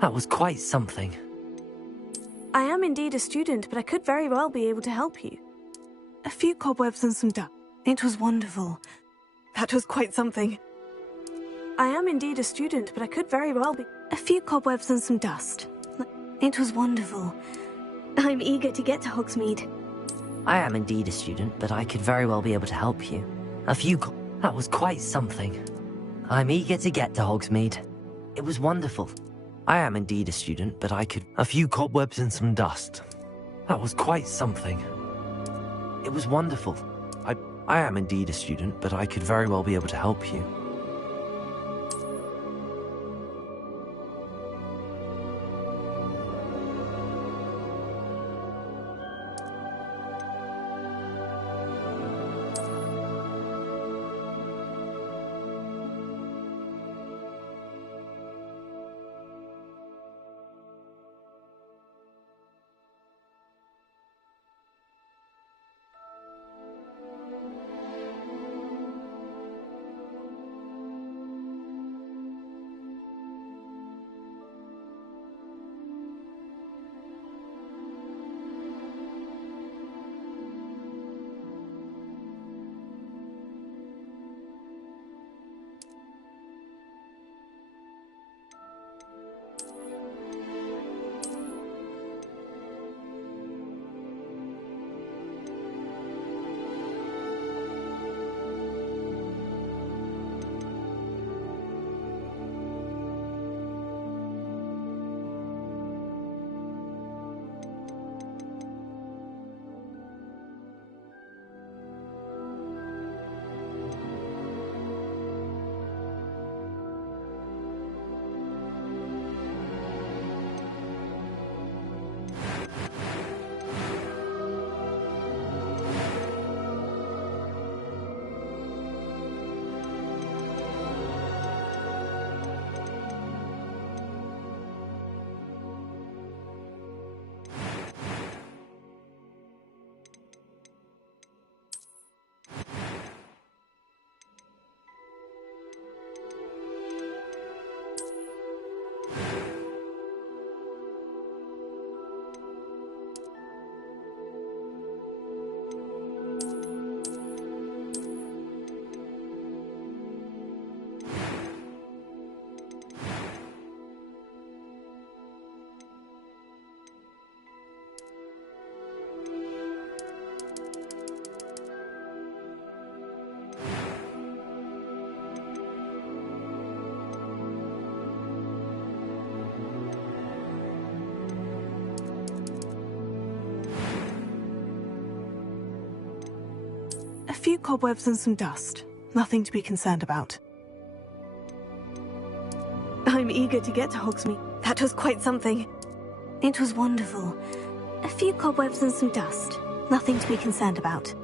That was quite something. I am indeed a student, but I could very well be able to help you. A few cobwebs and some dust. It was wonderful. That was quite something. I am indeed a student, but I could very well be... A few cobwebs and some dust. It was wonderful. I'm eager to get to Hogsmeade. I am indeed a student, but I could very well be able to help you. That was quite something. I'm eager to get to Hogsmeade. It was wonderful. I am indeed a student, but I could... A few cobwebs and some dust. That was quite something. It was wonderful. I am indeed a student, but I could very well be able to help you. A few cobwebs and some dust. Nothing to be concerned about. I'm eager to get to Hogsmeade. That was quite something. It was wonderful. A few cobwebs and some dust. Nothing to be concerned about.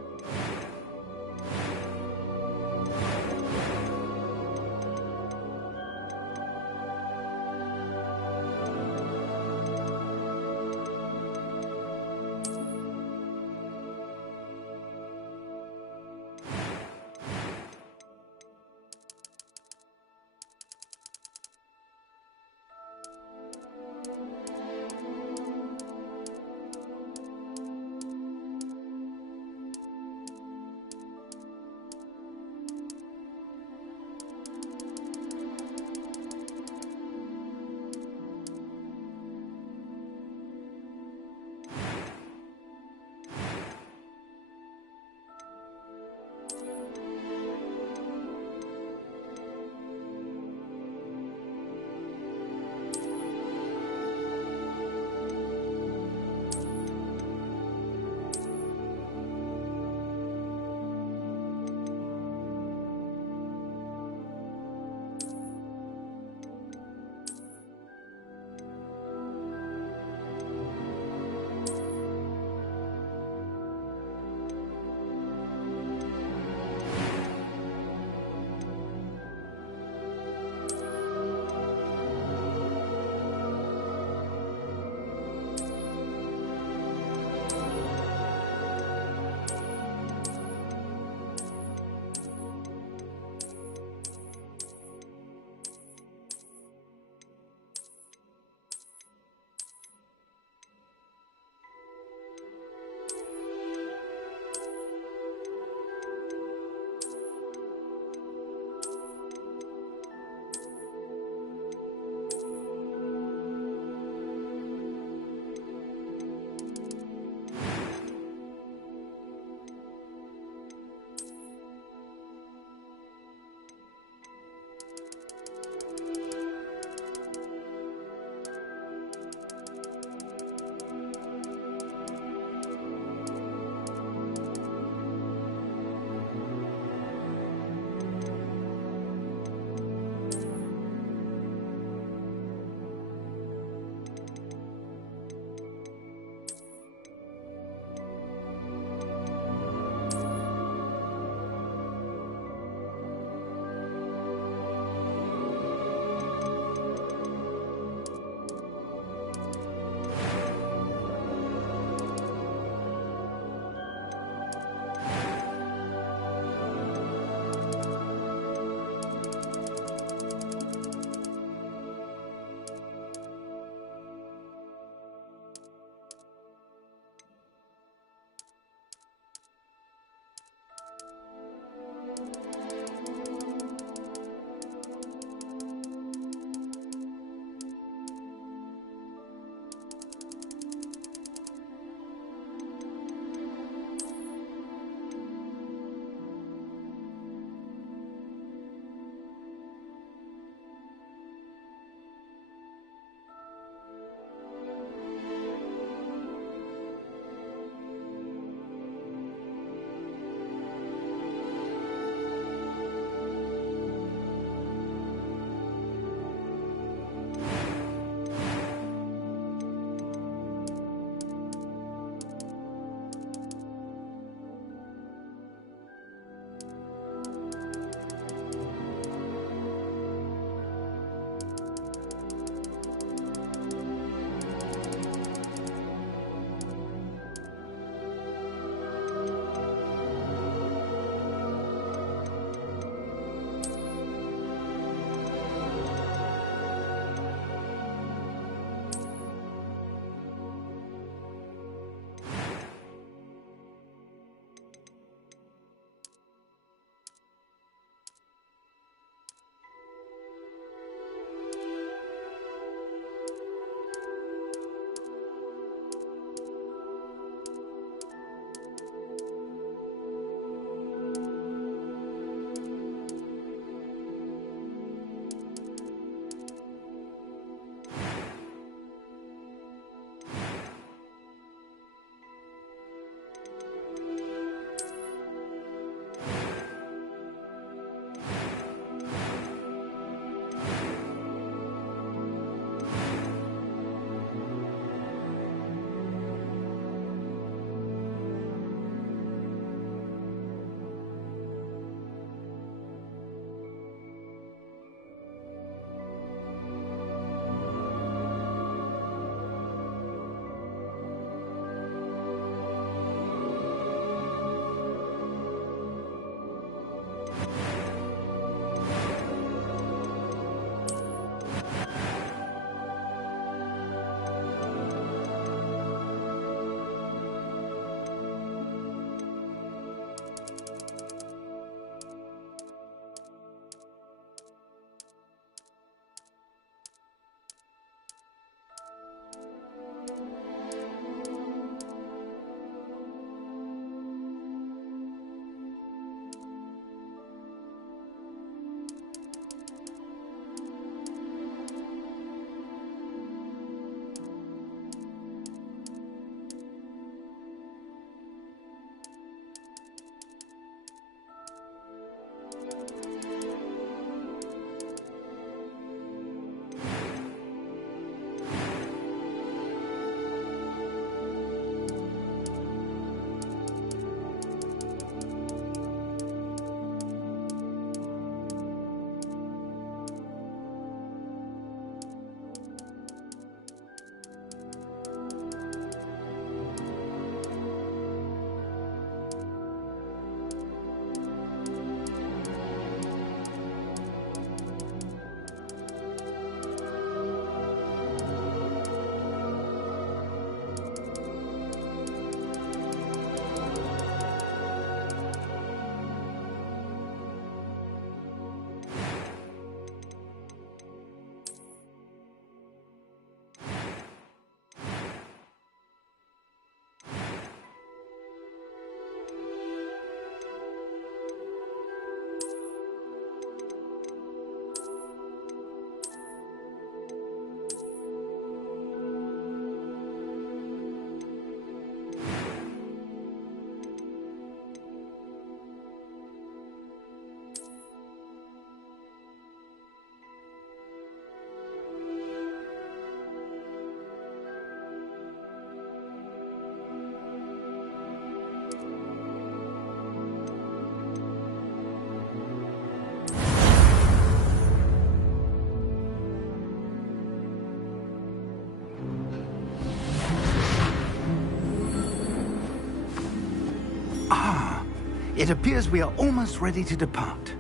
It appears we are almost ready to depart.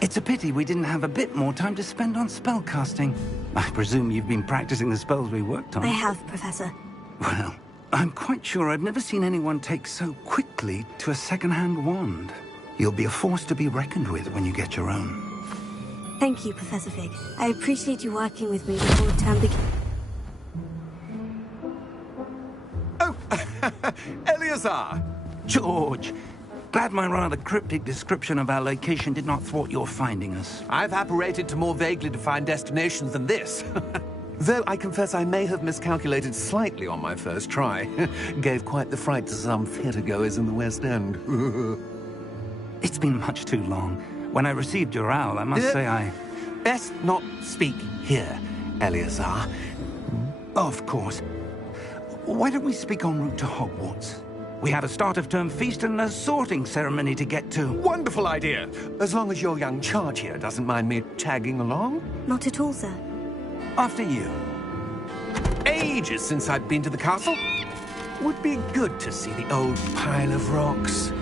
It's a pity we didn't have a bit more time to spend on spellcasting. I presume you've been practicing the spells we worked on. I have, Professor. Well, I'm quite sure I've never seen anyone take so quickly to a second-hand wand. You'll be a force to be reckoned with when you get your own. Thank you, Professor Fig. I appreciate you working with me before the term begins. Oh, Eleazar! George! Glad my rather cryptic description of our location did not thwart your finding us. I've apparated to more vaguely defined destinations than this. Though I confess I may have miscalculated slightly on my first try. Gave quite the fright to some theatergoers in the West End. It's been much too long. When I received your owl, I must say I... Best not speak here, Eleazar. Of course. Why don't we speak en route to Hogwarts? We have a start-of-term feast and a sorting ceremony to get to. Wonderful idea! As long as your young charge here doesn't mind me tagging along. Not at all, sir. After you. Ages since I've been to the castle. Would be good to see the old pile of rocks.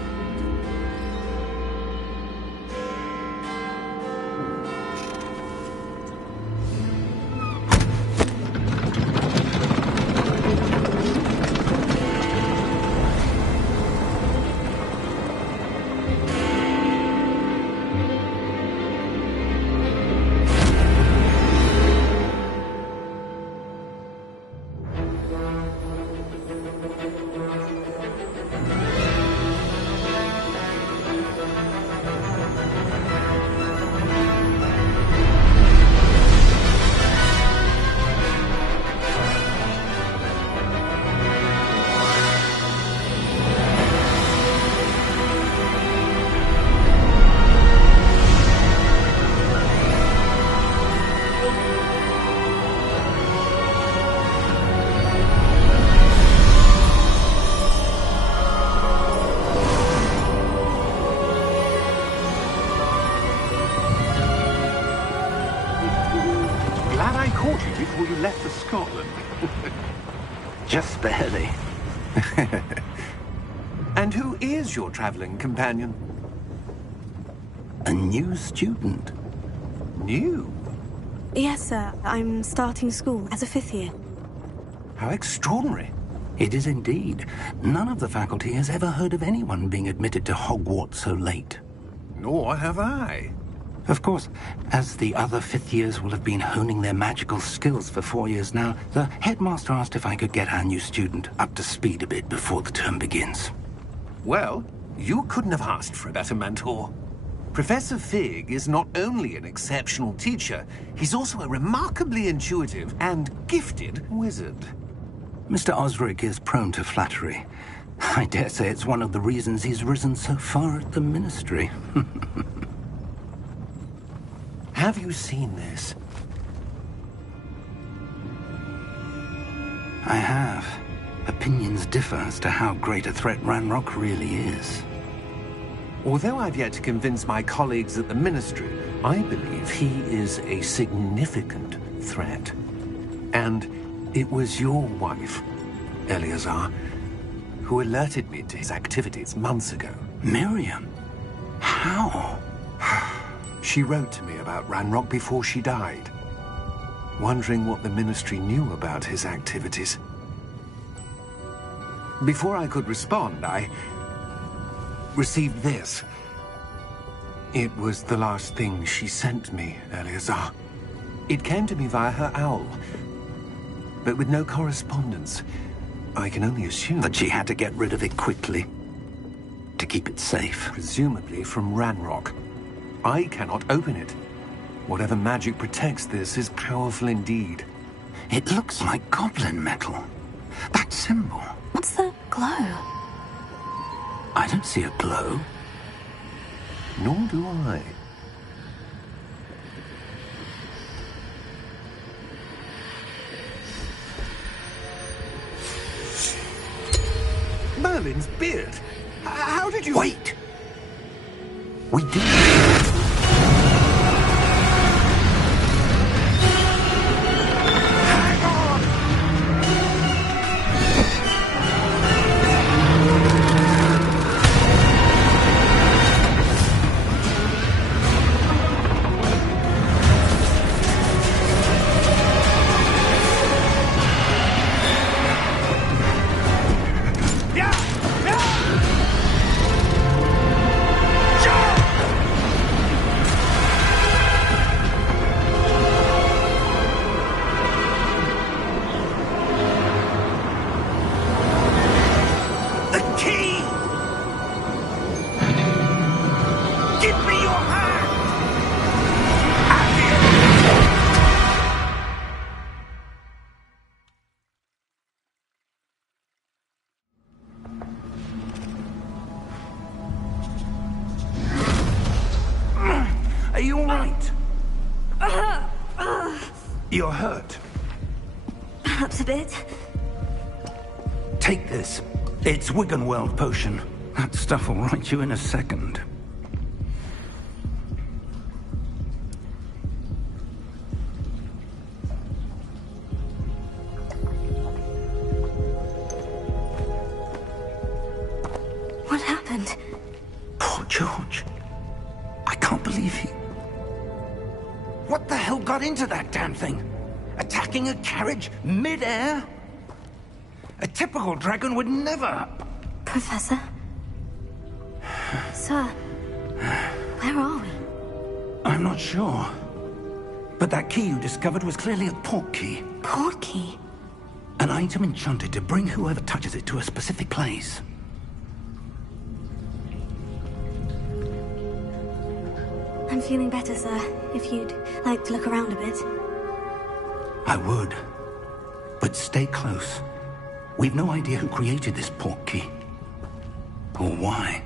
Before you left for Scotland. Just barely. And who is your traveling companion? A new student. New? Yes, sir. I'm starting school as a 5th year. How extraordinary. It is indeed. None of the faculty has ever heard of anyone being admitted to Hogwarts so late. Nor have I. Of course, as the other 5th years will have been honing their magical skills for 4 years now, the headmaster asked if I could get our new student up to speed a bit before the term begins. Well, you couldn't have asked for a better mentor. Professor Fig is not only an exceptional teacher, he's also a remarkably intuitive and gifted wizard. Mr. Osric is prone to flattery. I dare say it's one of the reasons he's risen so far at the Ministry. Have you seen this? I have. Opinions differ as to how great a threat Ranrock really is. Although I've yet to convince my colleagues at the Ministry, I believe he is a significant threat. And it was your wife, Eleazar, who alerted me to his activities months ago. Miriam? How? She wrote to me about Ranrock before she died, wondering what the Ministry knew about his activities. Before I could respond, I received this. It was the last thing she sent me, Eleazar. It came to me via her owl, but with no correspondence. I can only assume that she had to get rid of it quickly, to keep it safe. Presumably from Ranrock. I cannot open it. Whatever magic protects this is powerful indeed. It looks like goblin metal. That symbol. What's the glow? I don't see a glow. Nor do I. Merlin's beard. How did you... Wait! We did. right? You're hurt. Perhaps a bit. Take this. It's Wiggenweld potion. That stuff will right you in a second. What happened? Poor George. I can't believe he... What the hell got into that damn thing? Attacking a carriage mid-air? A typical dragon would never... Professor? Sir, where are we? I'm not sure. But that key you discovered was clearly a port key. Port key? An item enchanted to bring whoever touches it to a specific place. I'm feeling better, sir. If you'd like to look around a bit. I would. But stay close. We've no idea who created this port key. Or why.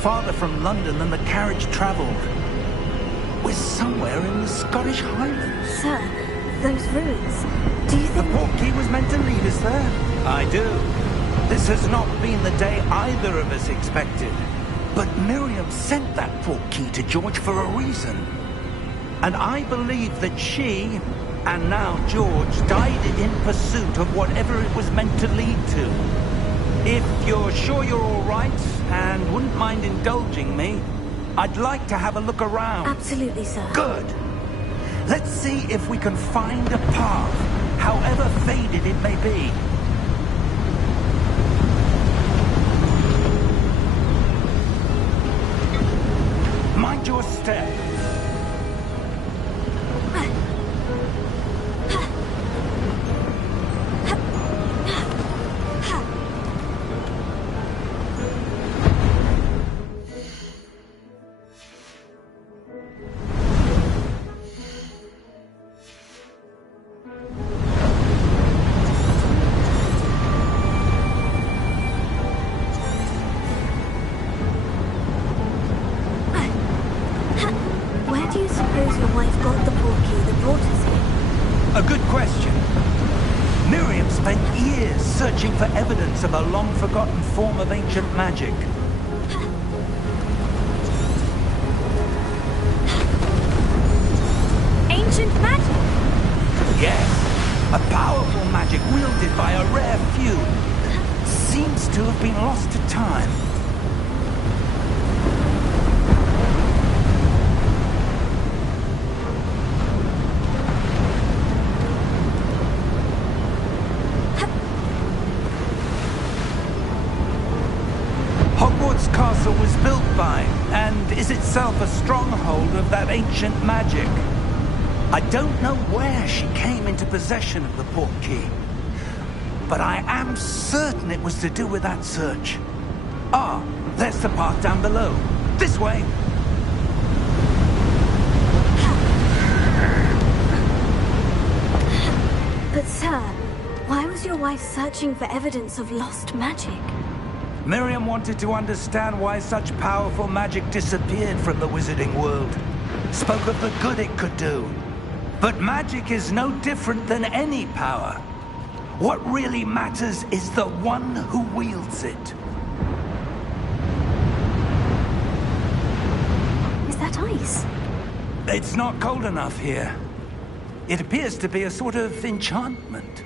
Farther from London than the carriage travelled. We're somewhere in the Scottish Highlands. Sir, those ruins. Do you The think... port key was meant to lead us there? I do. This has not been the day either of us expected. But Miriam sent that port key to George for a reason. And I believe that she, and now George, died in pursuit of whatever it was meant to lead to. If you're sure you're all right, and wouldn't mind indulging me, I'd like to have a look around. Absolutely, sir. Good. Let's see if we can find a path, however faded it may be. Mind your step. Where do you suppose your wife got the port key that brought us here? A good question. Miriam spent years searching for evidence of a long-forgotten form of ancient magic. Ancient magic? Yes, a powerful to have been lost to time. Hogwarts Castle was built by, and is itself a stronghold of that ancient magic. I don't know where she came into possession of the portkey, but I am certain it was to do with that search. Ah, there's the path down below. This way! But sir, why was your wife searching for evidence of lost magic? Miriam wanted to understand why such powerful magic disappeared from the wizarding world. Spoke of the good it could do. But magic is no different than any power. What really matters is the one who wields it. Is that ice? It's not cold enough here. It appears to be a sort of enchantment.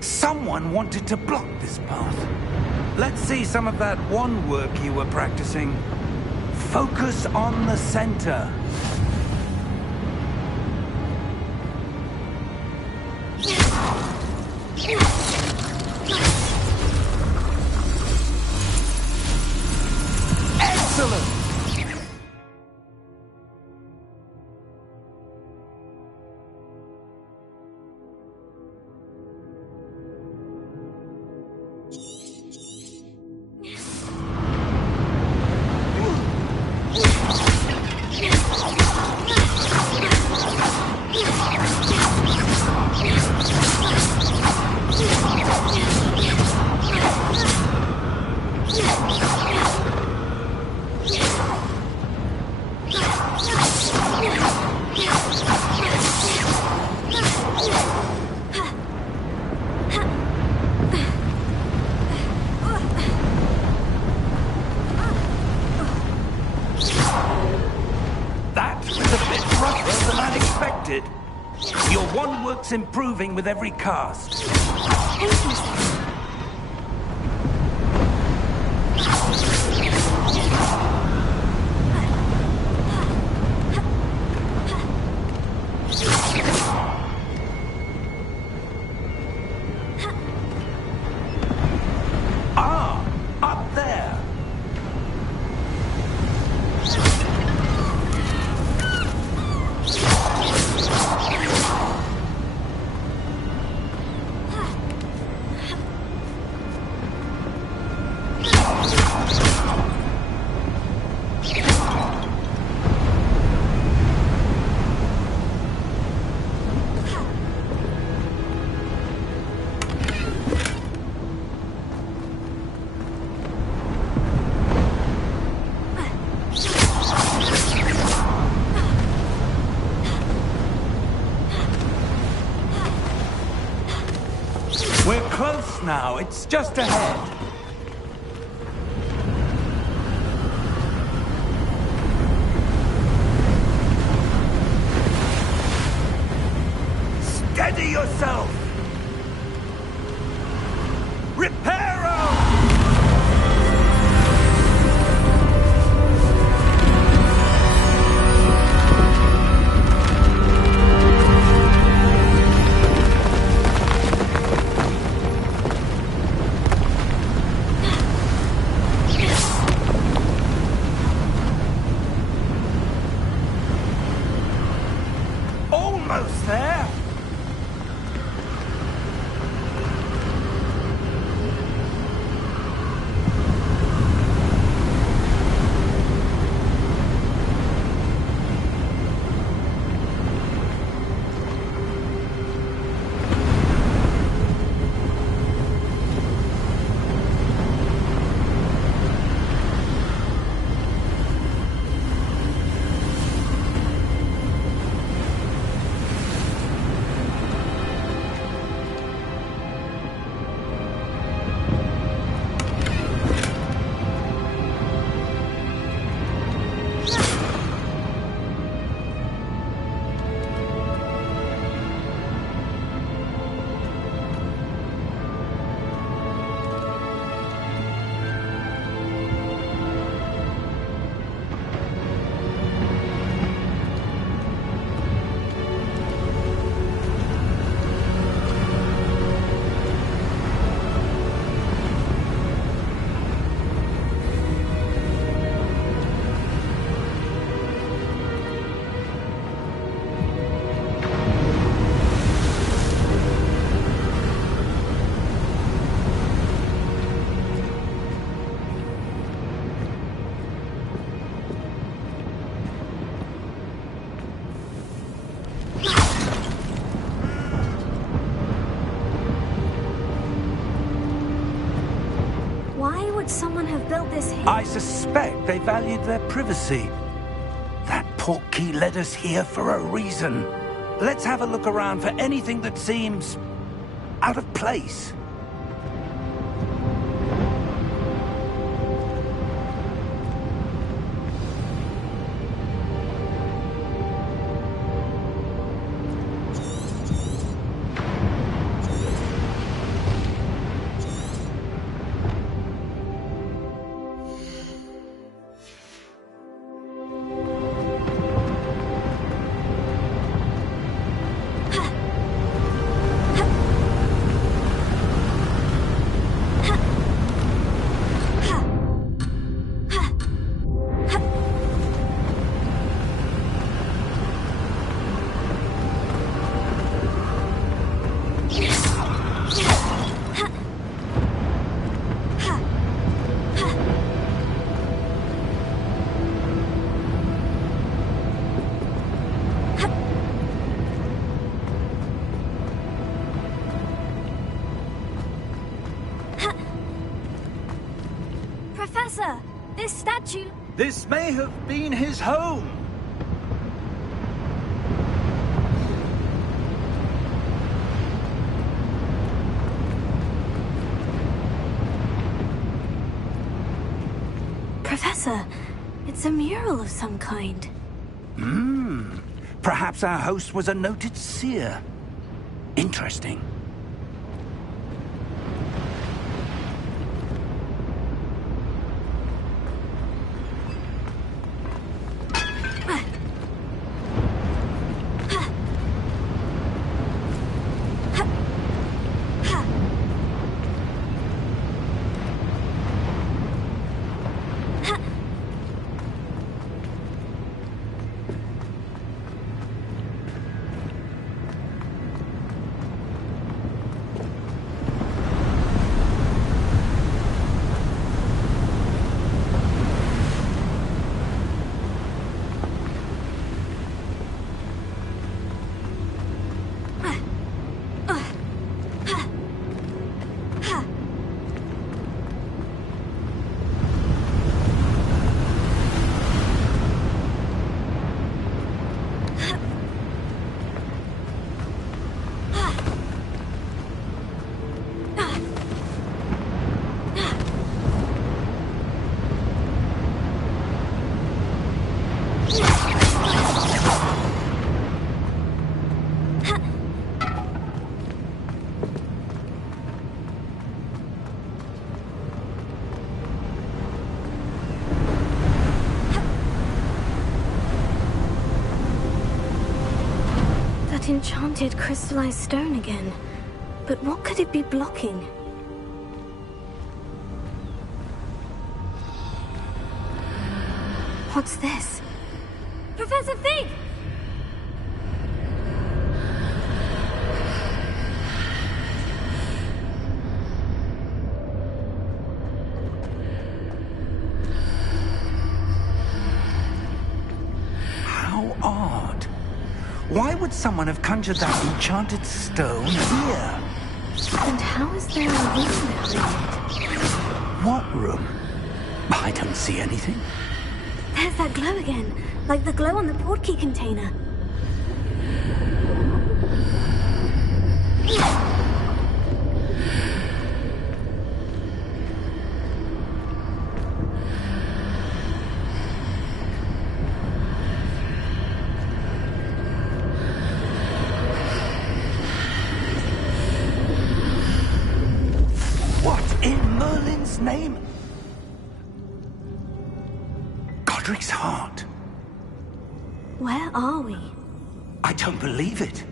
Someone wanted to block this path. Let's see some of that wand work you were practicing. Focus on the center. Excellent! Your wand work's improving with every cast. Thank you, sir. Ah, up there. We're close now. It's just ahead. Steady yourself! Reparo! would someone have built this here? I suspect they valued their privacy. That portkey led us here for a reason. Let's have a look around for anything that seems out of place. Professor, this statue... This may have been his home. Professor, it's a mural of some kind. Perhaps our host was a noted seer. Interesting. Enchanted crystallized stone again. But what could it be blocking? What's this? Professor Fig! How odd. Why would someone have conjured that enchanted stone here? And how is there a room behind it? What room? I don't see anything. There's that glow again, like the glow on the portkey container. Name? Godric's heart. Where are we? I don't believe it.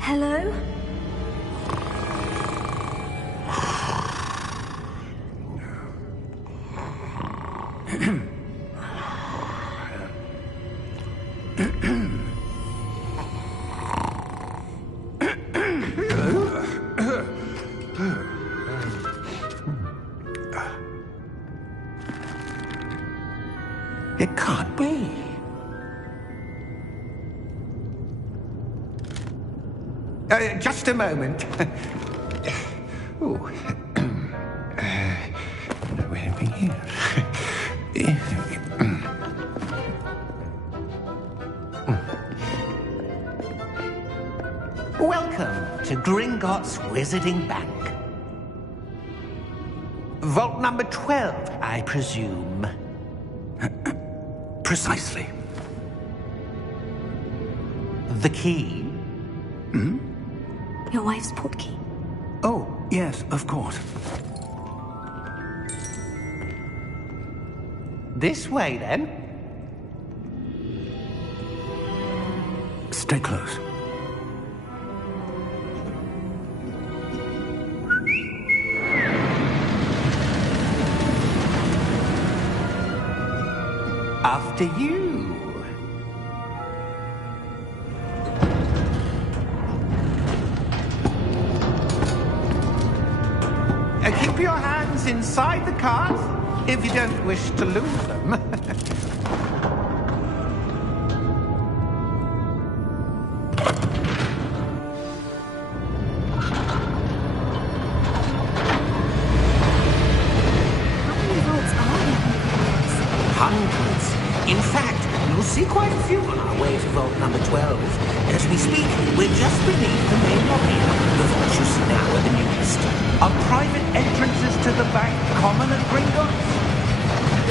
Hello? It can't be. Just a moment. Oh. Where are we here? Welcome to Gringotts Wizarding Bank. Vault number 12, I presume. Precisely. The key? Your wife's portkey. Oh, yes, of course. This way, then. Stay close. After you. Keep your hands inside the cart if you don't wish to lose them. How many vaults are there? Hundreds. In fact, you'll see quite a few on our way to vault number 12. As we speak, we're just beneath the main lobby. The vault you see now are the newest. Are private entrances to the bank common at Gringotts?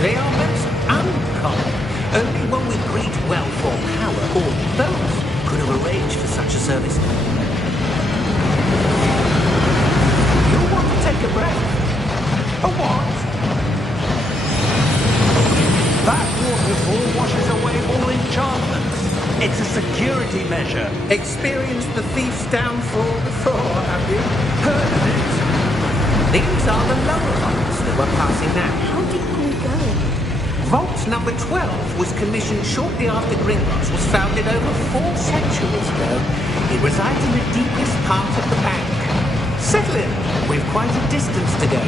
They are most uncommon. Only one with great wealth or power, or both, could have arranged for such a service. You'll want to take a breath. A what? That waterfall washes away all enchantments. It's a security measure. Experienced the thief's downfall before, have you? Heard of it? These are the lower vaults that we're passing now. How deep are we going? Vault number 12 was commissioned shortly after Gringotts was founded over 4 centuries ago. It resides in the deepest part of the bank. Settle in. We've quite a distance to go.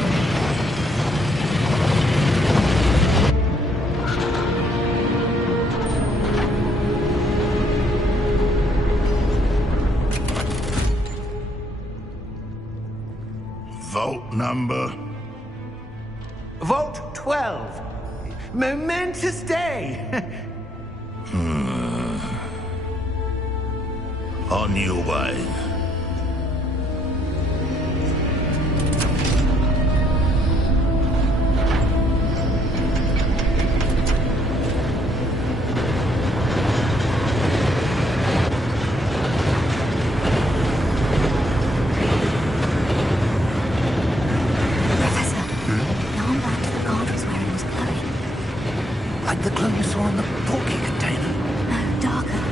Vault number? Vault 12. Momentous day. On your way. Like the glow you saw in the portkey container. No, darker.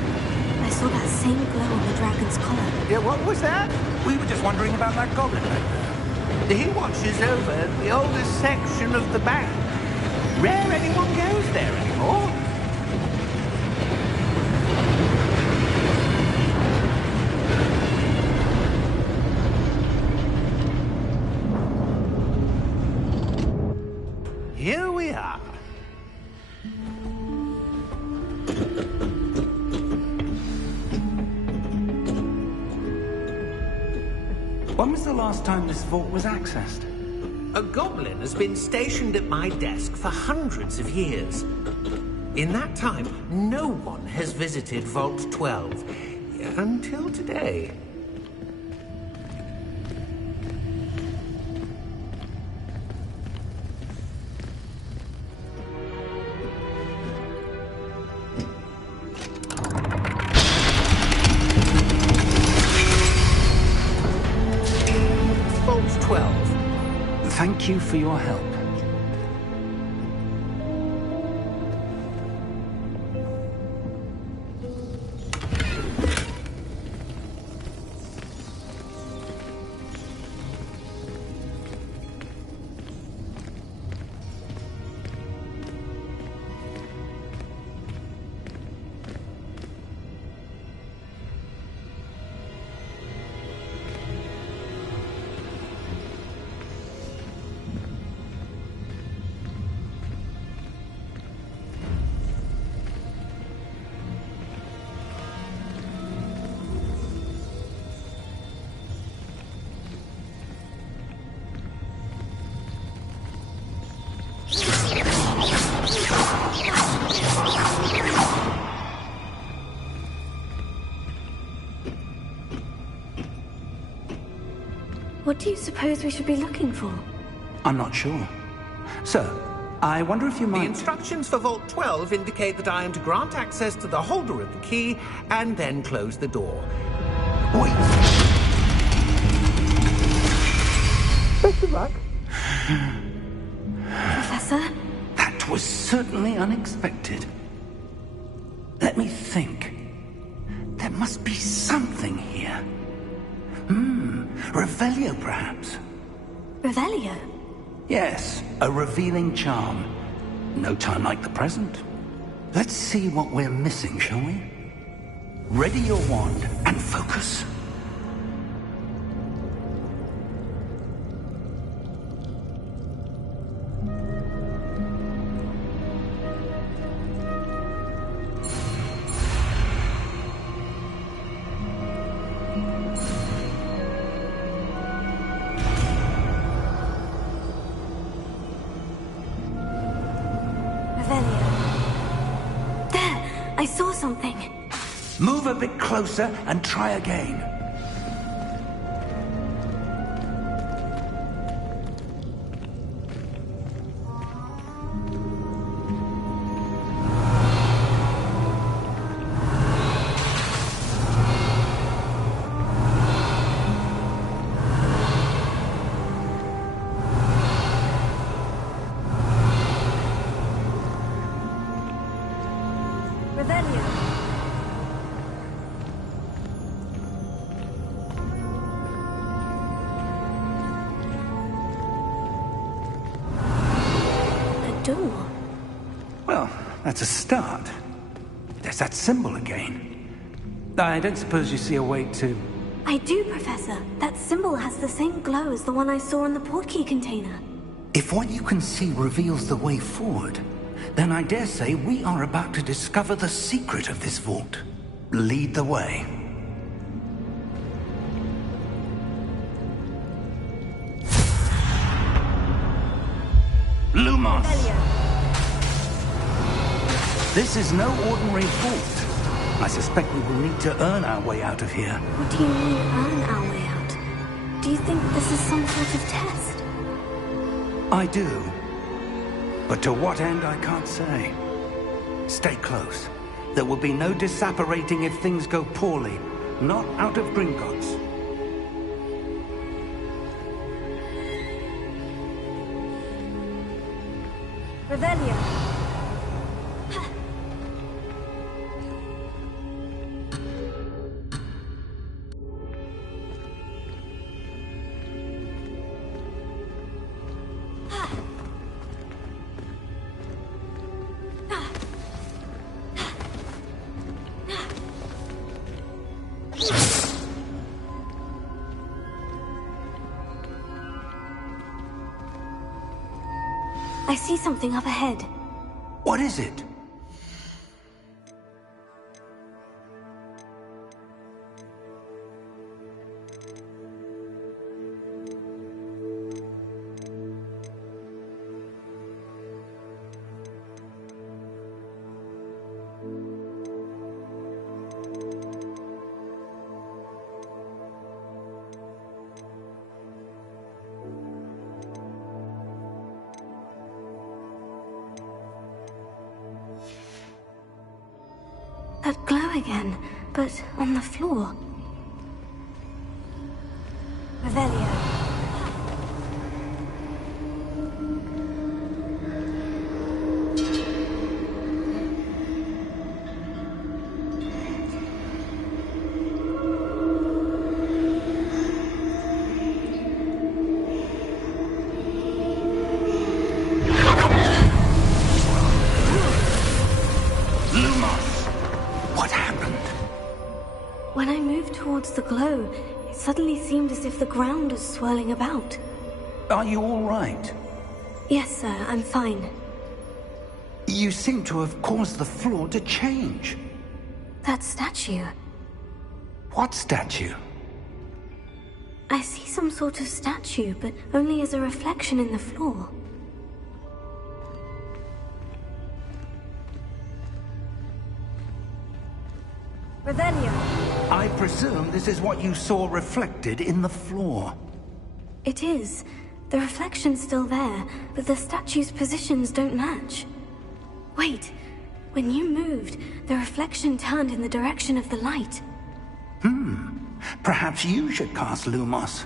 I saw that same glow on the dragon's collar. Yeah, what was that? We were just wondering about that goblin back there. He watches over the oldest section of the bank. Rare anyone goes there anymore. Here we are. When was the last time this vault was accessed? A goblin has been stationed at my desk for hundreds of years. In that time, no one has visited Vault 12 until today. Vault 12. Thank you for your help. What do you suppose we should be looking for? I'm not sure. Sir, I wonder if you The might... instructions for Vault 12 indicate that I am to grant access to the holder of the key and then close the door. Wait! Best of luck. Professor? That was certainly unexpected. Let me think. There must be something here. Revelio, perhaps? Revelio? Yes, a revealing charm. No time like the present. Let's see what we're missing, shall we? Ready your wand and focus. I saw something. Move a bit closer and try again. Well, that's a start. There's that symbol again. I don't suppose you see a way to... I do, Professor. That symbol has the same glow as the one I saw in the portkey container. If what you can see reveals the way forward, then I dare say we are about to discover the secret of this vault. Lead the way. Lumos! This is no ordinary vault. I suspect we will need to earn our way out of here. What do you mean, earn our way out? Do you think this is some sort of test? I do. But to what end, I can't say. Stay close. There will be no disapparating if things go poorly. Not out of Gringotts. Revelio. I see something up ahead. What is it? That glow again, but on the floor. Revelio. When I moved towards the glow, it suddenly seemed as if the ground was swirling about. Are you all right? Yes, sir, I'm fine. You seem to have caused the floor to change. That statue. What statue? I see some sort of statue, but only as a reflection in the floor. Revelio. I presume this is what you saw reflected in the floor. It is. The reflection's still there, but the statue's positions don't match. Wait. When you moved, the reflection turned in the direction of the light. Perhaps you should cast Lumos.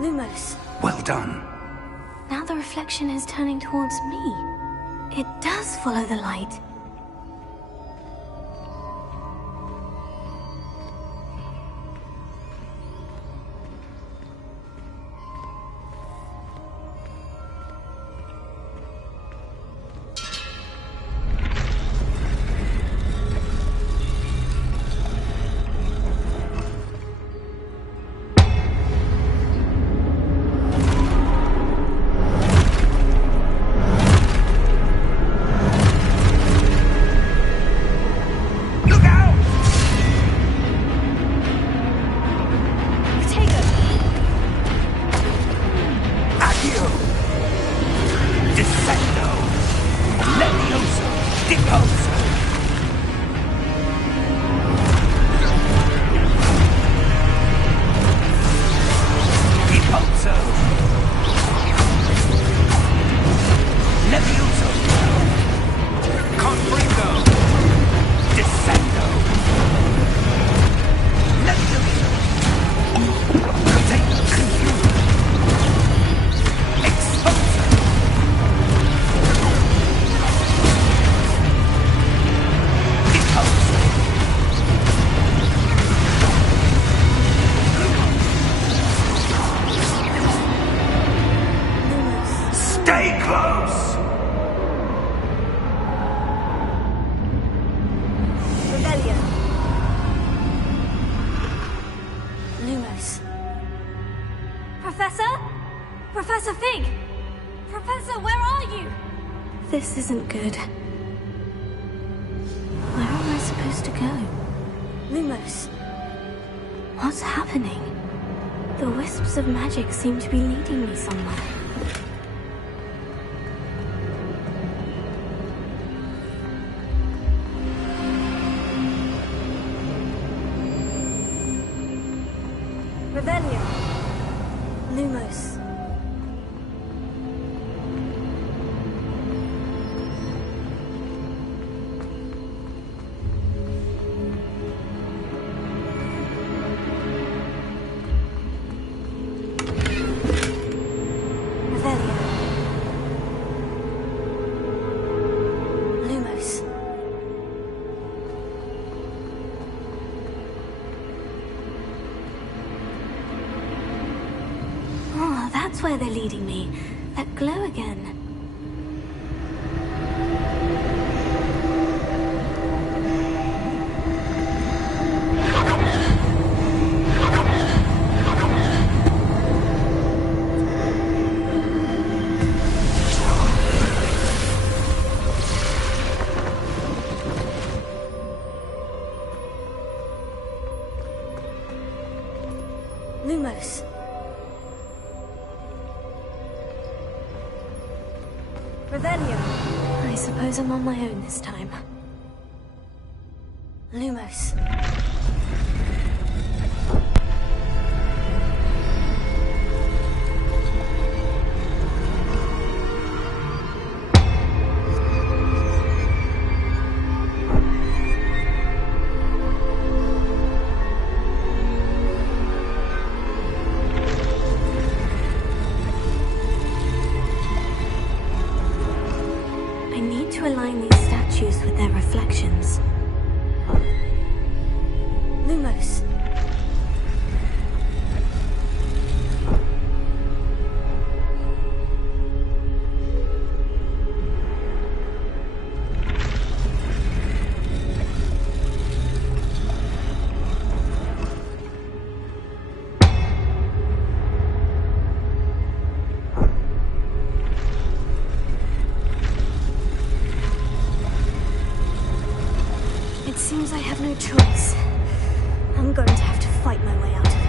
Lumos. Well done. Now the reflection is turning towards me. It does follow the light. This isn't good. Where am I supposed to go? Lumos. What's happening? The wisps of magic seem to be leading me somewhere. Revelio. Lumos. That's where they're leading me. That glow again. Lumos. Revelio. I suppose I'm on my own this time. Lumos. Align these statues with their reflections. Lumos. no choice. I'm going to have to fight my way out of here.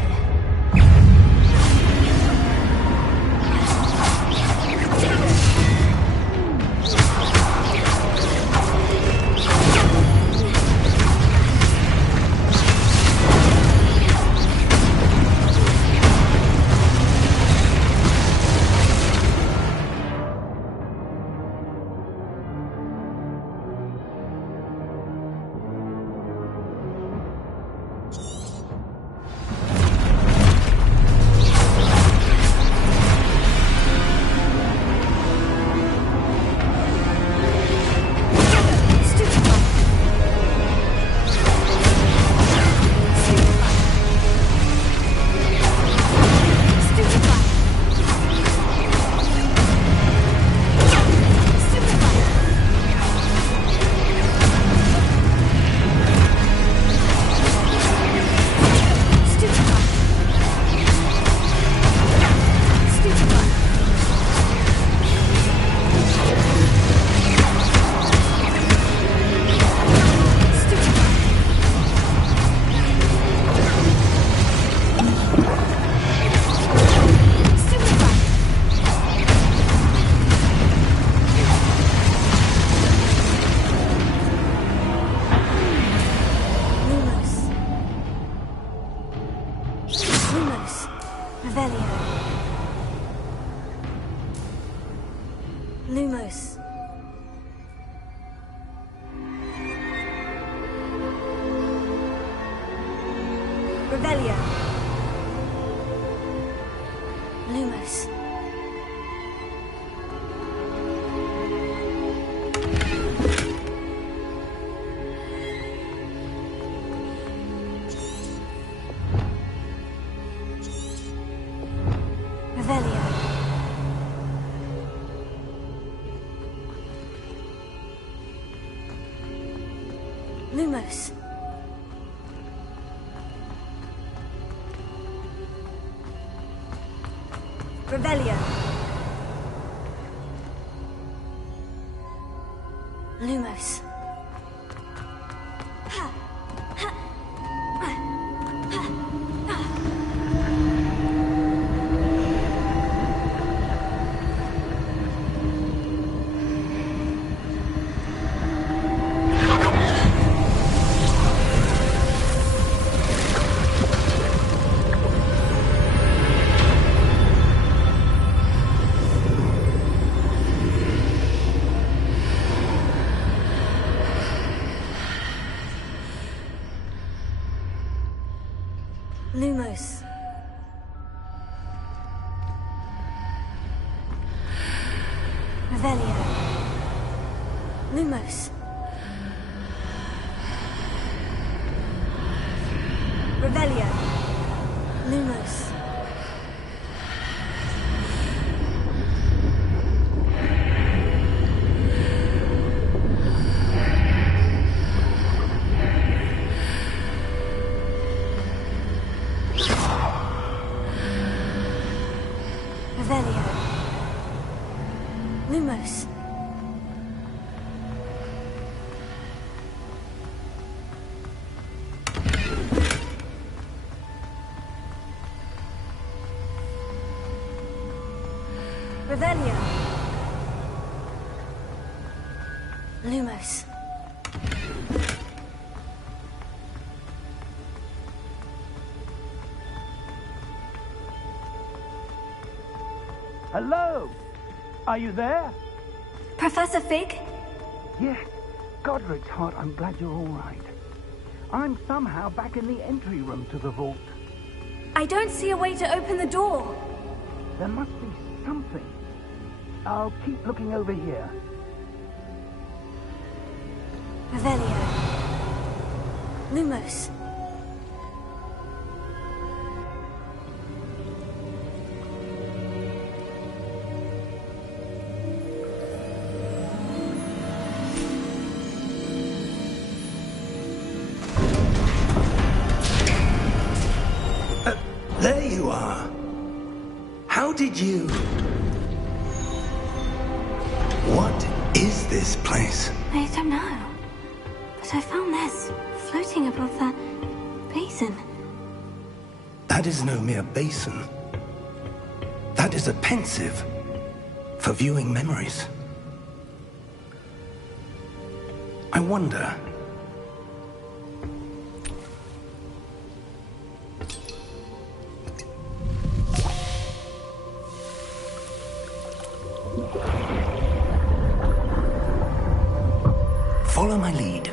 Lumos. Revelio. Lumos. Revelio. Lumos. Revelio. Lumos. Lumos. Revelio. Lumos. Revelio. Lumos. Revelio. Lumos. Revelio. Lumos. Hello? Are you there? Professor Fig? Yes. Godric's heart, I'm glad you're all right. I'm somehow back in the entry room to the vault. I don't see a way to open the door. There must be something. I'll keep looking over here. Revelio. Lumos. There you are. How did you... What is this place? I don't know. But I found this floating above that basin. That is no mere basin. That is a pensive for viewing memories. I wonder... Follow my lead.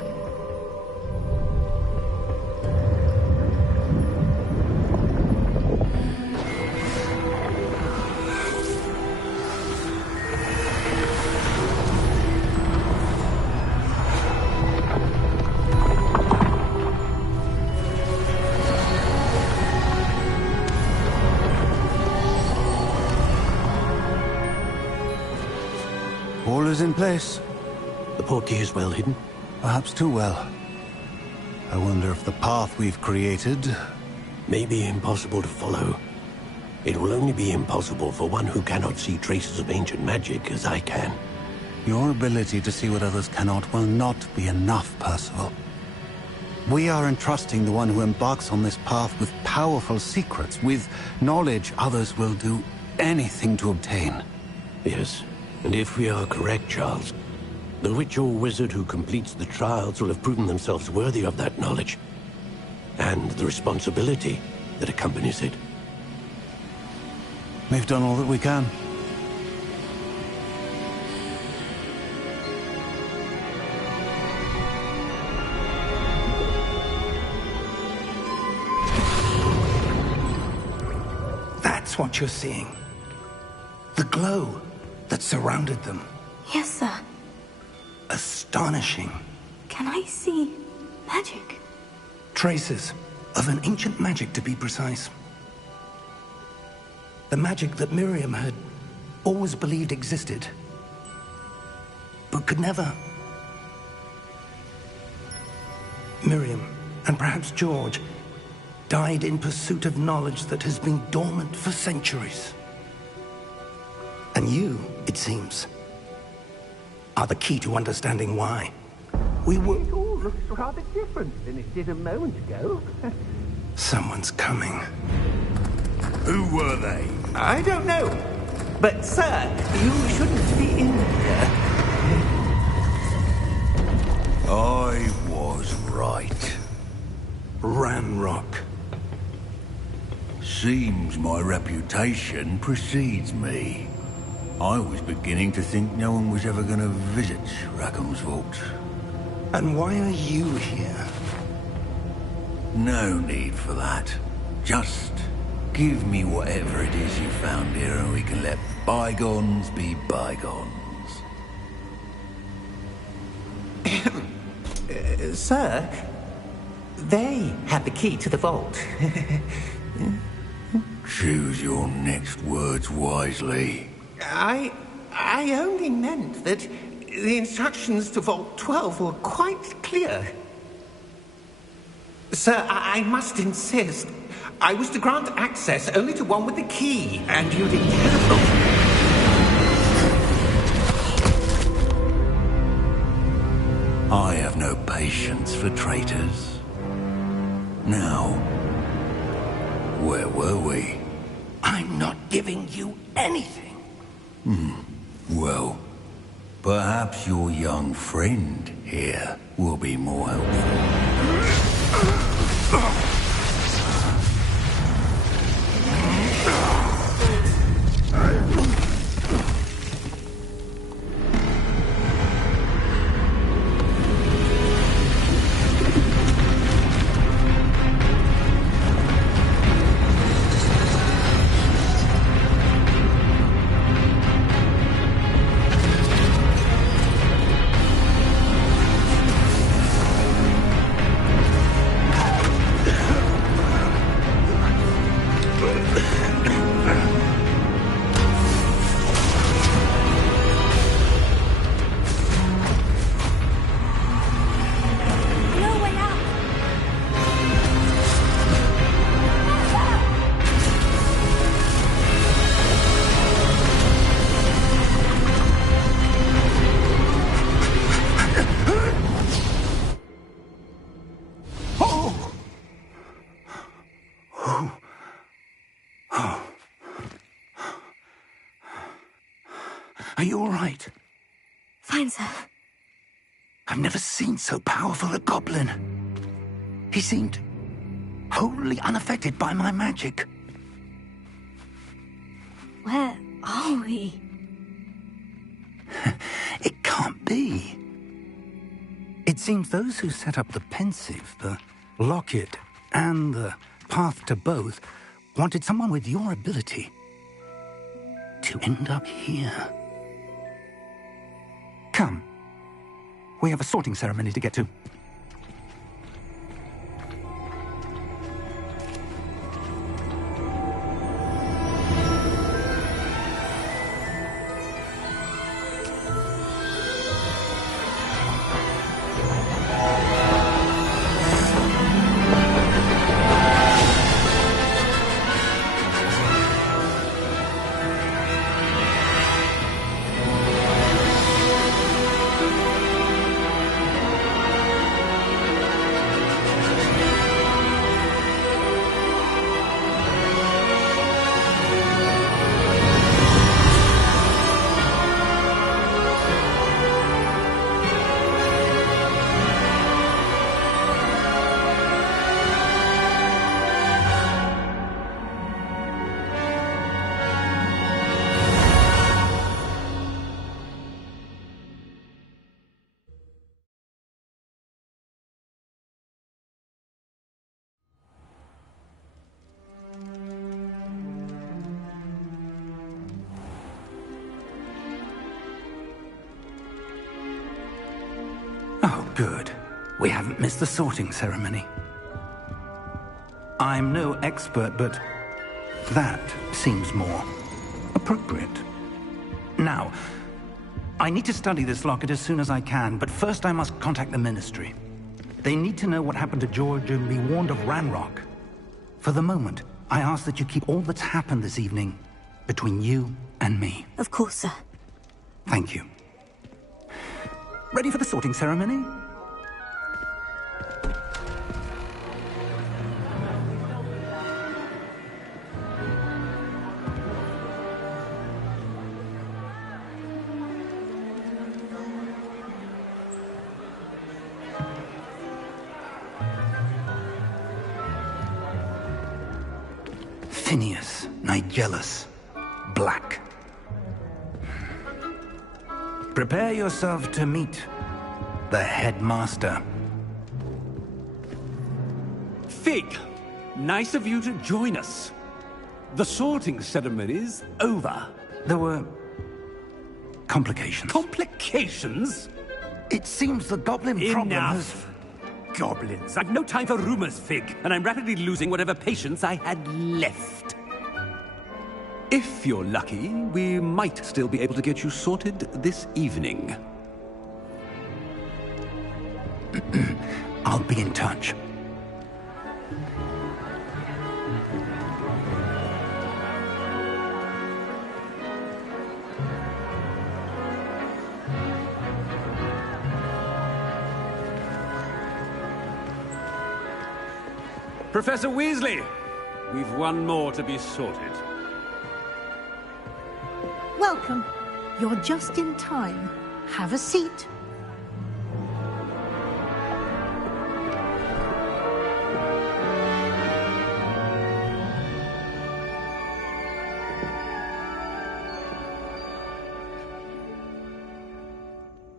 All is in place. The portkey is well hidden. Perhaps too well. I wonder if the path we've created... May be impossible to follow. It will only be impossible for one who cannot see traces of ancient magic as I can. Your ability to see what others cannot will not be enough, Percival. We are entrusting the one who embarks on this path with powerful secrets, with knowledge others will do anything to obtain. Yes, and if we are correct, Charles, the witch or wizard who completes the trials will have proven themselves worthy of that knowledge, and the responsibility that accompanies it. We've done all that we can. That's what you're seeing. The glow that surrounded them. Yes, sir. Astonishing. Can I see magic? Traces of an ancient magic, to be precise. The magic that Miriam had always believed existed, but could never. Miriam, and perhaps George, died in pursuit of knowledge that has been dormant for centuries. And you, it seems, are the key to understanding why. We were... It all looks rather different than it did a moment ago. Someone's coming. Who were they? I don't know. But, sir, you shouldn't be in here. I was right. Ranrock. Seems my reputation precedes me. I was beginning to think no one was ever going to visit Rackham's vault. And why are you here? No need for that. Just give me whatever it is you found here and we can let bygones be bygones. Sir, they had the key to the vault. Choose your next words wisely. I only meant that the instructions to Vault 12 were quite clear. Sir, I must insist. I was to grant access only to one with the key, and you'd interrogate. I have no patience for traitors. Now, where were we? I'm not giving you anything. Well, perhaps your young friend here will be more helpful. Are you all right? Fine, sir. I've never seen so powerful a goblin. He seemed wholly unaffected by my magic. Where are we? It can't be. It seems those who set up the pensive, the locket, and the path to both wanted someone with your ability to end up here. Come. We have a sorting ceremony to get to. Oh, good. We haven't missed the sorting ceremony. I'm no expert, but that seems more appropriate. Now, I need to study this locket as soon as I can, but first I must contact the Ministry. They need to know what happened to George and be warned of Ranrock. For the moment, I ask that you keep all that's happened this evening between you and me. Of course, sir. Thank you. Ready for the sorting ceremony? Phineas Nigellus Black. Prepare yourself to meet the headmaster. Fig, nice of you to join us. The sorting ceremony's over. There were complications. Complications? It seems the goblin problem has... Enough. Goblins. I've no time for rumors, Fig, and I'm rapidly losing whatever patience I had left. If you're lucky, we might still be able to get you sorted this evening. I'll be in touch. Professor Weasley, we've one more to be sorted. Welcome. You're just in time. Have a seat.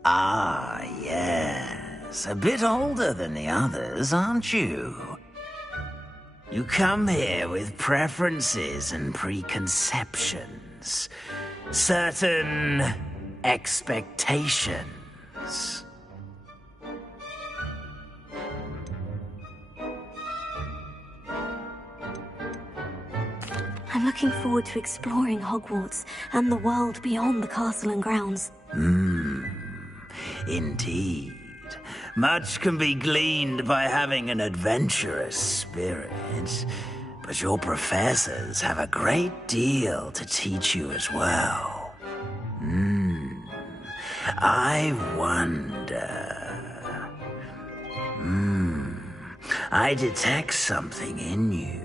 Ah, yes. A bit older than the others, aren't you? You come here with preferences and preconceptions. Certain expectations. I'm looking forward to exploring Hogwarts and the world beyond the castle and grounds. Indeed. Much can be gleaned by having an adventurous spirit, but your professors have a great deal to teach you as well. I wonder... I detect something in you.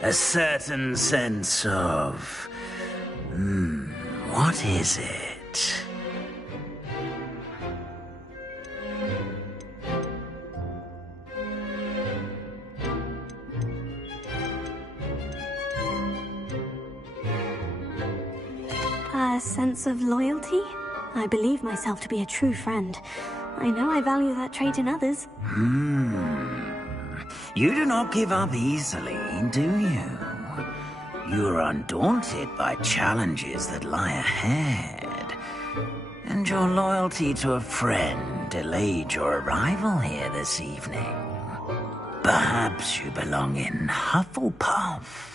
A certain sense of... What is it? A sense of loyalty? I believe myself to be a true friend. I know I value that trait in others. You do not give up easily, do you? You are undaunted by challenges that lie ahead. And your loyalty to a friend delayed your arrival here this evening. Perhaps you belong in Hufflepuff.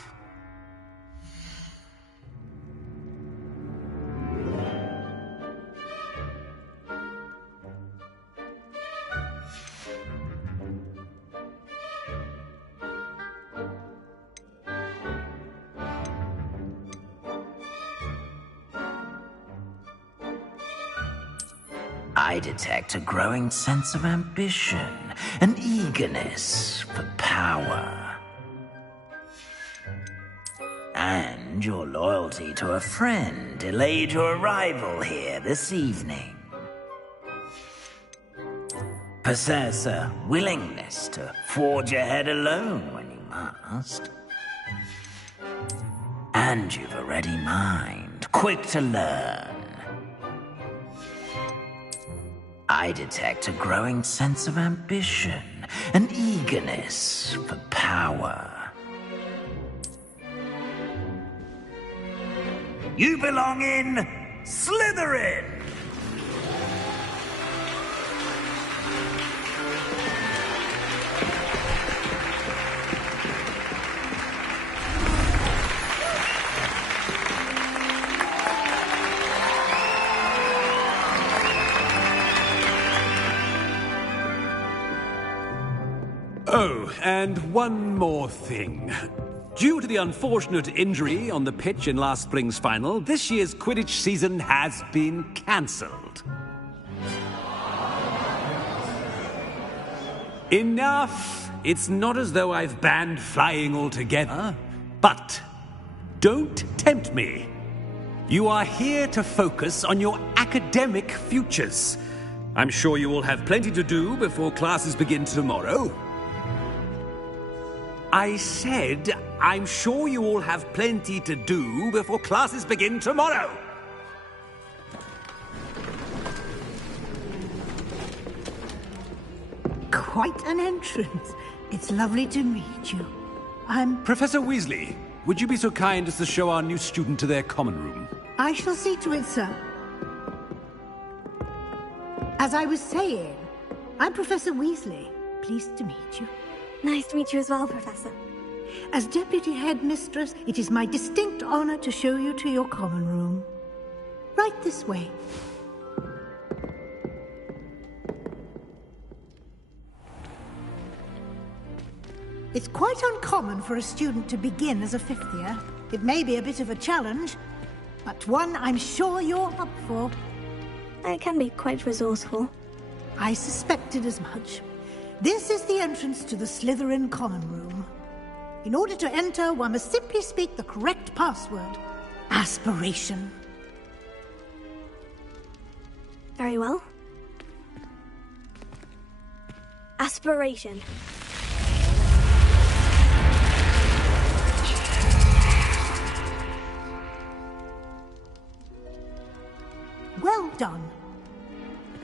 I detect a growing sense of ambition, an eagerness for power. And your loyalty to a friend delayed your arrival here this evening. Possess a willingness to forge ahead alone when you must. And you've a ready mind, quick to learn. I detect a growing sense of ambition, an eagerness for power. You belong in Slytherin! Oh, and one more thing. Due to the unfortunate injury on the pitch in last spring's final, this year's Quidditch season has been cancelled. Enough! It's not as though I've banned flying altogether. But don't tempt me. You are here to focus on your academic futures. I'm sure you will have plenty to do before classes begin tomorrow. I said, I'm sure you all have plenty to do before classes begin tomorrow. Quite an entrance. It's lovely to meet you. I'm... Professor Weasley, would you be so kind as to show our new student to their common room? I shall see to it, sir. As I was saying, I'm Professor Weasley. Pleased to meet you. Nice to meet you as well, Professor. As Deputy Headmistress, it is my distinct honor to show you to your common room. Right this way. It's quite uncommon for a student to begin as a fifth year. It may be a bit of a challenge, but one I'm sure you're up for. I can be quite resourceful. I suspected as much. This is the entrance to the Slytherin Common Room. In order to enter, one must simply speak the correct password. Aspiration. Very well. Aspiration. Well done.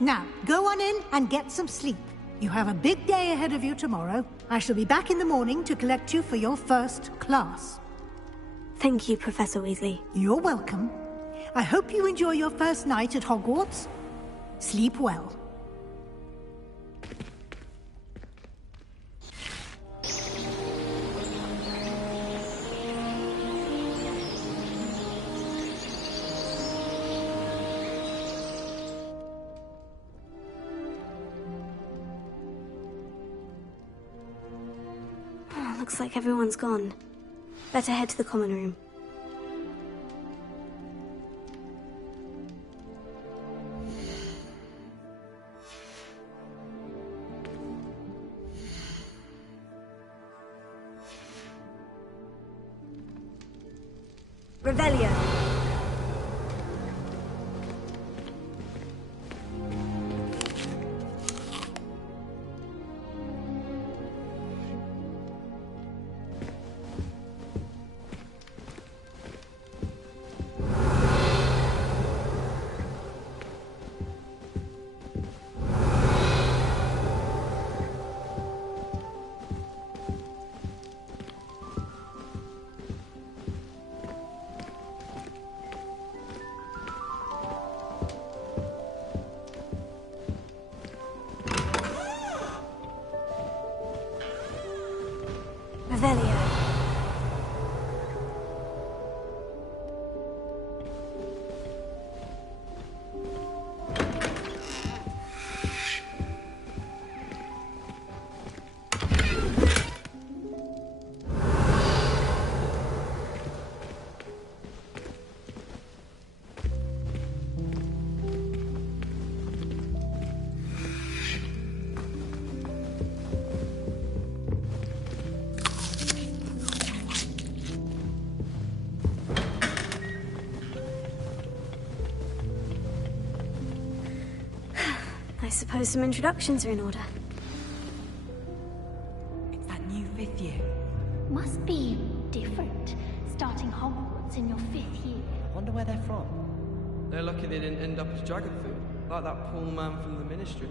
Now, go on in and get some sleep. You have a big day ahead of you tomorrow. I shall be back in the morning to collect you for your first class. Thank you, Professor Weasley. You're welcome. I hope you enjoy your first night at Hogwarts. Sleep well. Looks like everyone's gone. Better head to the common room. Revelio. I suppose some introductions are in order. It's that new 5th year. Must be different, starting Hogwarts in your 5th year. Wonder where they're from. They're lucky they didn't end up as Dragonfoot, like that poor man from the Ministry.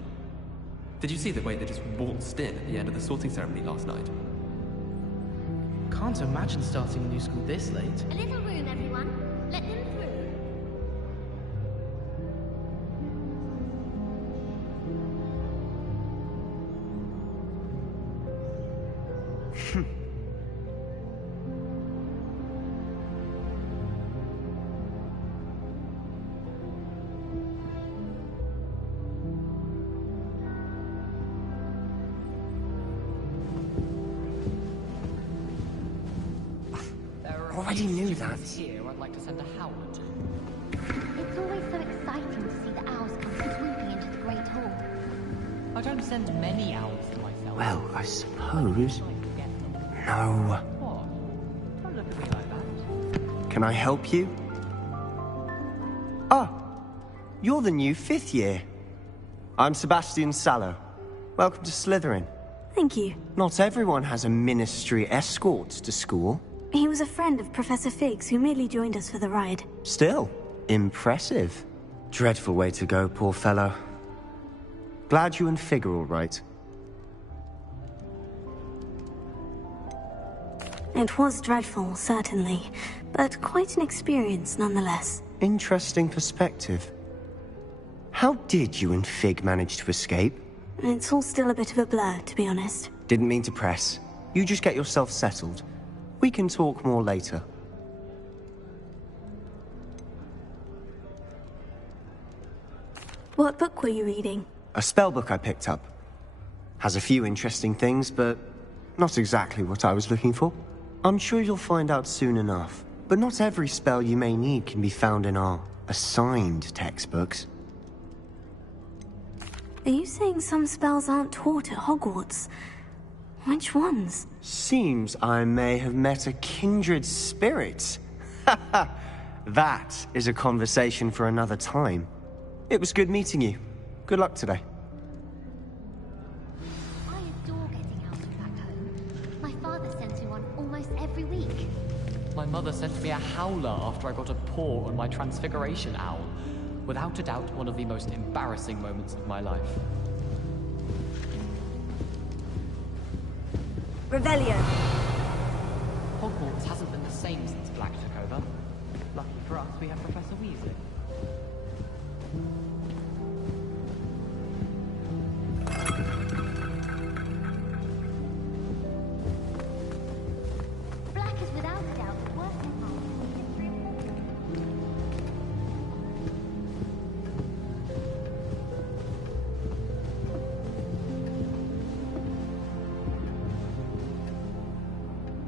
Did you see the way they just waltzed in at the end of the sorting ceremony last night? Can't imagine starting a new school this late. A little room, everyone. Let them through. Already knew that. Here, I'd like to send a howler to. It's always so exciting to see the owls come swooping into the Great Hall. I don't send many owls to myself. Well, I suppose. No. What? Don't look at me like that. Can I help you? Ah, you're the new 5th year. I'm Sebastian Sallow. Welcome to Slytherin. Thank you. Not everyone has a Ministry escort to school. He was a friend of Professor Fig's who merely joined us for the ride. Still, impressive. Dreadful way to go, poor fellow. Glad you and Fig are all right. It was dreadful, certainly, but quite an experience nonetheless. Interesting perspective. How did you and Fig manage to escape? It's all still a bit of a blur, to be honest. Didn't mean to press. You just get yourself settled. We can talk more later. What book were you reading? A spellbook I picked up. Has a few interesting things, but not exactly what I was looking for. I'm sure you'll find out soon enough. But not every spell you may need can be found in our assigned textbooks. Are you saying some spells aren't taught at Hogwarts? Which ones? Seems I may have met a kindred spirit. That is a conversation for another time. It was good meeting you. Good luck today. I adore getting owls back home. My father sends me one almost every week. My mother sent me a howler after I got a paw on my transfiguration owl. Without a doubt, one of the most embarrassing moments of my life. Revelio. Hogwarts hasn't been the same since Black took over. Lucky for us, we have Professor Weasley. Black is without a doubt the worst environment in the history of Hogwarts.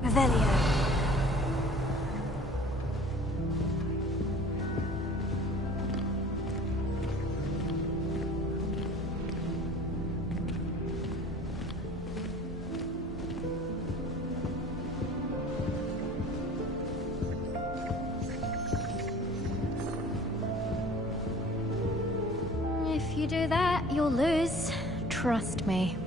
Revelio. If you do that, you'll lose. Trust me.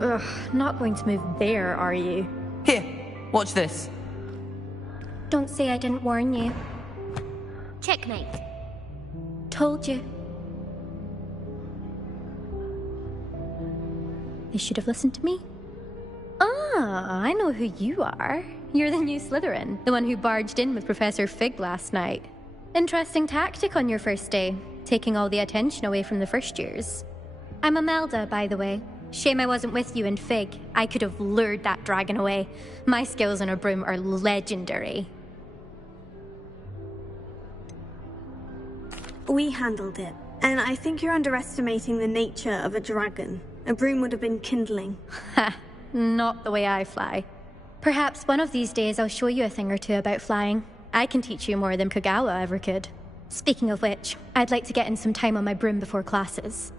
Ugh, not going to move there, are you? Here, watch this. Don't say I didn't warn you. Checkmate. Told you. They should have listened to me. Ah, I know who you are. You're the new Slytherin, the one who barged in with Professor Fig last night. Interesting tactic on your first day, taking all the attention away from the first years. I'm Imelda, by the way. Shame I wasn't with you and Fig. I could have lured that dragon away. My skills on a broom are legendary. We handled it, and I think you're underestimating the nature of a dragon. A broom would have been kindling. Ha, not the way I fly. Perhaps one of these days I'll show you a thing or two about flying. I can teach you more than Kogawa ever could. Speaking of which, I'd like to get in some time on my broom before classes.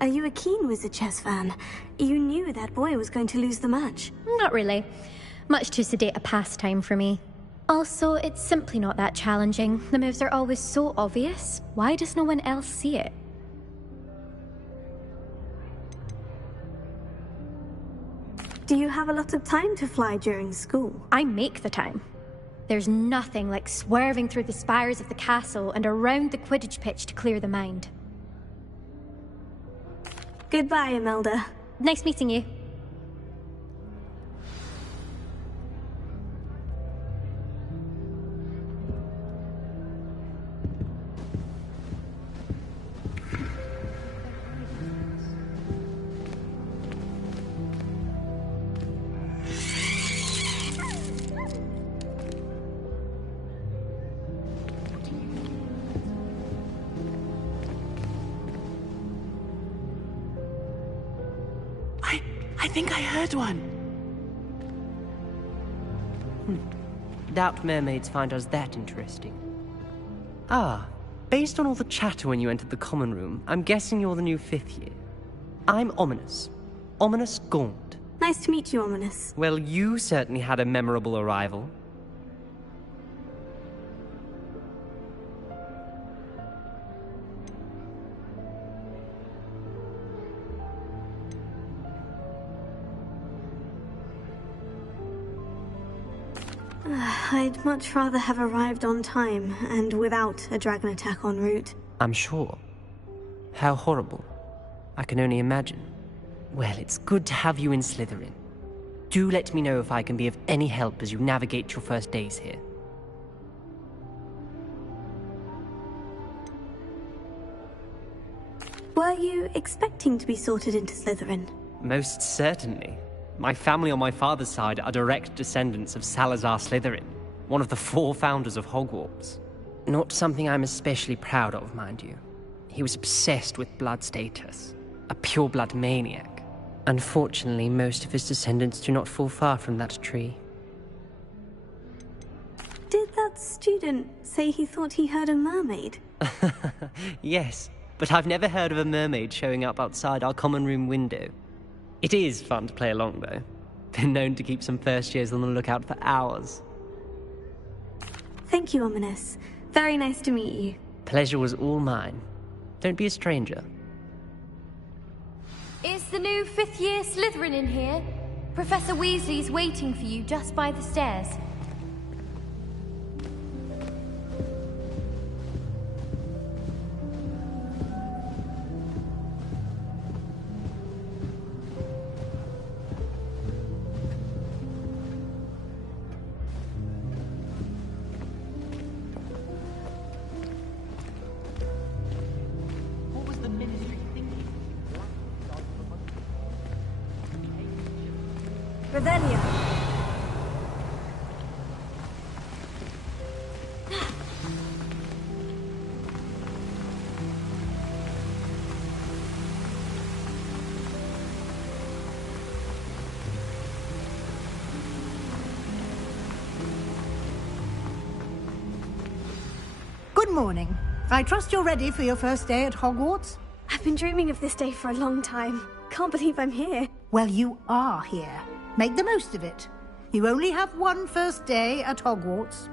Are you a keen Wizard Chess fan? You knew that boy was going to lose the match. Not really. Much too sedate a pastime for me. Also, it's simply not that challenging. The moves are always so obvious. Why does no one else see it? Do you have a lot of time to fly during school? I make the time. There's nothing like swerving through the spires of the castle and around the Quidditch pitch to clear the mind. Goodbye, Imelda. Nice meeting you. I think I heard one. Doubt mermaids find us that interesting. Ah, based on all the chatter when you entered the common room, I'm guessing you're the new 5th year. I'm Ominous. Ominous Gaunt. Nice to meet you, Ominous. Well, you certainly had a memorable arrival. I'd much rather have arrived on time and without a dragon attack en route. I'm sure. How horrible. I can only imagine. Well, it's good to have you in Slytherin. Do let me know if I can be of any help as you navigate your first days here. Were you expecting to be sorted into Slytherin? Most certainly. My family on my father's side are direct descendants of Salazar Slytherin, one of the 4 founders of Hogwarts. Not something I'm especially proud of, mind you. He was obsessed with blood status, a pure-blood maniac. Unfortunately, most of his descendants do not fall far from that tree. Did that student say he thought he heard a mermaid? Yes, but I've never heard of a mermaid showing up outside our common room window. It is fun to play along, though. Been known to keep some first years on the lookout for hours. Thank you, Ominous. Very nice to meet you. Pleasure was all mine. Don't be a stranger. Is the new 5th year Slytherin in here? Professor Weasley's waiting for you just by the stairs. Revelio. Good morning. I trust you're ready for your first day at Hogwarts? I've been dreaming of this day for a long time. Can't believe I'm here. Well, you are here. Make the most of it. You only have one first day at Hogwarts.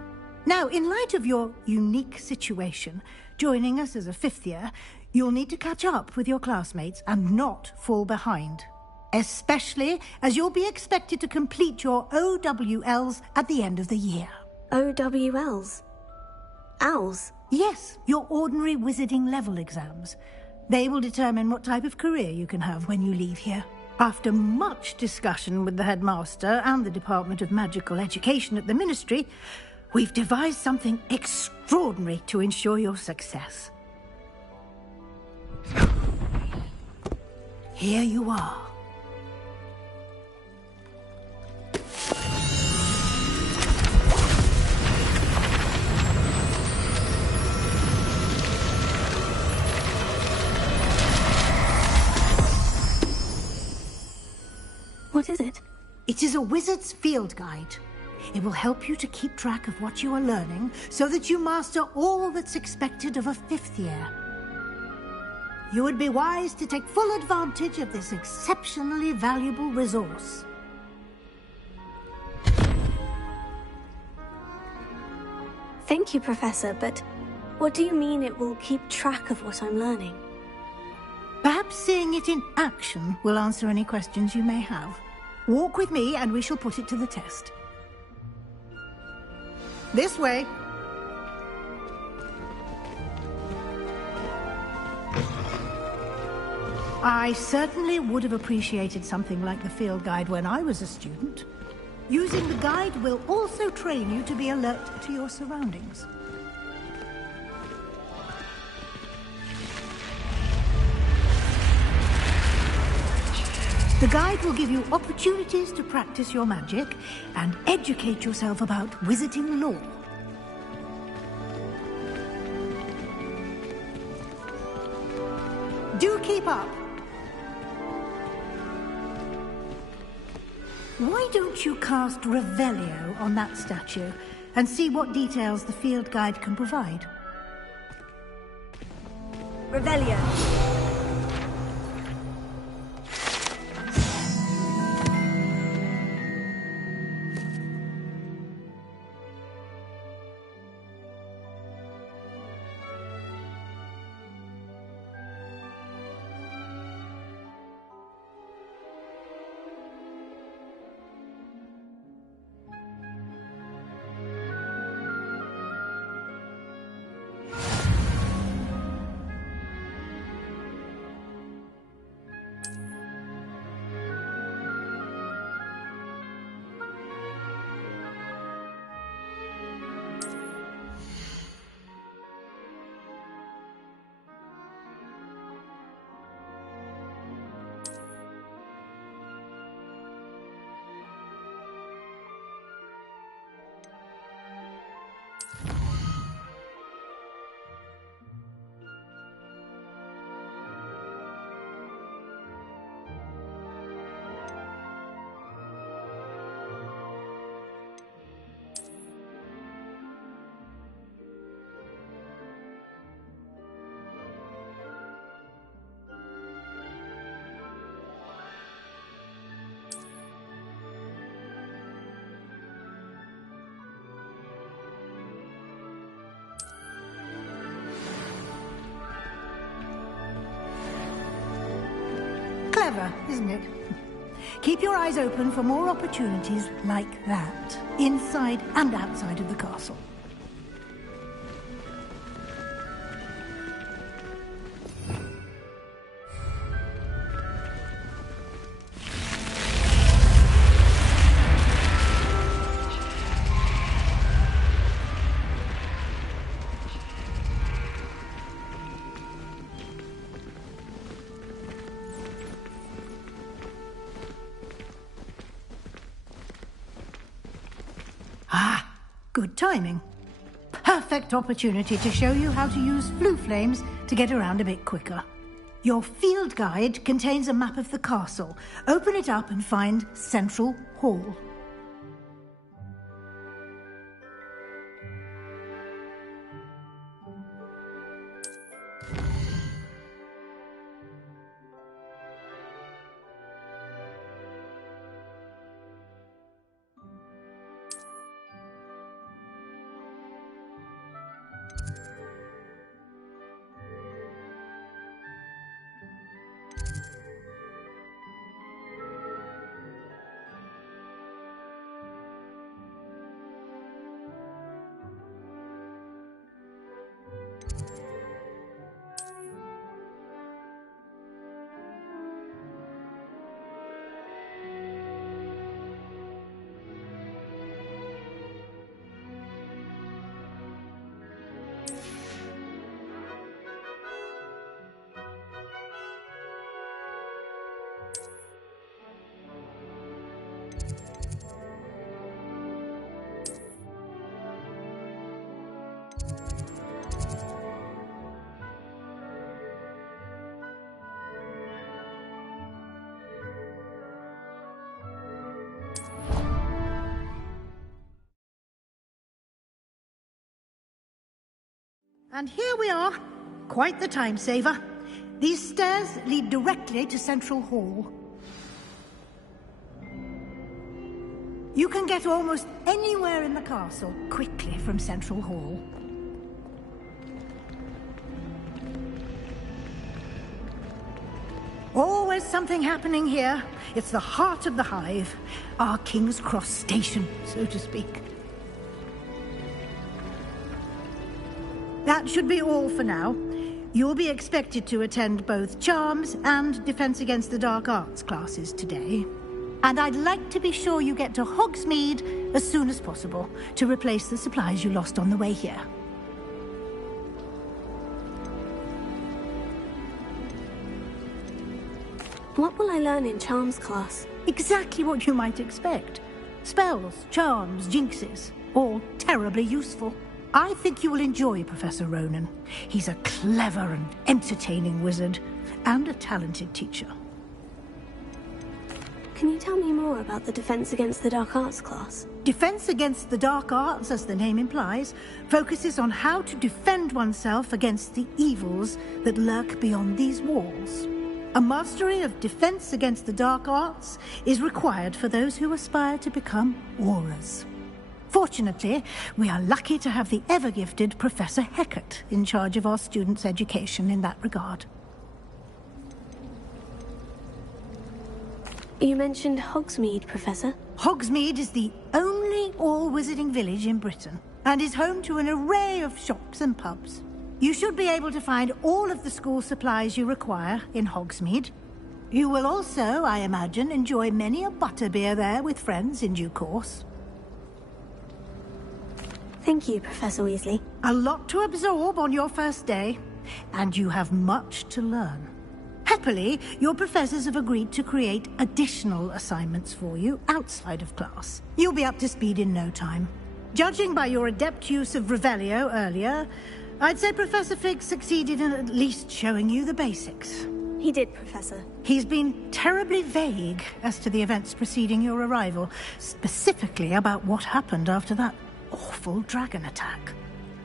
Now, in light of your unique situation, joining us as a 5th year, you'll need to catch up with your classmates and not fall behind. Especially as you'll be expected to complete your OWLs at the end of the year. OWLs? Owls? Yes, your ordinary wizarding level exams. They will determine what type of career you can have when you leave here. After much discussion with the headmaster and the Department of Magical Education at the Ministry, we've devised something extraordinary to ensure your success. Here you are. What is it? It is a wizard's field guide. It will help you to keep track of what you are learning so that you master all that's expected of a 5th year. You would be wise to take full advantage of this exceptionally valuable resource. Thank you, Professor, but what do you mean it will keep track of what I'm learning? Perhaps seeing it in action will answer any questions you may have. Walk with me and we shall put it to the test. This way. I certainly would have appreciated something like the field guide when I was a student. Using the guide will also train you to be alert to your surroundings. The guide will give you opportunities to practice your magic and educate yourself about wizarding lore. Do keep up. Why don't you cast Revelio on that statue and see what details the field guide can provide? Revelio. Clever, isn't it? Keep your eyes open for more opportunities like that, inside and outside of the castle. Good timing. Perfect opportunity to show you how to use flue flames to get around a bit quicker. Your field guide contains a map of the castle. Open it up and find Central Hall. And here we are. Quite the time saver. These stairs lead directly to Central Hall. You can get almost anywhere in the castle quickly from Central Hall. Always something happening here. It's the heart of the hive. Our King's Cross station, so to speak. That should be all for now. You'll be expected to attend both Charms and Defense Against the Dark Arts classes today. And I'd like to be sure you get to Hogsmeade as soon as possible to replace the supplies you lost on the way here. What will I learn in Charms class? Exactly what you might expect. Spells, charms, jinxes, all terribly useful. I think you will enjoy Professor Ronan. He's a clever and entertaining wizard, and a talented teacher. Can you tell me more about the Defense Against the Dark Arts class? Defense Against the Dark Arts, as the name implies, focuses on how to defend oneself against the evils that lurk beyond these walls. A mastery of Defense Against the Dark Arts is required for those who aspire to become Aurors. Fortunately, we are lucky to have the ever-gifted Professor Hecat in charge of our students' education in that regard. You mentioned Hogsmeade, Professor. Hogsmeade is the only all-wizarding village in Britain, and is home to an array of shops and pubs. You should be able to find all of the school supplies you require in Hogsmeade. You will also, I imagine, enjoy many a butterbeer there with friends in due course. Thank you, Professor Weasley. A lot to absorb on your first day, and you have much to learn. Happily, your professors have agreed to create additional assignments for you outside of class. You'll be up to speed in no time. Judging by your adept use of Revelio earlier, I'd say Professor Fig succeeded in at least showing you the basics. He did, Professor. He's been terribly vague as to the events preceding your arrival, specifically about what happened after that awful dragon attack.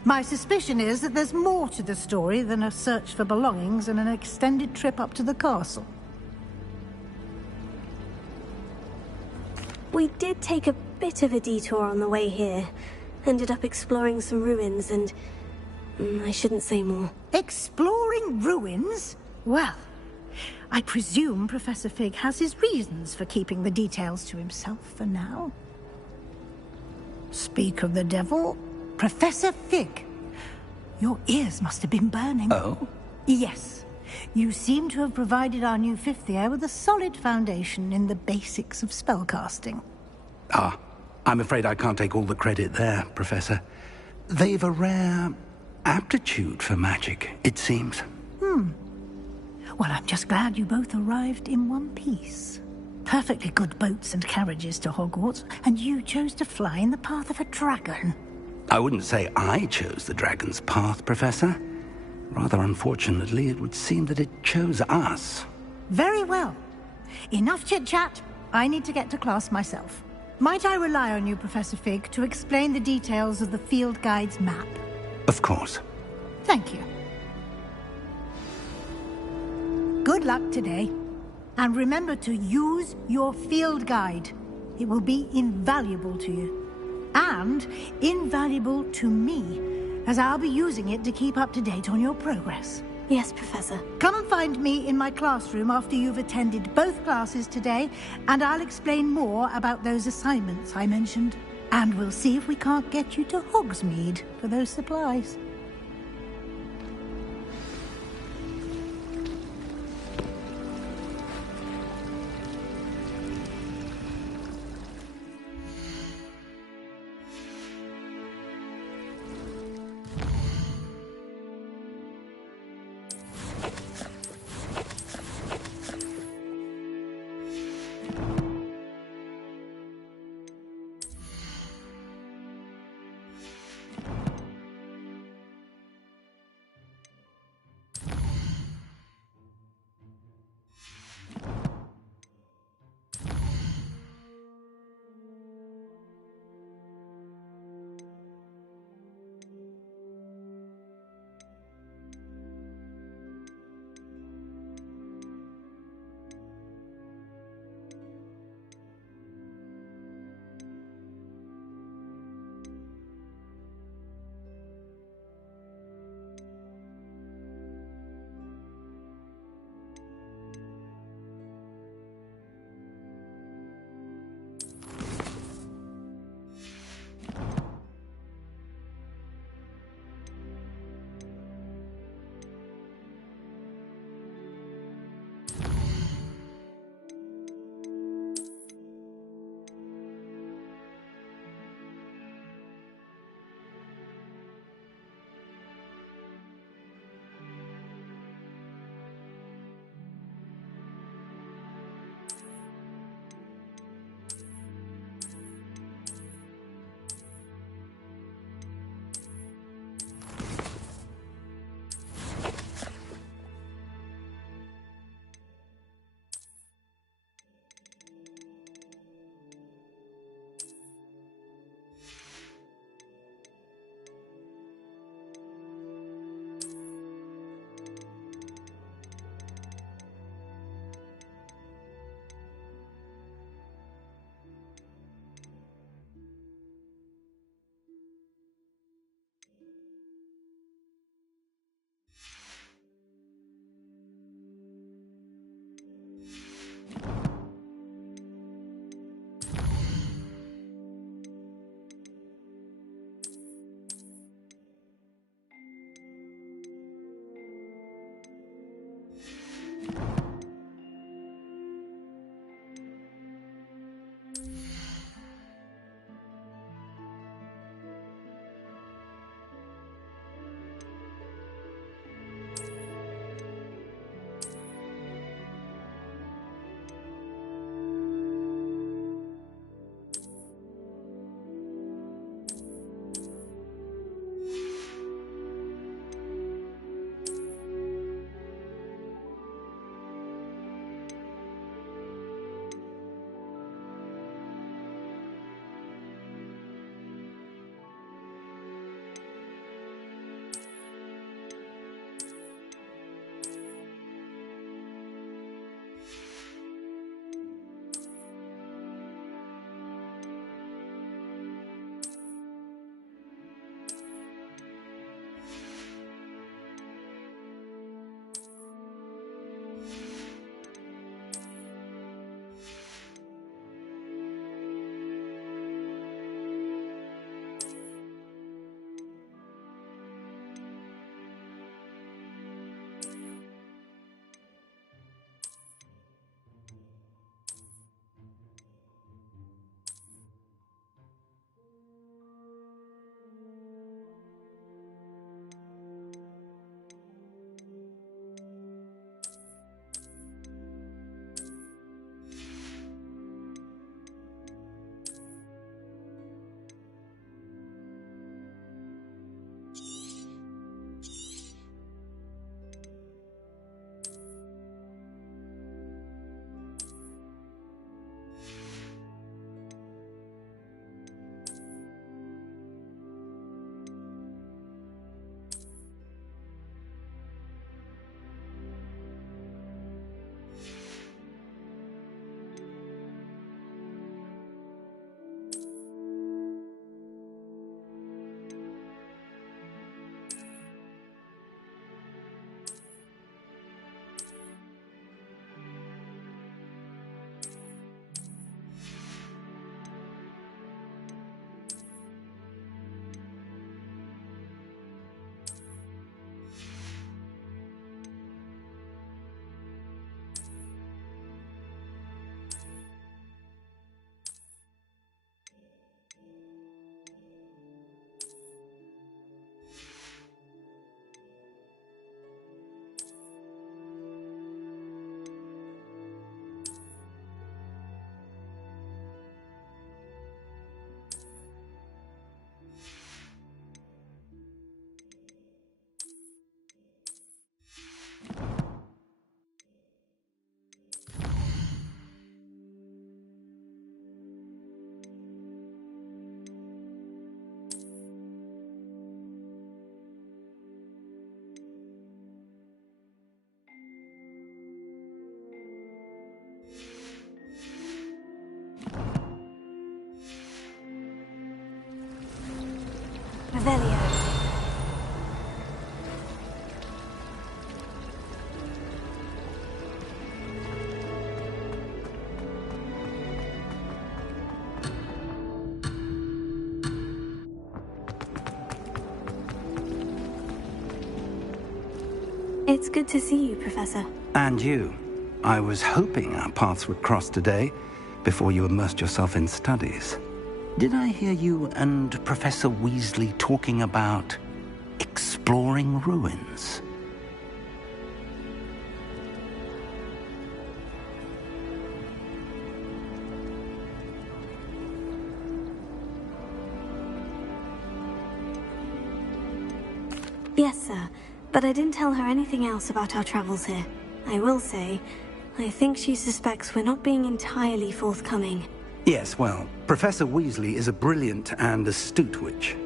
My suspicion is that there's more to the story than a search for belongings and an extended trip up to the castle. We did take a bit of a detour on the way here. Ended up exploring some ruins and... I shouldn't say more. Exploring ruins? Well, I presume Professor Fig has his reasons for keeping the details to himself for now. Speak of the devil, Professor Fig. Your ears must have been burning. Oh? Yes. You seem to have provided our new fifth year with a solid foundation in the basics of spellcasting. Ah, I'm afraid I can't take all the credit there, Professor. They've a rare aptitude for magic, it seems. Well, I'm just glad you both arrived in one piece. Perfectly good boats and carriages to Hogwarts, and you chose to fly in the path of a dragon. I wouldn't say I chose the dragon's path, Professor. Rather unfortunately, it would seem that it chose us. Very well. Enough chit-chat. I need to get to class myself. Might I rely on you, Professor Fig, to explain the details of the field guide's map? Of course. Thank you. Good luck today. And remember to use your field guide. It will be invaluable to you. And invaluable to me, as I'll be using it to keep up to date on your progress. Yes, Professor. Come and find me in my classroom after you've attended both classes today, and I'll explain more about those assignments I mentioned. And we'll see if we can't get you to Hogsmeade for those supplies. Revelio. It's good to see you, Professor. And you. I was hoping our paths would cross today, before you immersed yourself in studies. Did I hear you and Professor Weasley talking about exploring ruins? Yes, sir. But I didn't tell her anything else about our travels here. I will say, I think she suspects we're not being entirely forthcoming. Yes, well, Professor Weasley is a brilliant and astute witch.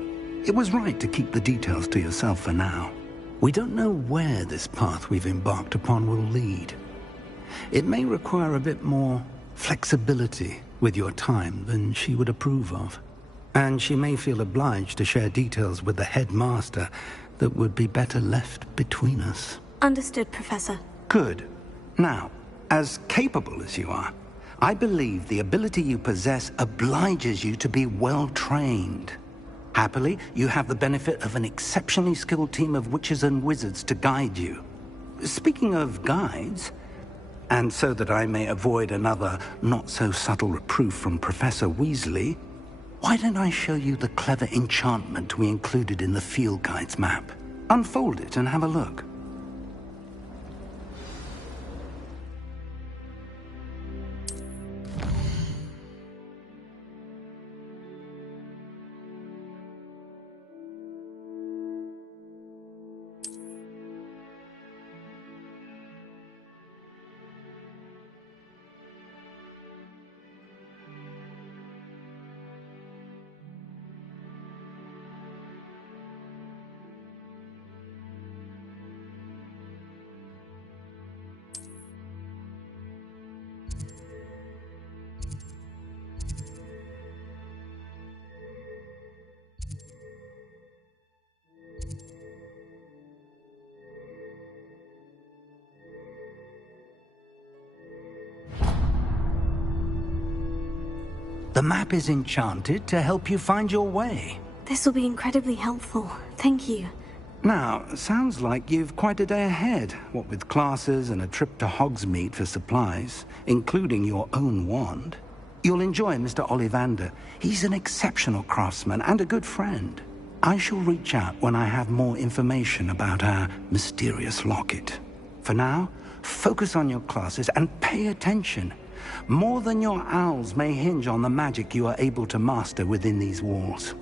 It was right to keep the details to yourself for now. We don't know where this path we've embarked upon will lead. It may require a bit more flexibility with your time than she would approve of. And she may feel obliged to share details with the headmaster that would be better left between us. Understood, Professor. Good. Now, as capable as you are, I believe the ability you possess obliges you to be well-trained. Happily, you have the benefit of an exceptionally skilled team of witches and wizards to guide you. Speaking of guides, and so that I may avoid another not-so-subtle reproof from Professor Weasley, why don't I show you the clever enchantment we included in the field guide's map? Unfold it and have a look. The map is enchanted to help you find your way. This will be incredibly helpful. Thank you. Now, sounds like you've quite a day ahead, what with classes and a trip to Hogsmeade for supplies, including your own wand. You'll enjoy Mr. Ollivander. He's an exceptional craftsman and a good friend. I shall reach out when I have more information about our mysterious locket. For now, focus on your classes and pay attention. More than your owls may hinge on the magic you are able to master within these walls.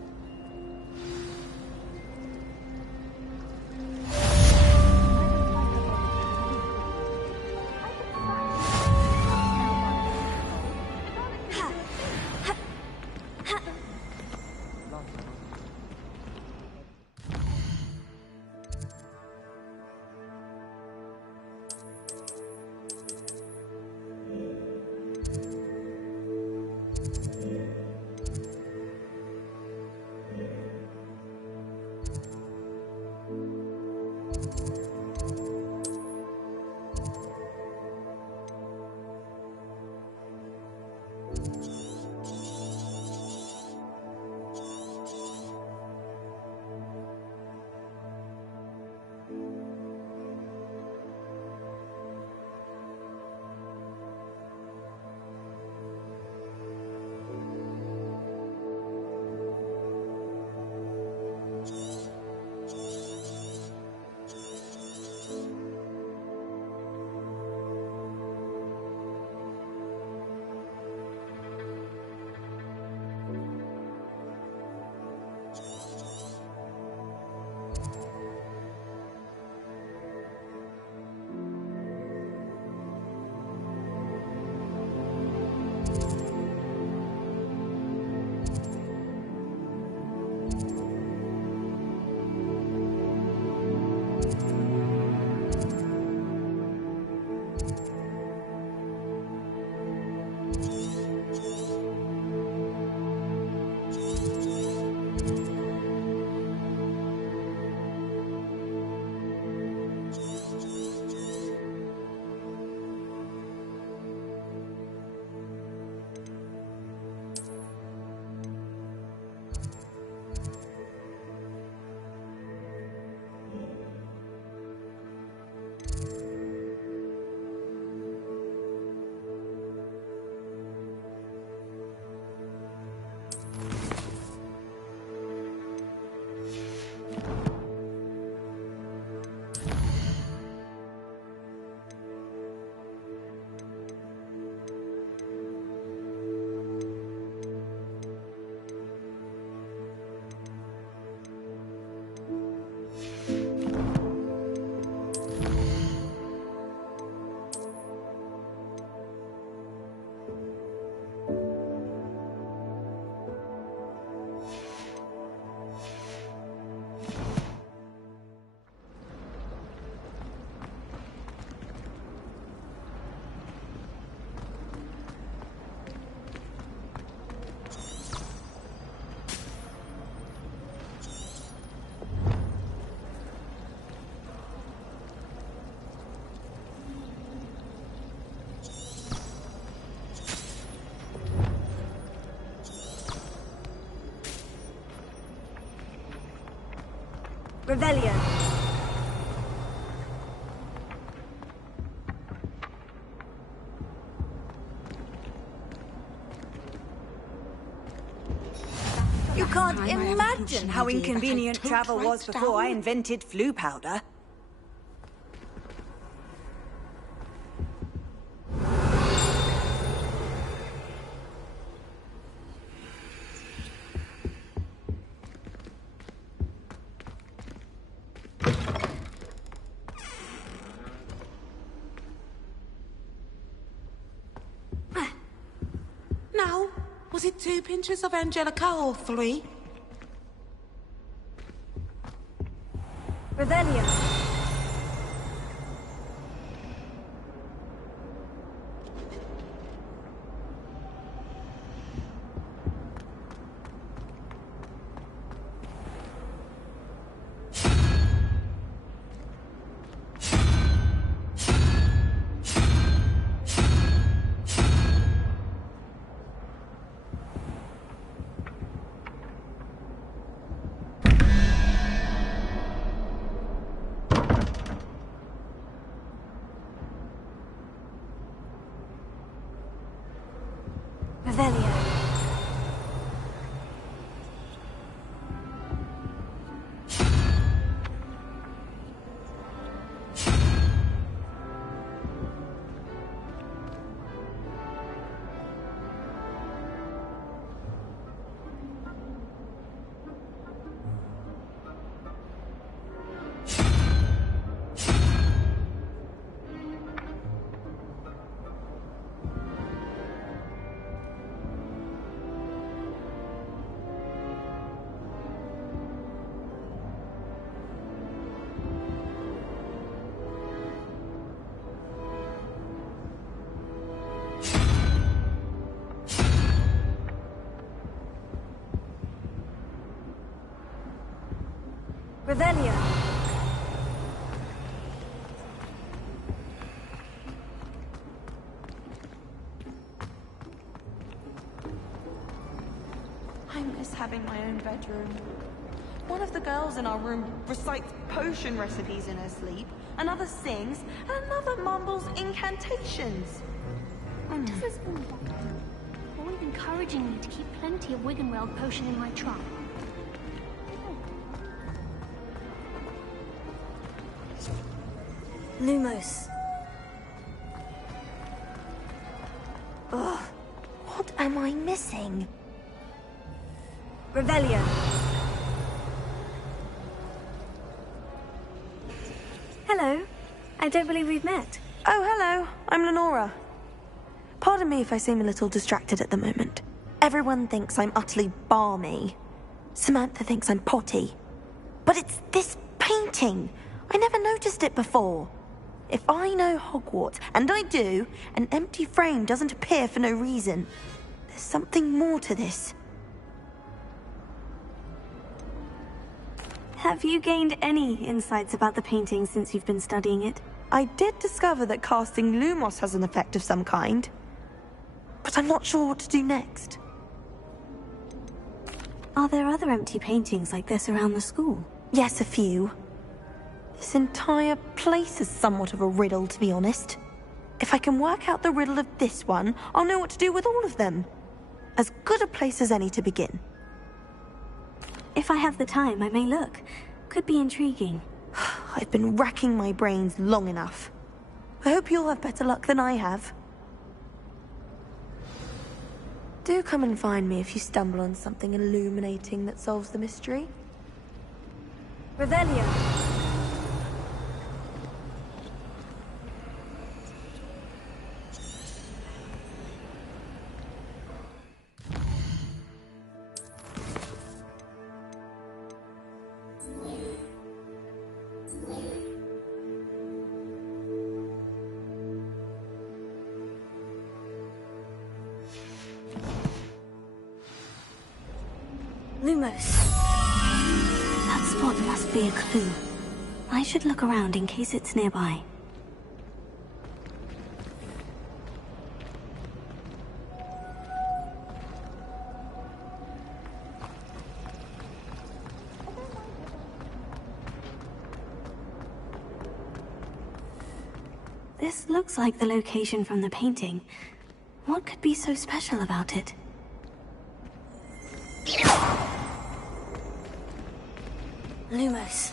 Revelio. You can't imagine how inconvenient travel was before I invented flu powder. Now, was it 2 pinches of Angelica or 3? Revelio. Revelio. Revelio. I miss having my own bedroom. One of the girls in our room recites potion recipes in her sleep, another sings, and another mumbles incantations. What does this all want? Always encouraging me to keep plenty of Wiggenweld potion in my trunk. Lumos. Ugh, what am I missing? Revelio. Hello. I don't believe we've met. Oh, hello. I'm Lenora. Pardon me if I seem a little distracted at the moment. Everyone thinks I'm utterly balmy. Samantha thinks I'm potty. But it's this painting. I never noticed it before. If I know Hogwarts, and I do, an empty frame doesn't appear for no reason. There's something more to this. Have you gained any insights about the painting since you've been studying it? I did discover that casting Lumos has an effect of some kind. But I'm not sure what to do next. Are there other empty paintings like this around the school? Yes, a few. This entire place is somewhat of a riddle, to be honest. If I can work out the riddle of this one, I'll know what to do with all of them. As good a place as any to begin. If I have the time, I may look. Could be intriguing. I've been racking my brains long enough. I hope you'll have better luck than I have. Do come and find me if you stumble on something illuminating that solves the mystery. Revelio. Lumos. That spot must be a clue. I should look around in case it's nearby. This looks like the location from the painting. What could be so special about it? Lumos.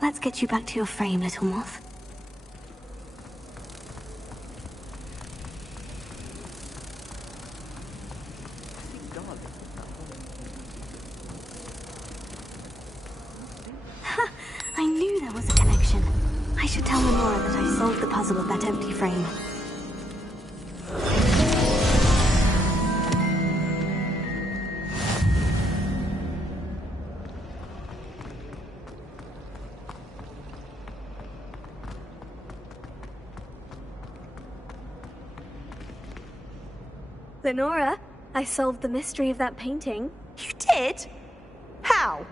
Let's get you back to your frame, little moth. Ha! I knew there was a connection. I should tell Lenora that I solved the puzzle of that empty frame. Lenora, I solved the mystery of that painting. You did? How?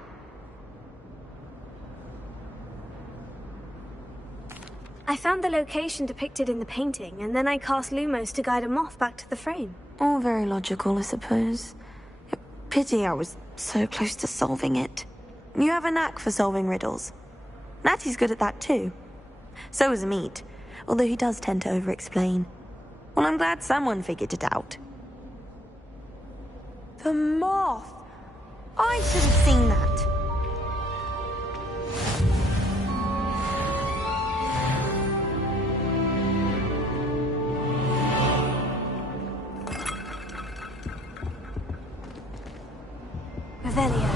I found the location depicted in the painting, and then I cast Lumos to guide a moth back to the frame. All very logical, I suppose. Pity I was so close to solving it. You have a knack for solving riddles. Natty's good at that too. So is Amit, although he does tend to over-explain. Well, I'm glad someone figured it out. The moth! I should have seen that. Revelio.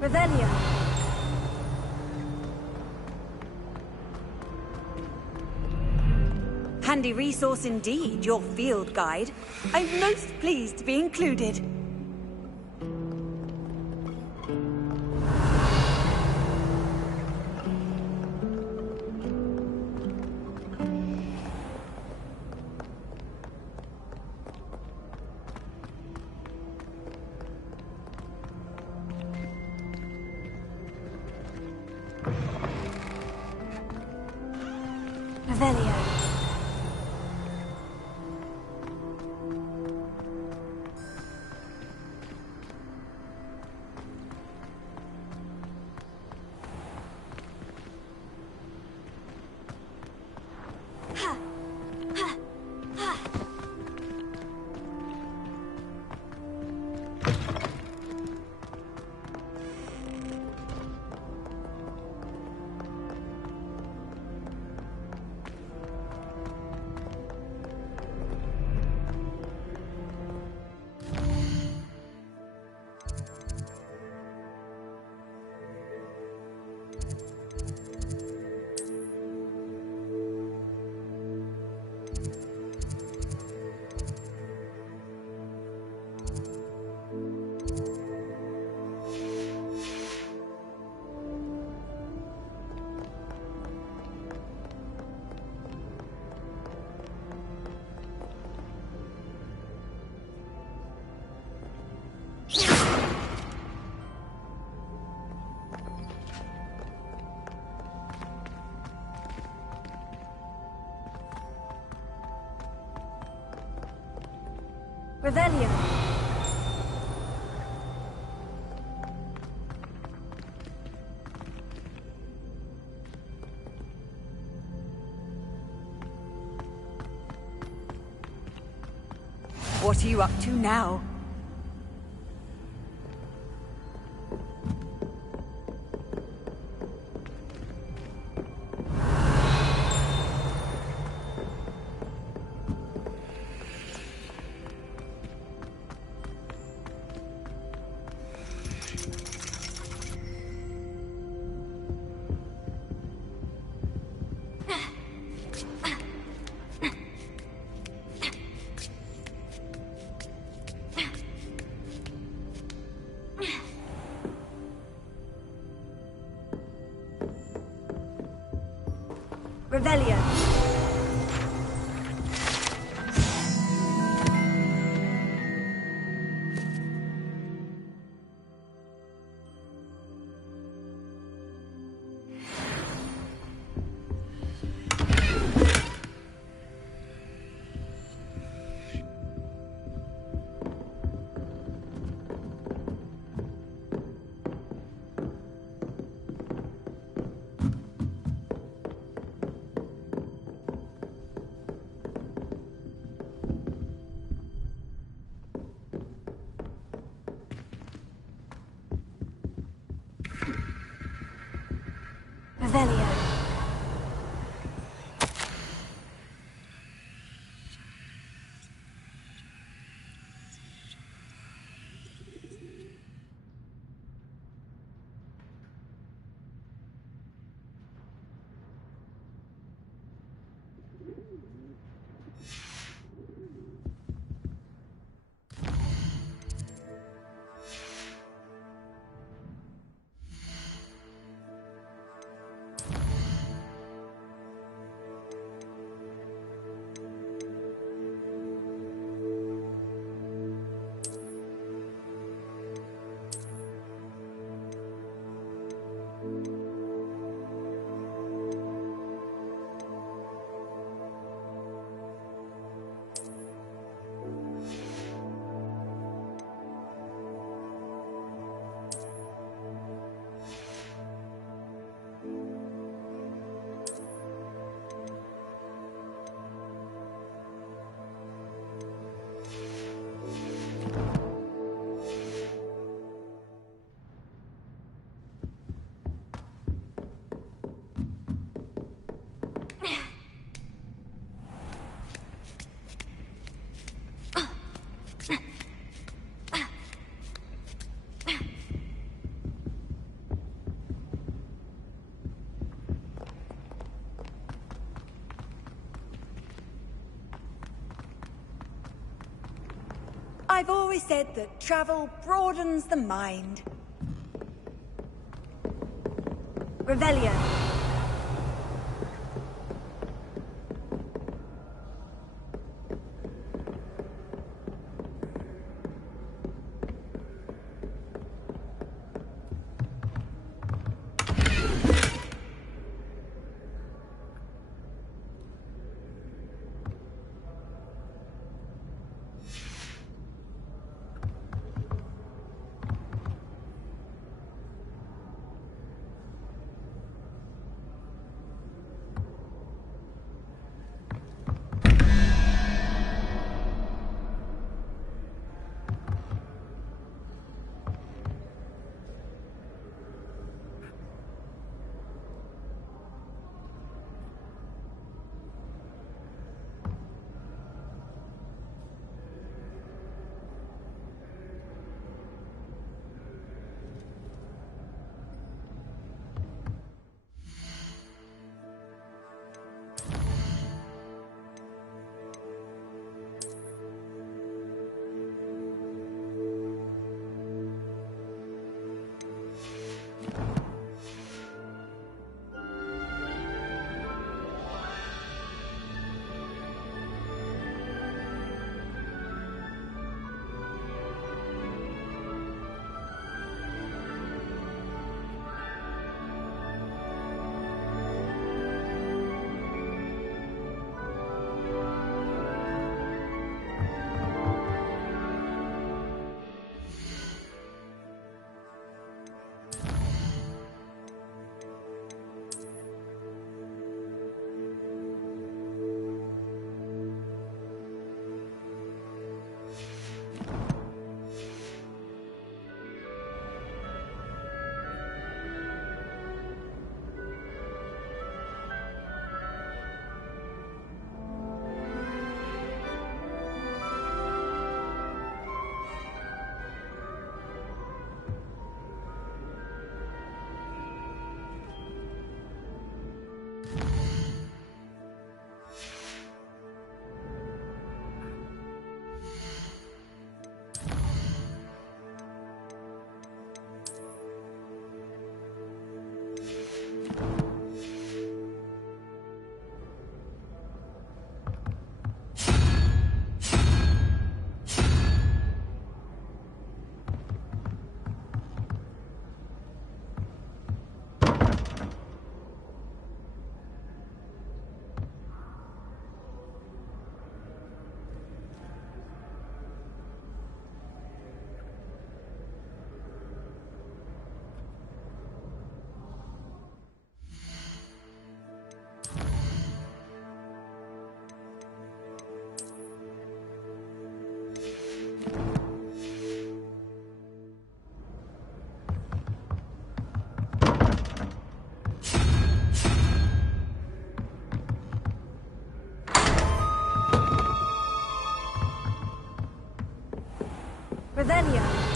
Revelio. Handy resource indeed, your field guide. I'm most pleased to be included. Revelio. Revelio. What are you up to now? I've always said that travel broadens the mind. Revelio. Revelio.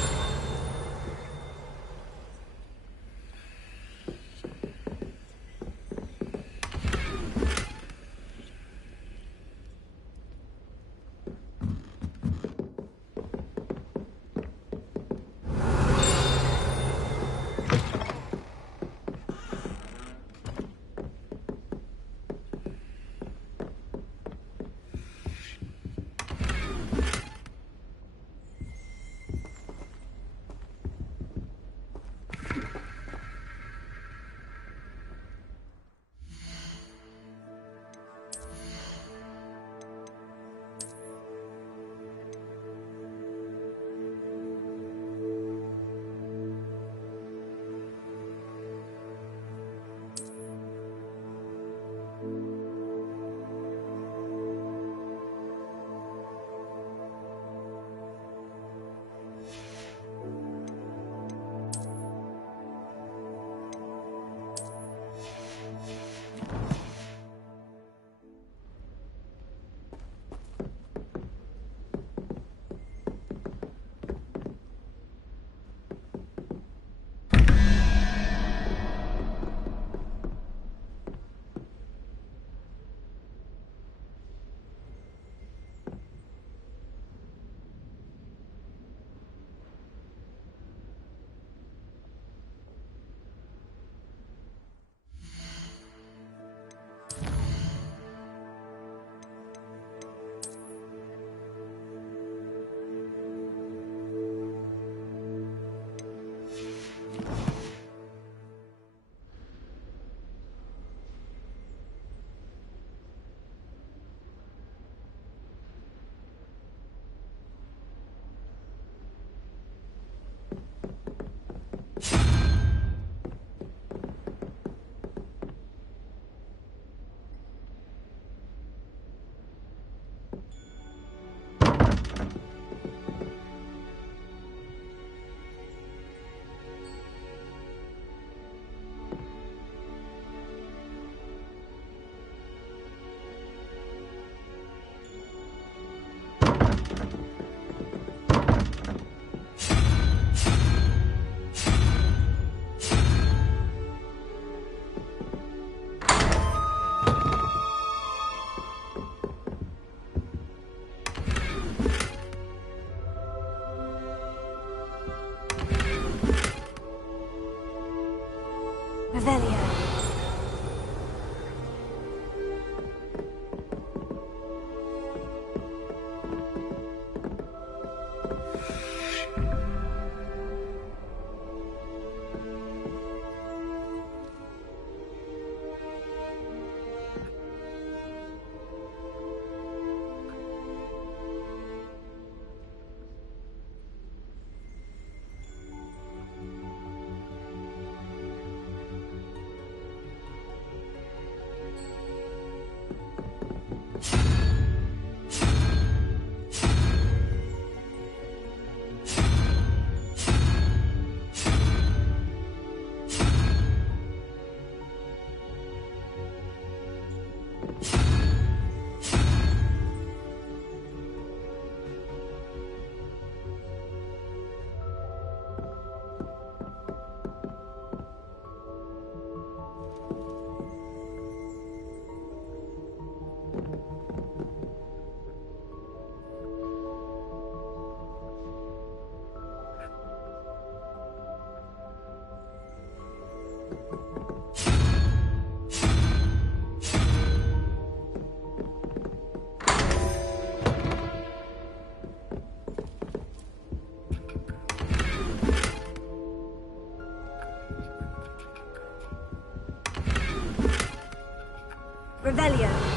Revelio.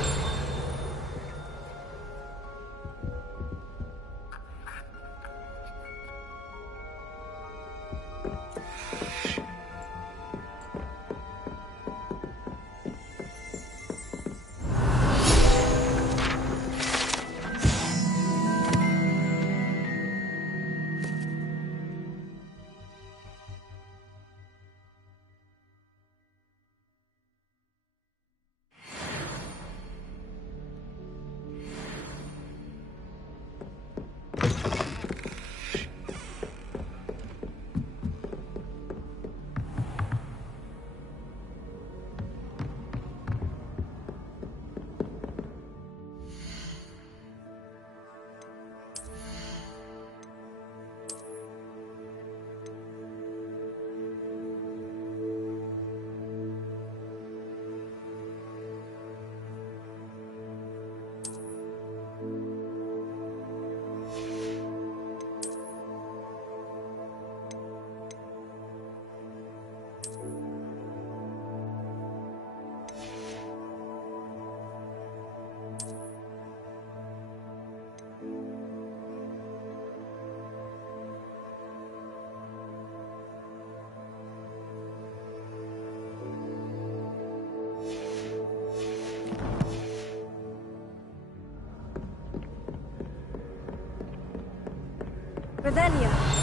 Revelio.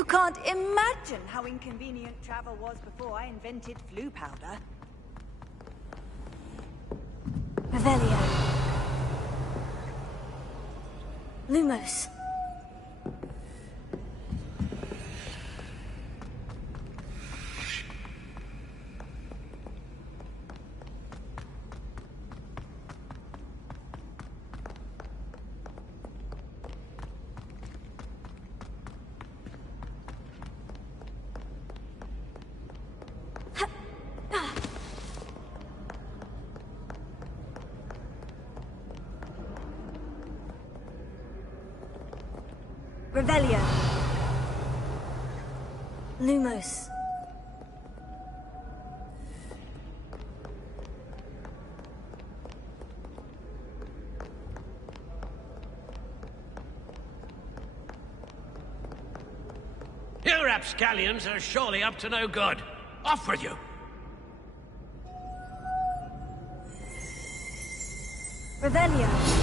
You can't imagine how inconvenient travel was before I invented flu powder. Revelio. Lumos. Revelio. Lumos. You rapscallions are surely up to no good. Off with you! Revelio.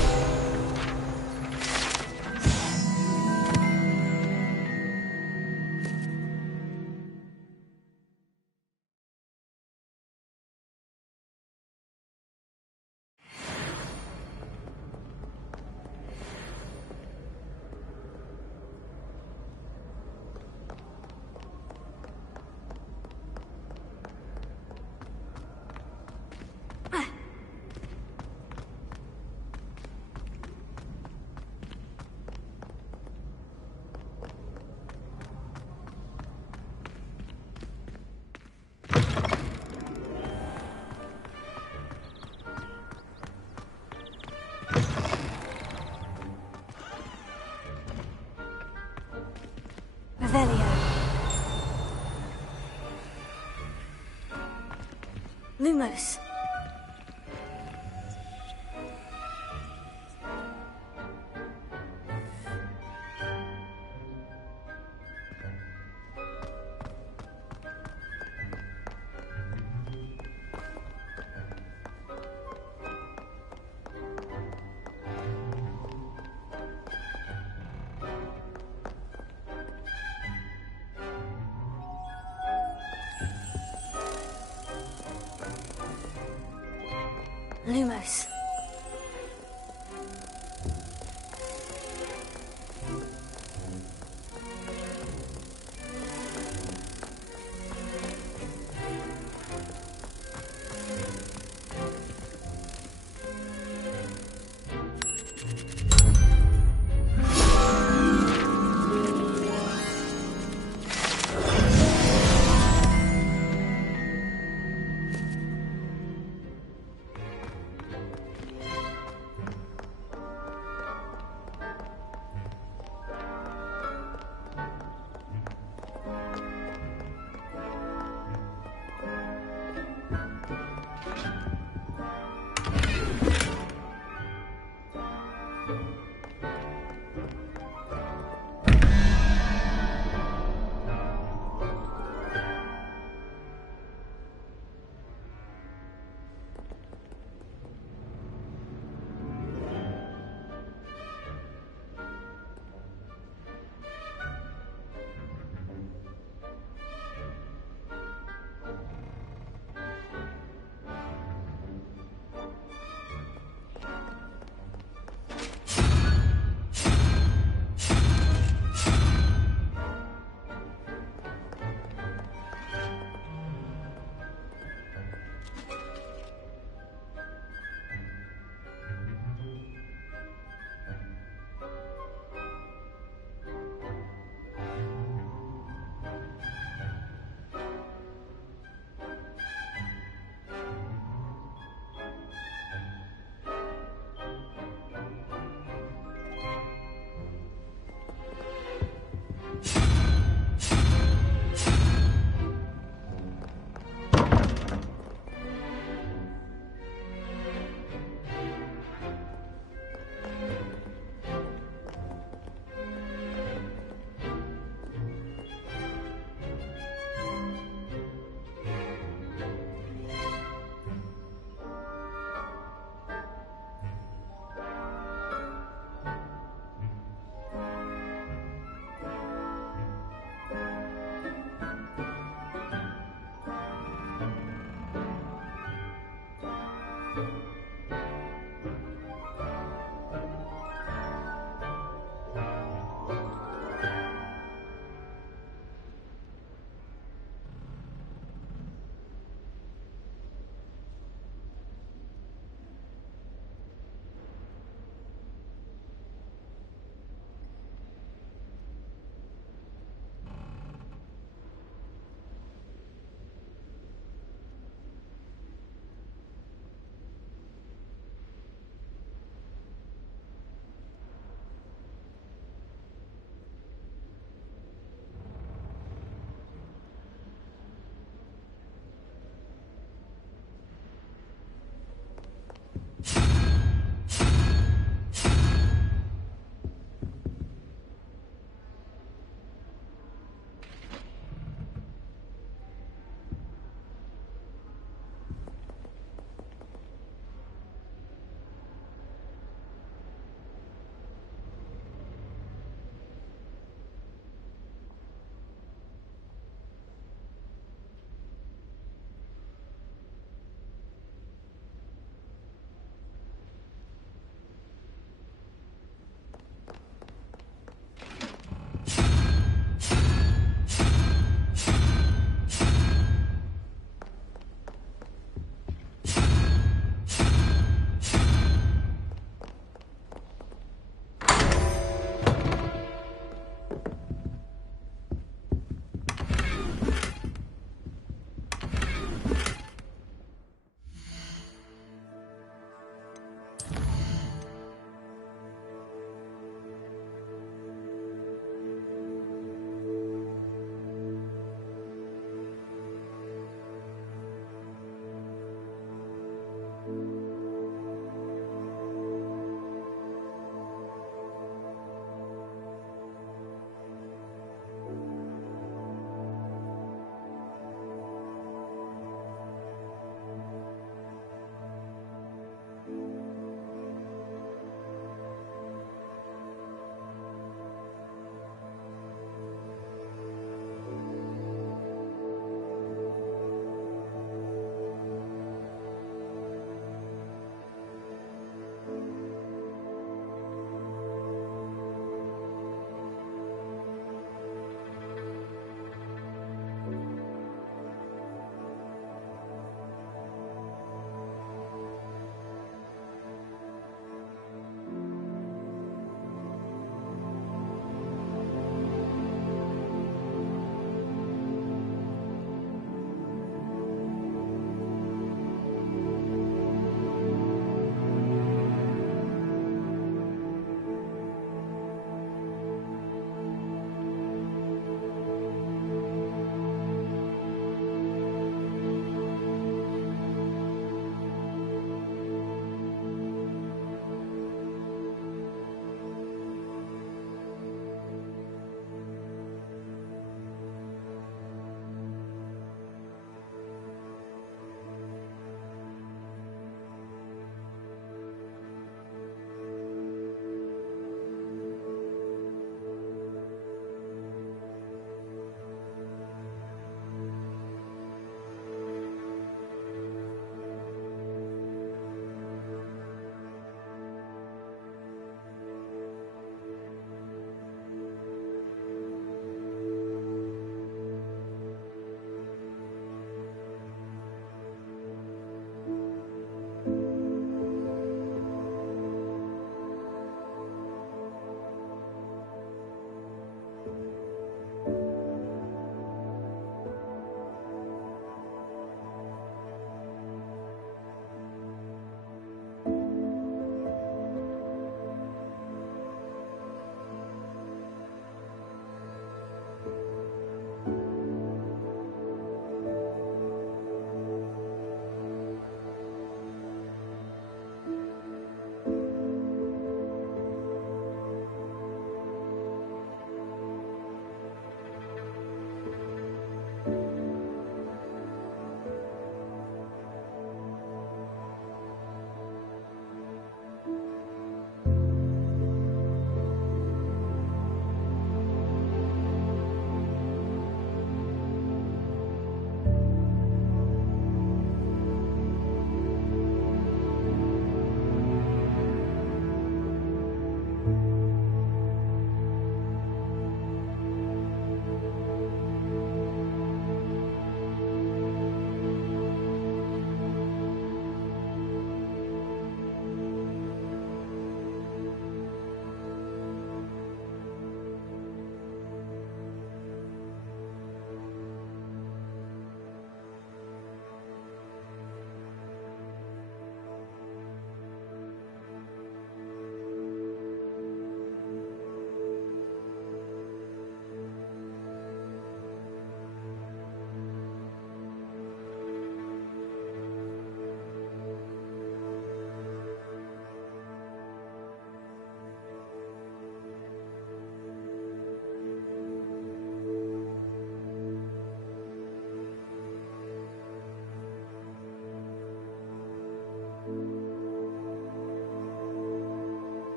Lumos. Lumos.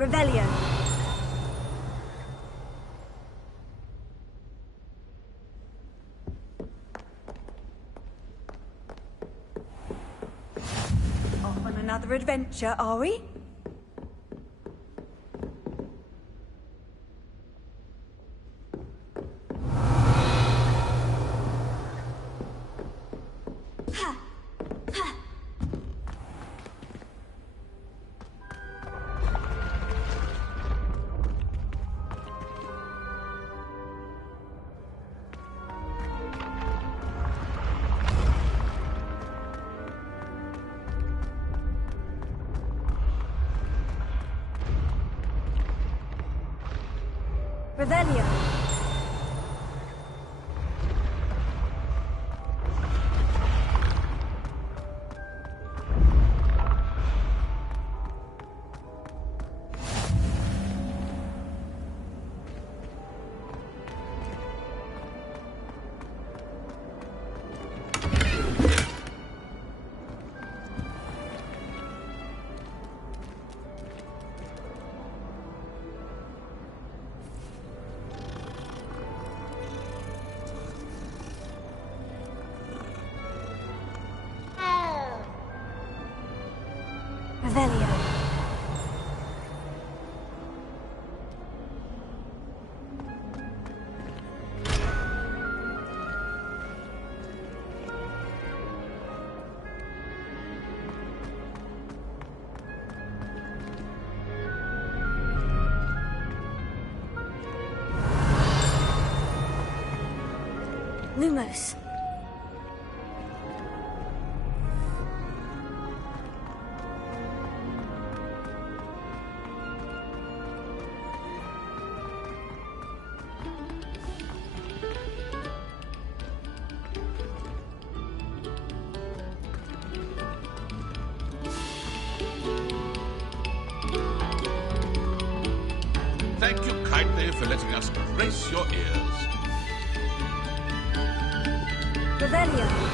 Revelio. Off on another adventure, are we? Revelio. Revelio. Lumos. Thank you kindly for letting us grace your ears. Revelio.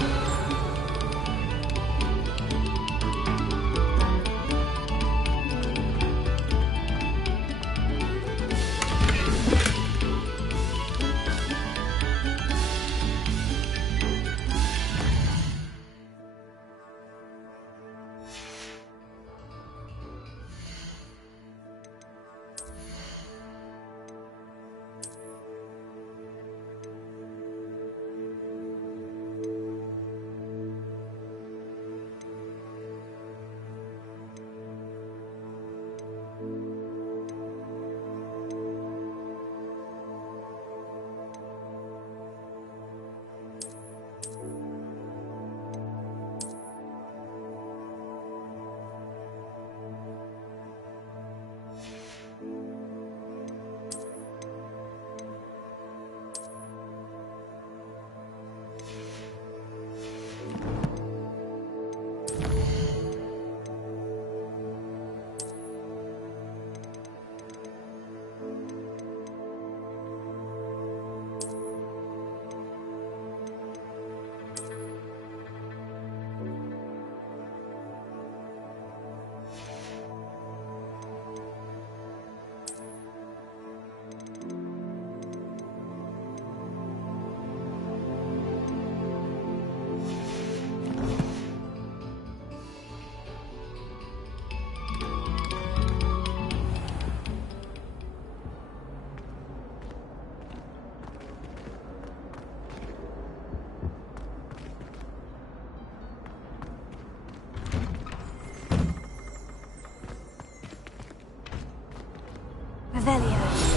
Revelio.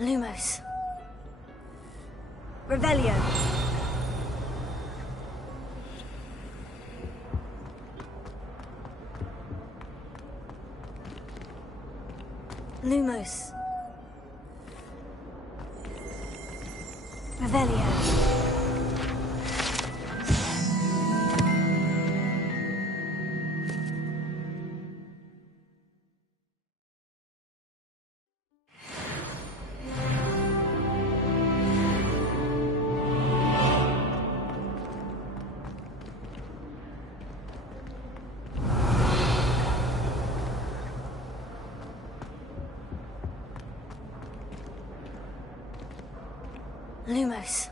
Lumos. Revelio. Lumos. Revelio. Lumos.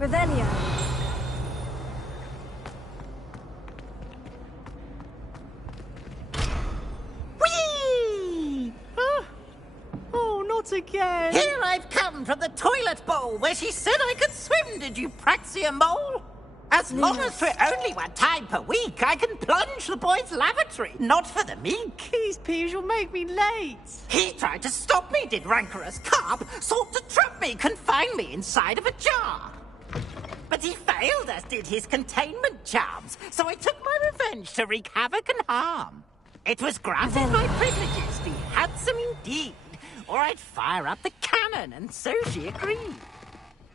Revelio. Whee! Oh, not again. Here I've come from the toilet bowl where she said I could swim, did you praxia mole? As long as for only 1 time per week, I can plunge the boy's lavatory, not for the meek. Please, Peeves, you'll make me late. He tried to stop me, did rancorous carp, sought to trap me, confine me inside of a jar. But he failed, as did his containment charms, so I took my revenge to wreak havoc and harm. It was granted my privileges, be handsome indeed, or I'd fire up the cannon, and so she agreed.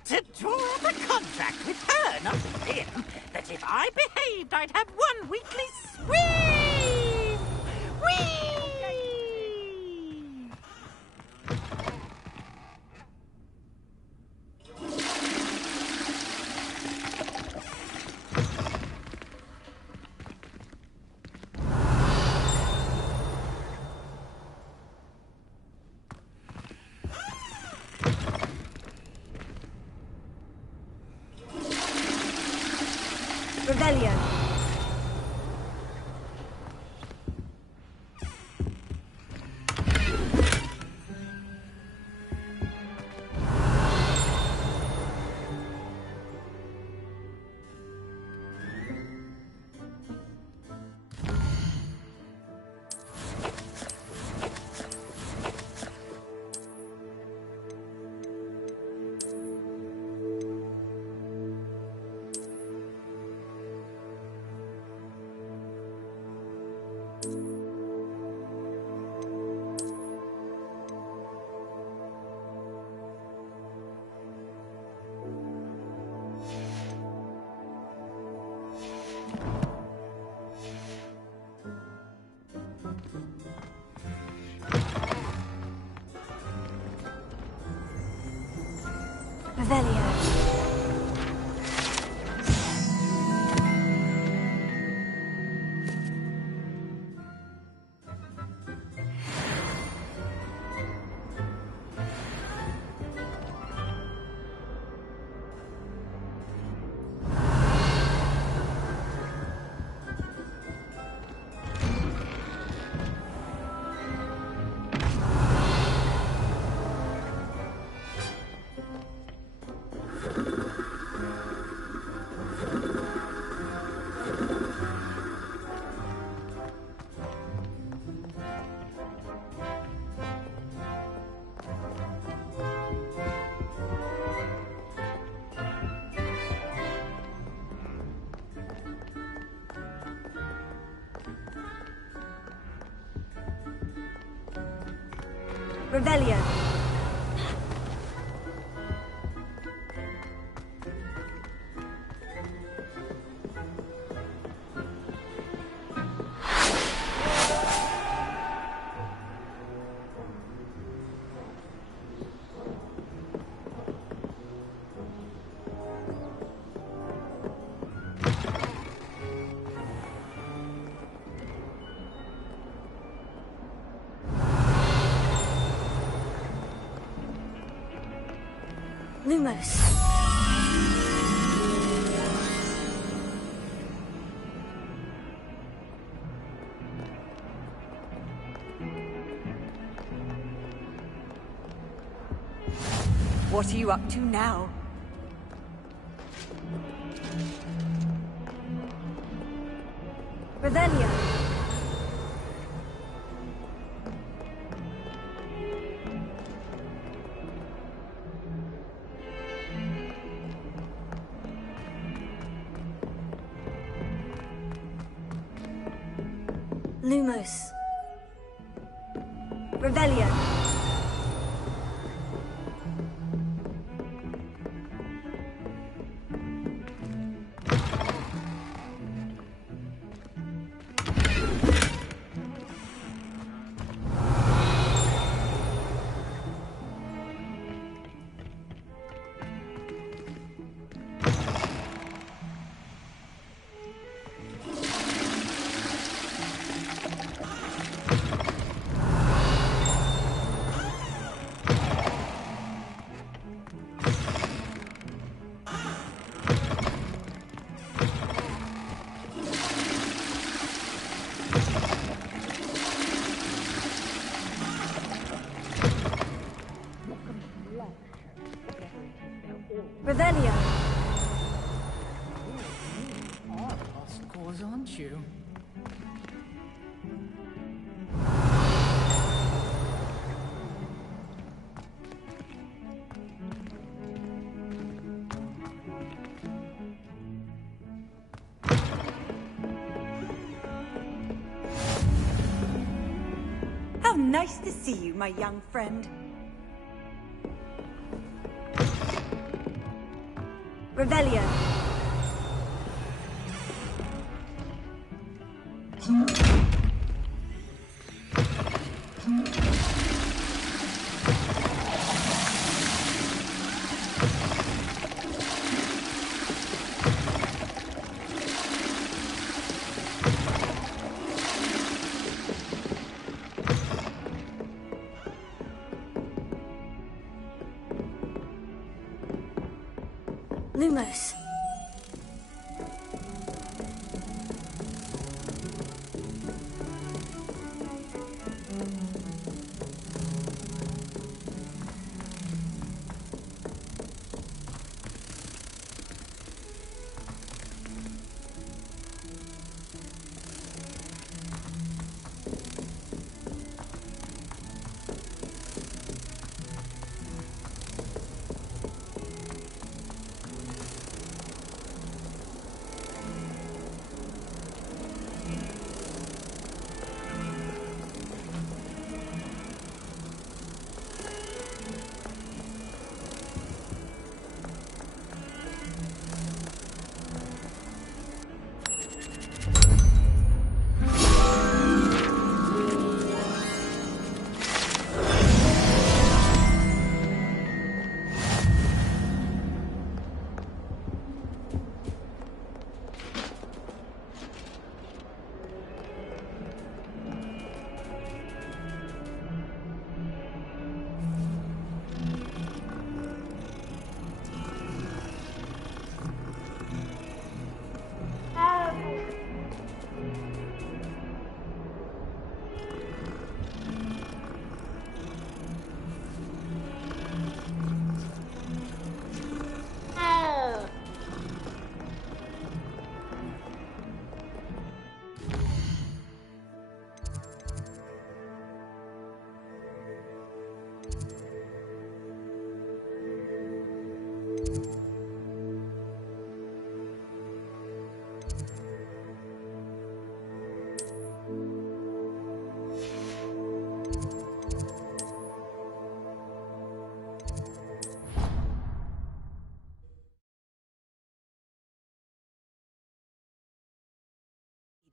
To draw up a contract with her, not with him, that if I behaved, I'd have 1 weekly swim! Whee! Revelio. Revelio. Revelio. Lumos. What are you up to now? Revelio. Lumos. Revelio. Revelio. Lost cause, aren't you? How nice to see you, my young friend. Revelio. Lumos.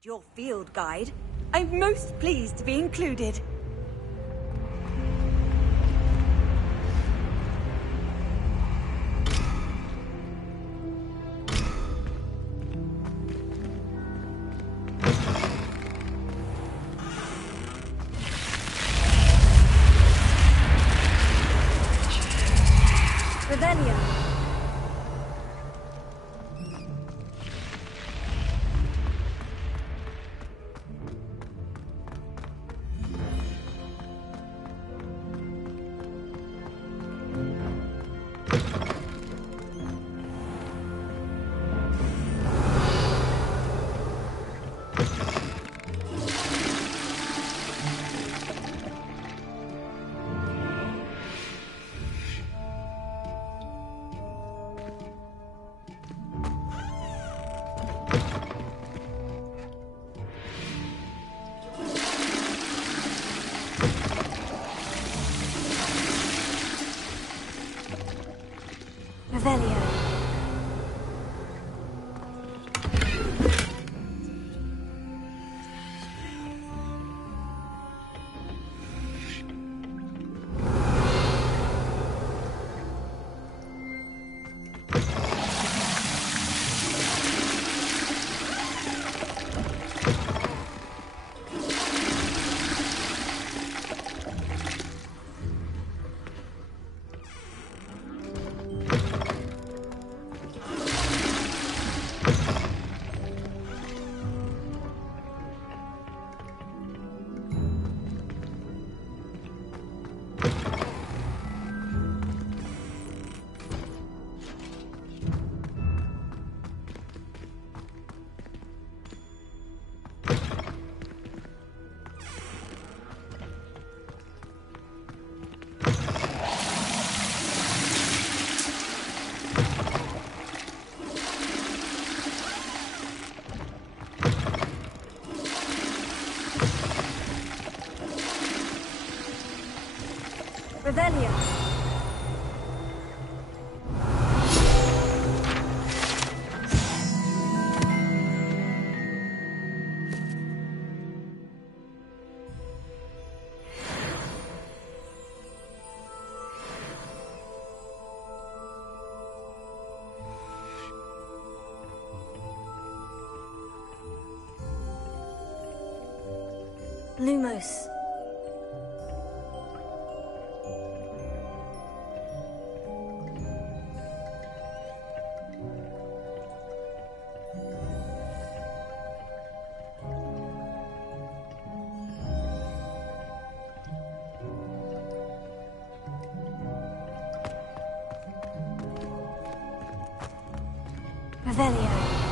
Your field guide. I'm most pleased to be included. Revelio. Revelio. Revelio. Lumos. Revelio.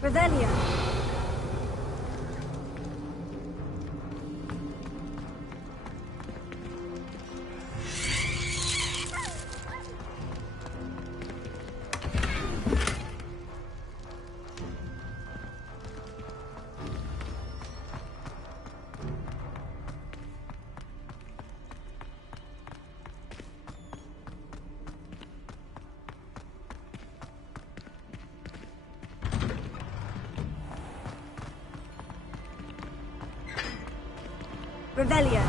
Revelio. Revelio.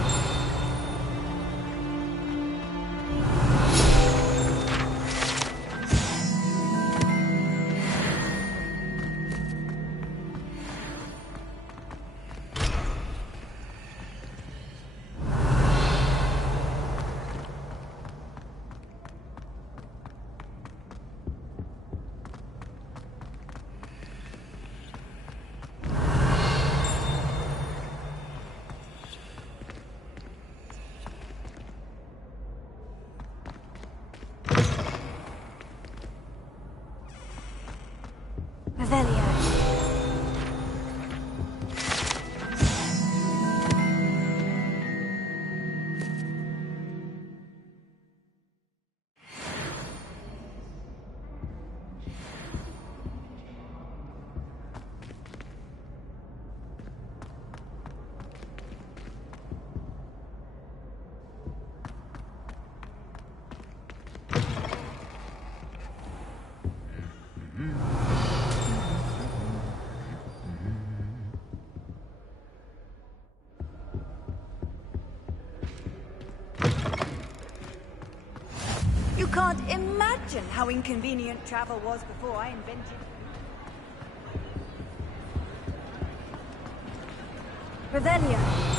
Revelio. You can't imagine how inconvenient travel was before I invented... Revelio.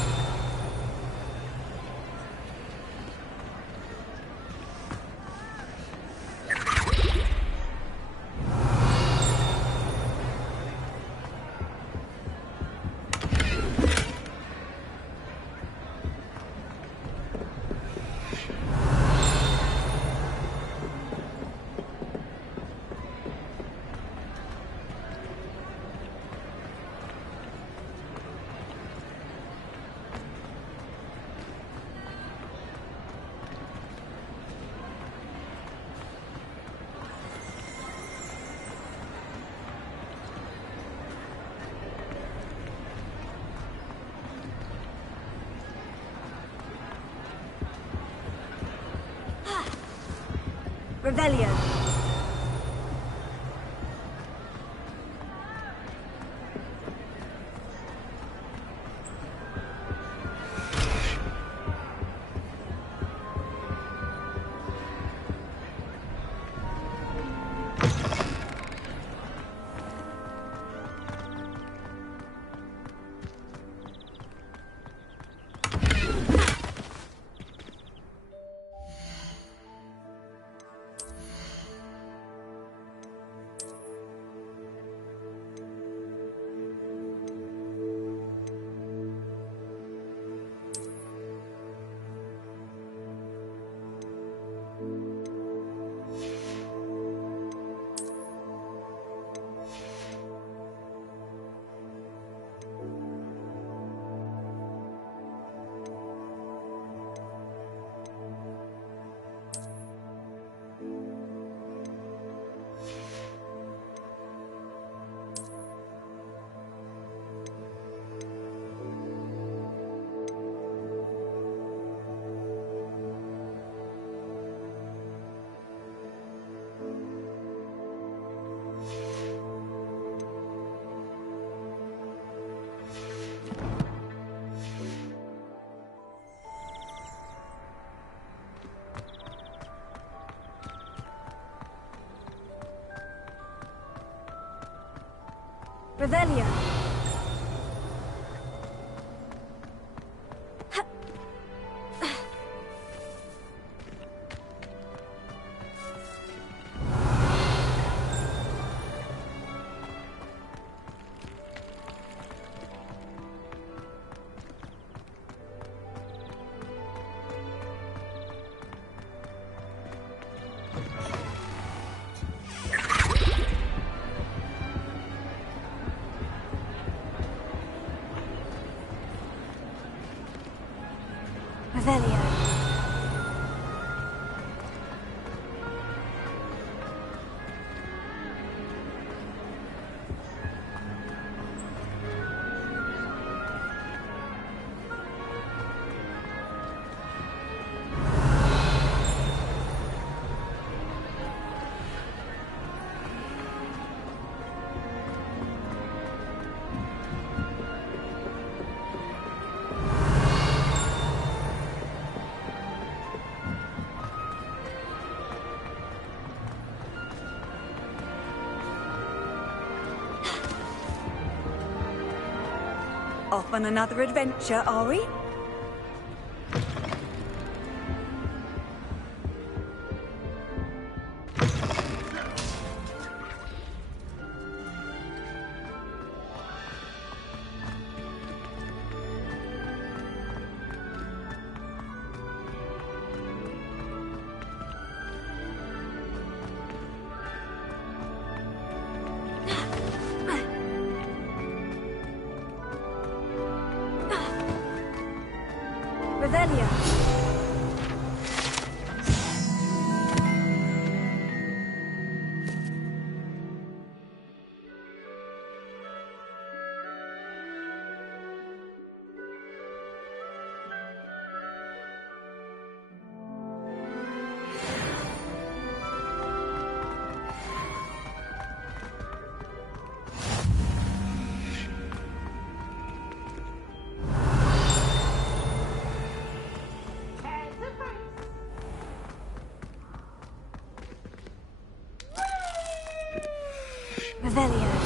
Revelio. Revelio. Revelio. Off on another adventure, are we? Revelia. Revelia.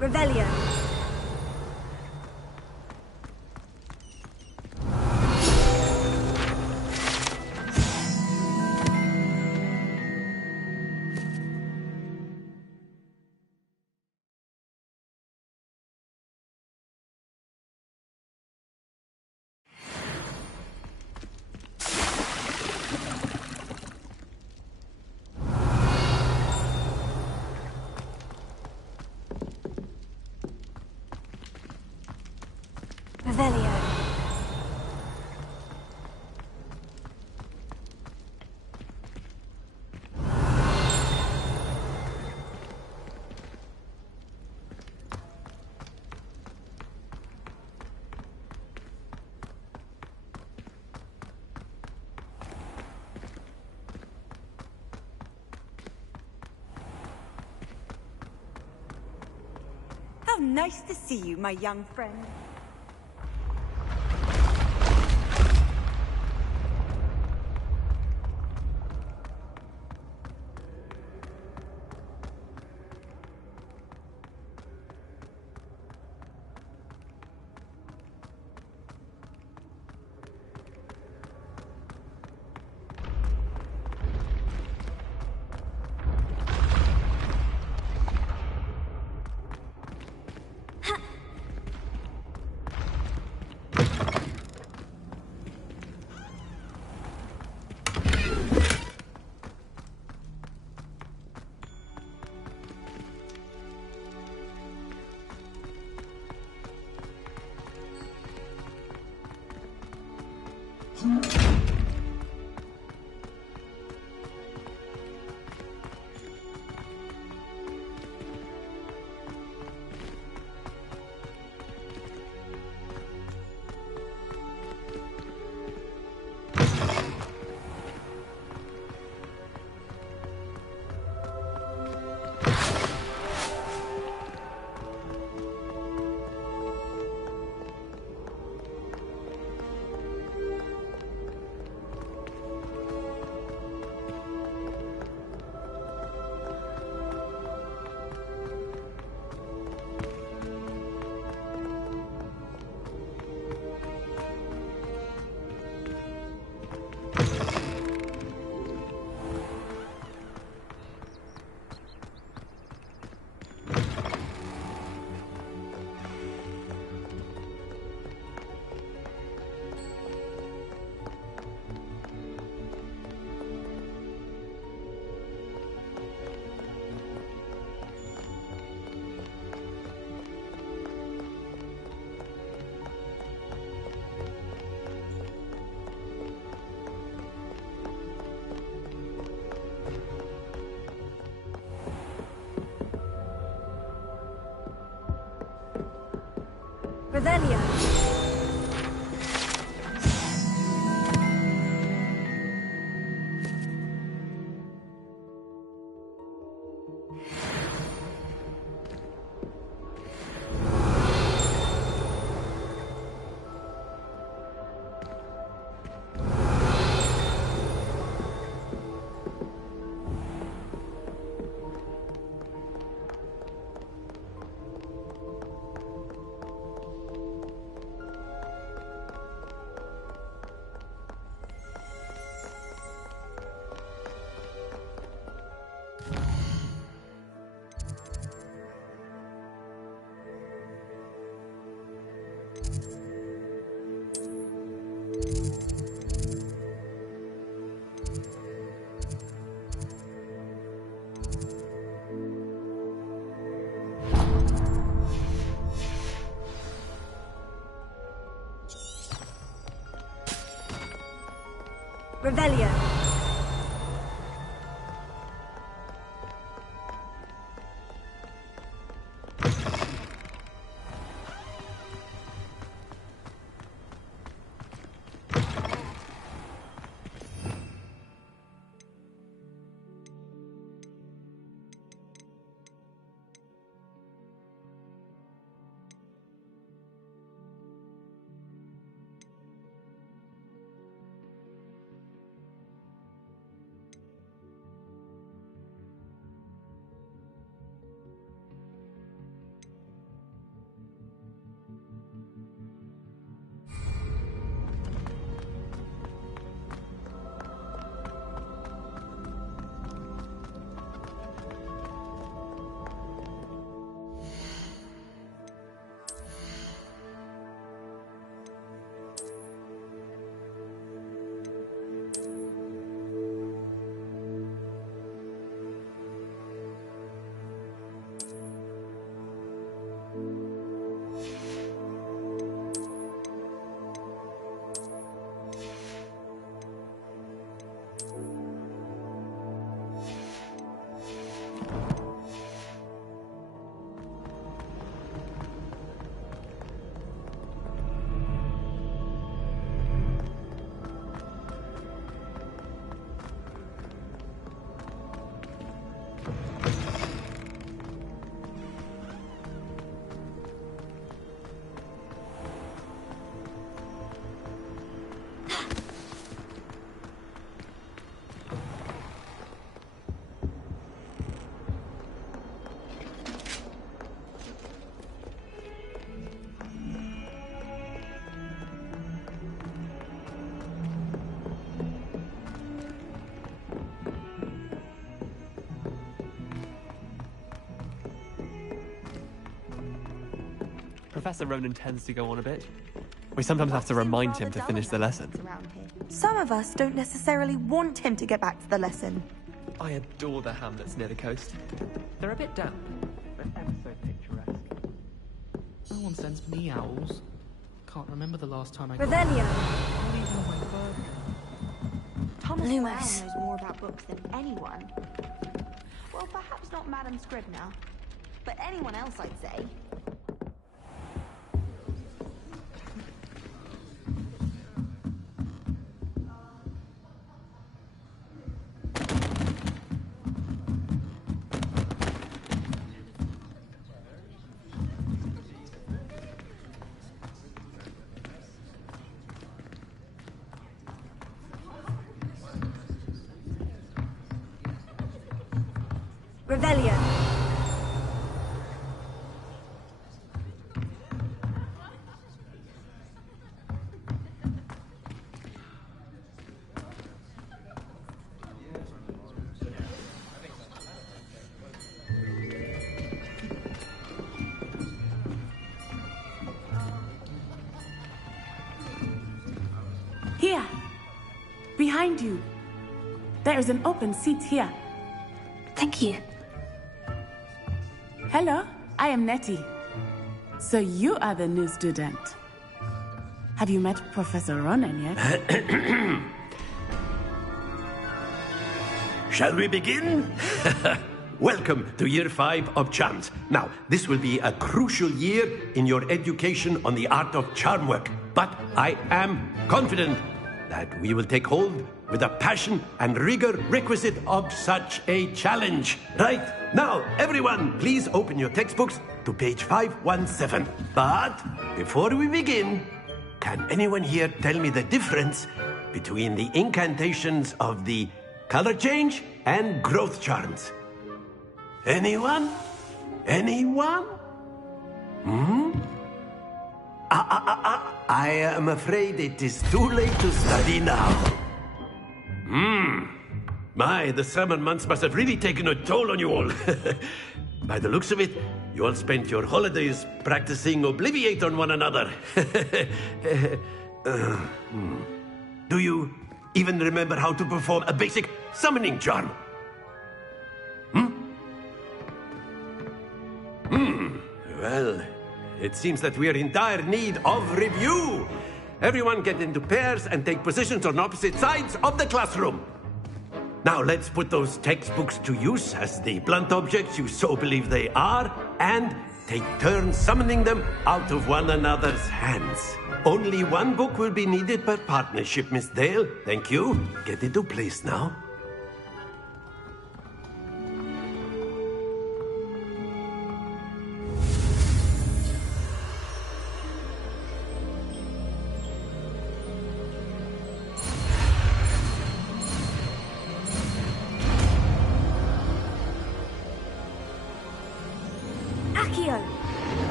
Revelia. Revelia. How nice to see you, my young friend. Revelio. Revelio. Professor Ronan tends to go on a bit. We sometimes have to remind him to finish the lesson. Some of us don't necessarily want him to get back to the lesson. I adore the hamlets near the coast. They're a bit damp, but ever so picturesque. No one sends me owls. Can't remember the last time I Revelio. Thomas Loomis. Brown knows more about books than anyone. Well, perhaps not Madam Scribner, but anyone else, I'd say. Revelio. Here! Behind you! There is an open seat here. Thank you. Hello, I am Nettie. So you are the new student. Have you met Professor Ronan yet? Shall we begin? welcome to Year 5 of Charms. Now, this will be a crucial year in your education on the art of charm work. But I am confident that we will take hold with the passion and rigor requisite of such a challenge. Right, now, everyone, please open your textbooks to page 517. But before we begin, can anyone here tell me the difference between the incantations of the color change and growth charms? Anyone? Anyone? I am afraid it is too late to study now. My, the summer months must have really taken a toll on you all. By the looks of it, you all spent your holidays practicing Obliviate on one another. Do you even remember how to perform a basic summoning charm? Well, it seems that we are in dire need of review. Everyone get into pairs and take positions on opposite sides of the classroom. Now let's put those textbooks to use as the blunt objects you so believe they are, and take turns summoning them out of one another's hands. Only one book will be needed per partnership, Miss Dale. Thank you. Get into place now.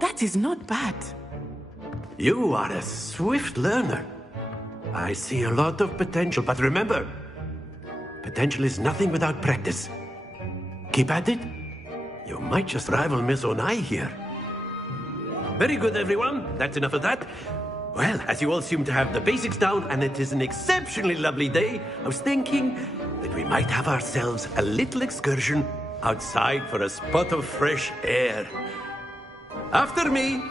That is not bad. You are a swift learner. I see a lot of potential, but remember, potential is nothing without practice. Keep at it. You might just rival Miss Onai here. Very good, everyone. That's enough of that. Well, as you all seem to have the basics down, and it is an exceptionally lovely day, I was thinking that we might have ourselves a little excursion outside for a spot of fresh air. After me.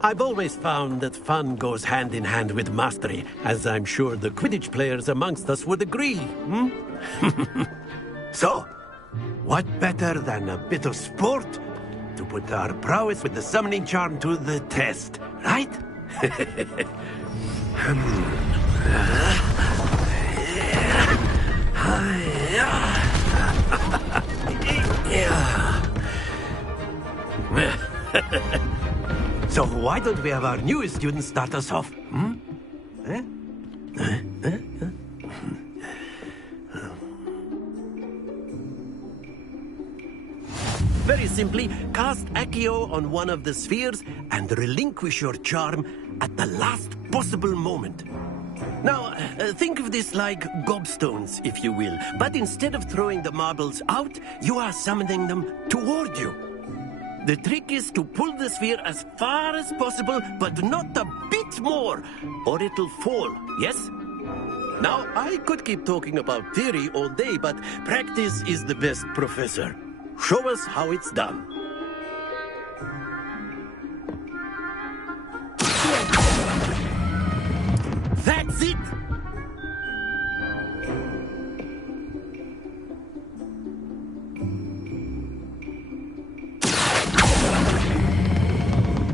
I've always found that fun goes hand in hand with mastery, as I'm sure the Quidditch players amongst us would agree. So, what better than a bit of sport to put our prowess with the summoning charm to the test, right? So why don't we have our newest student start us off? Very simply, cast Accio on one of the spheres and relinquish your charm at the last possible moment. Now, think of this like gobstones, if you will. But instead of throwing the marbles out, you are summoning them toward you. The trick is to pull the sphere as far as possible, but not a bit more, or it'll fall, yes? Now, I could keep talking about theory all day, but practice is the best professor. Show us how it's done. That's it!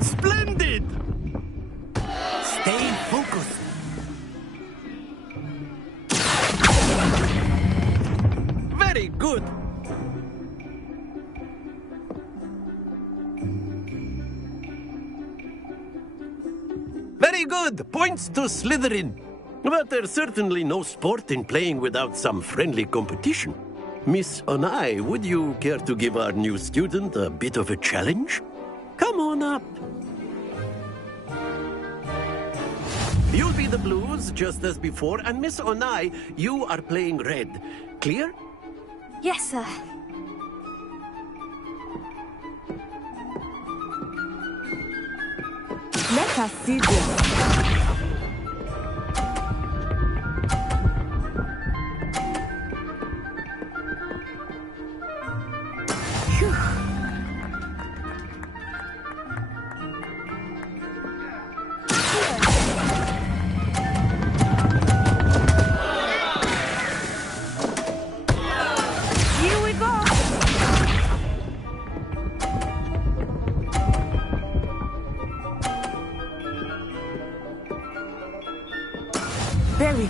Splendid! Stay focused. Very good. Very good. Points to Slytherin. But there's certainly no sport in playing without some friendly competition. Miss Onai, would you care to give our new student a bit of a challenge? Come on up. You'll be the blues, just as before, and Miss Onai, you are playing red. Clear? Yes, sir. Let us see this.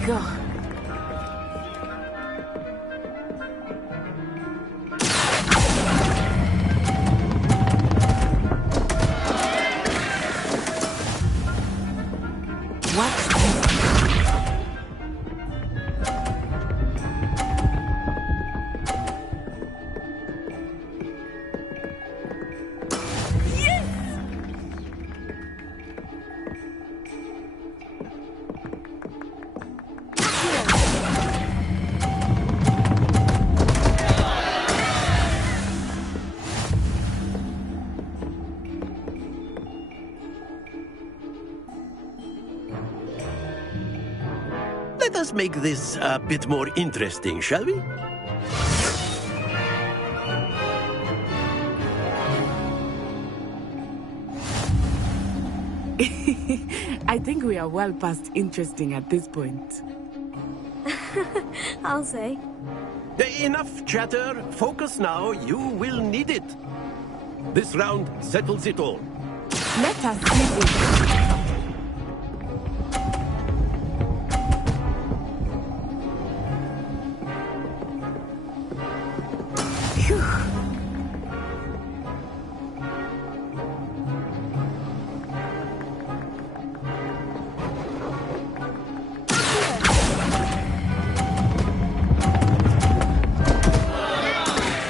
we go. Let us make this a bit more interesting, shall we? I think we are well past interesting at this point. I'll say. Enough chatter. Focus now. You will need it. This round settles it all. Let us see this.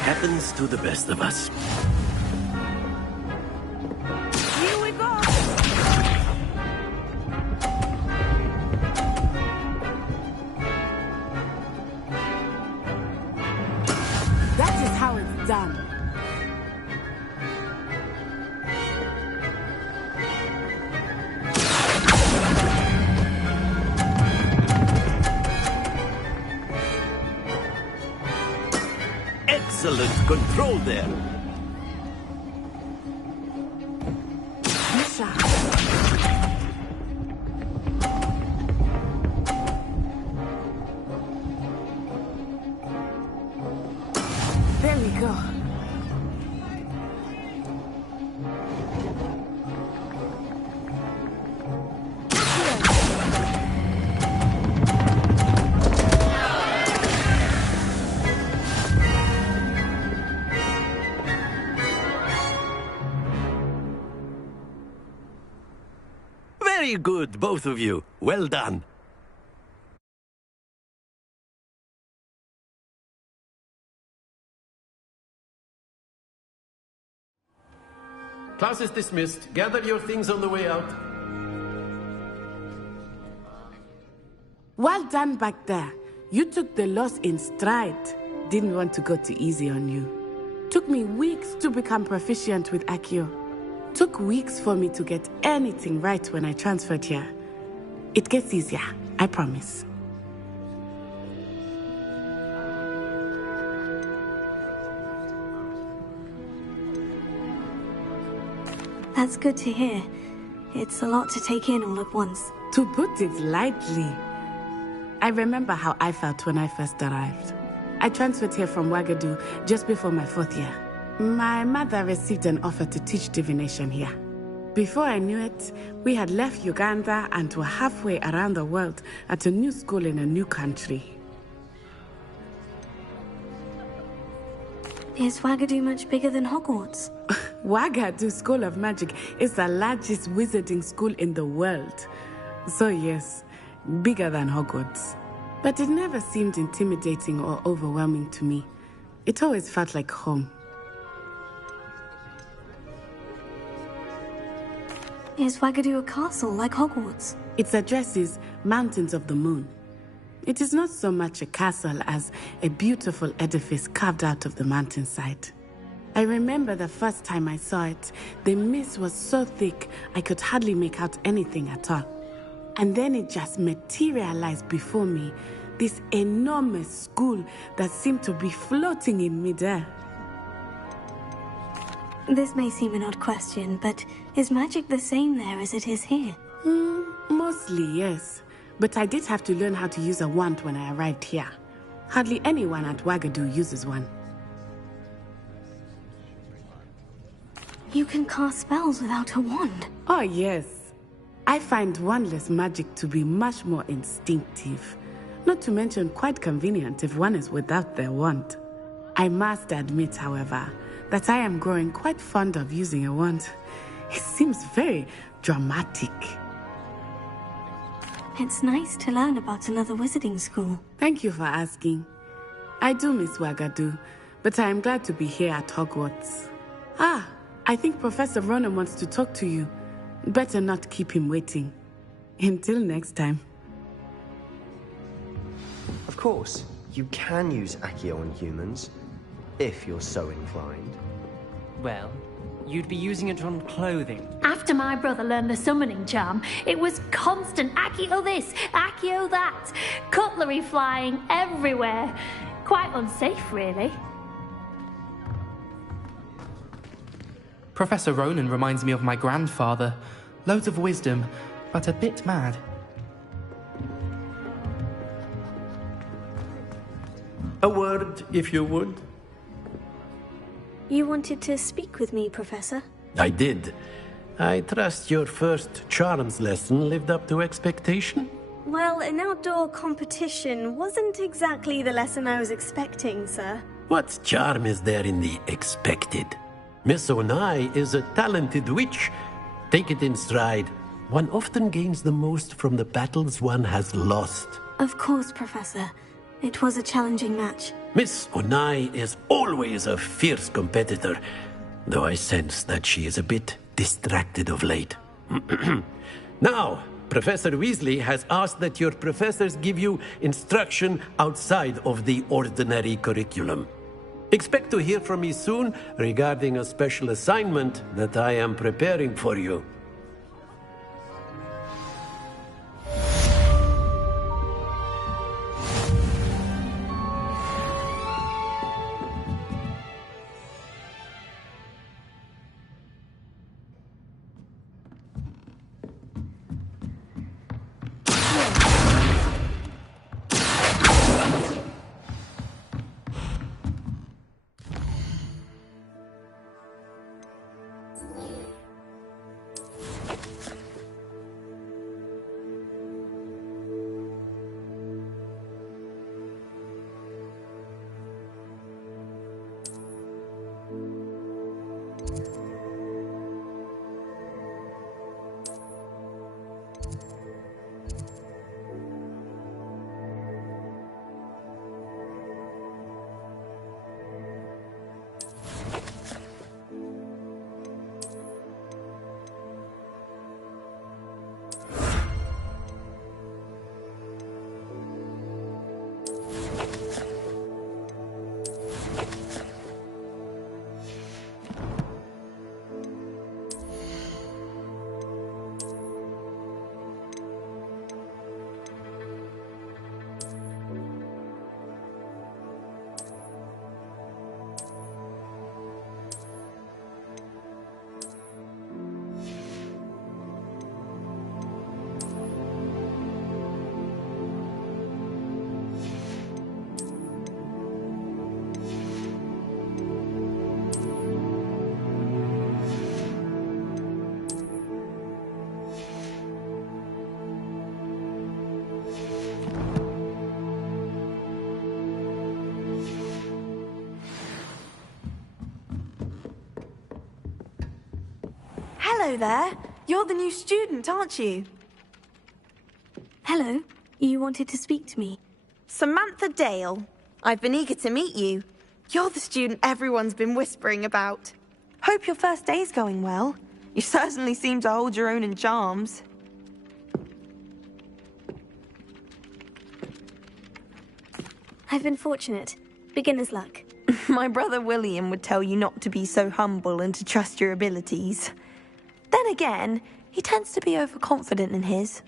Happens to the best of us. Here we go. That is how it's done. Excellent control there. Misha. There we go. Very good, both of you. Well done. Class is dismissed. Gather your things on the way out. Well done back there. You took the loss in stride. Didn't want to go too easy on you. Took me weeks to become proficient with Accio. Took weeks for me to get anything right when I transferred here. It gets easier, I promise. That's good to hear. It's a lot to take in all at once. To put it lightly, I remember how I felt when I first arrived. I transferred here from Wagadu just before my 4th year. My mother received an offer to teach divination here. Before I knew it, we had left Uganda and were halfway around the world at a new school in a new country. Is Wagadu much bigger than Hogwarts? Wagadu School of Magic is the largest wizarding school in the world. So yes, bigger than Hogwarts. But it never seemed intimidating or overwhelming to me. It always felt like home. Is Wagadu a castle like Hogwarts? Its address is Mountains of the Moon. It is not so much a castle as a beautiful edifice carved out of the mountainside. I remember the first time I saw it, the mist was so thick I could hardly make out anything at all. And then it just materialized before me, this enormous school that seemed to be floating in midair. This may seem an odd question, but is magic the same there as it is here? Mostly, yes. But I did have to learn how to use a wand when I arrived here. Hardly anyone at Wagadu uses one. You can cast spells without a wand? Oh, yes. I find wandless magic to be much more instinctive, not to mention quite convenient if one is without their wand. I must admit, however, that I am growing quite fond of using a wand. It seems very dramatic. It's nice to learn about another wizarding school. Thank you for asking. I do miss Wagadu, but I am glad to be here at Hogwarts. Ah, I think Professor Ronan wants to talk to you. Better not keep him waiting. Until next time. Of course, you can use Accio on humans, if you're so inclined. Well, you'd be using it on clothing. After my brother learned the summoning charm, it was constant Accio this, Accio that. Cutlery flying everywhere. Quite unsafe, really. Professor Ronan reminds me of my grandfather. Loads of wisdom, but a bit mad. A word, if you would. You wanted to speak with me, Professor? I did. I trust your first charms lesson lived up to expectation? Well, an outdoor competition wasn't exactly the lesson I was expecting, sir. What charm is there in the expected? Miss Onai is a talented witch. Take it in stride. One often gains the most from the battles one has lost. Of course, Professor. It was a challenging match. Miss Onai is always a fierce competitor, though I sense that she is a bit distracted of late. Now, Professor Weasley has asked that your professors give you instruction outside of the ordinary curriculum. Expect to hear from me soon regarding a special assignment that I am preparing for you. Hello there. You're the new student, aren't you? Hello. You wanted to speak to me? Samantha Dale. I've been eager to meet you. You're the student everyone's been whispering about. Hope your first day's going well. You certainly seem to hold your own in charms. I've been fortunate. Beginner's luck. My brother William would tell you not to be so humble and to trust your abilities. Then again, he tends to be overconfident in his.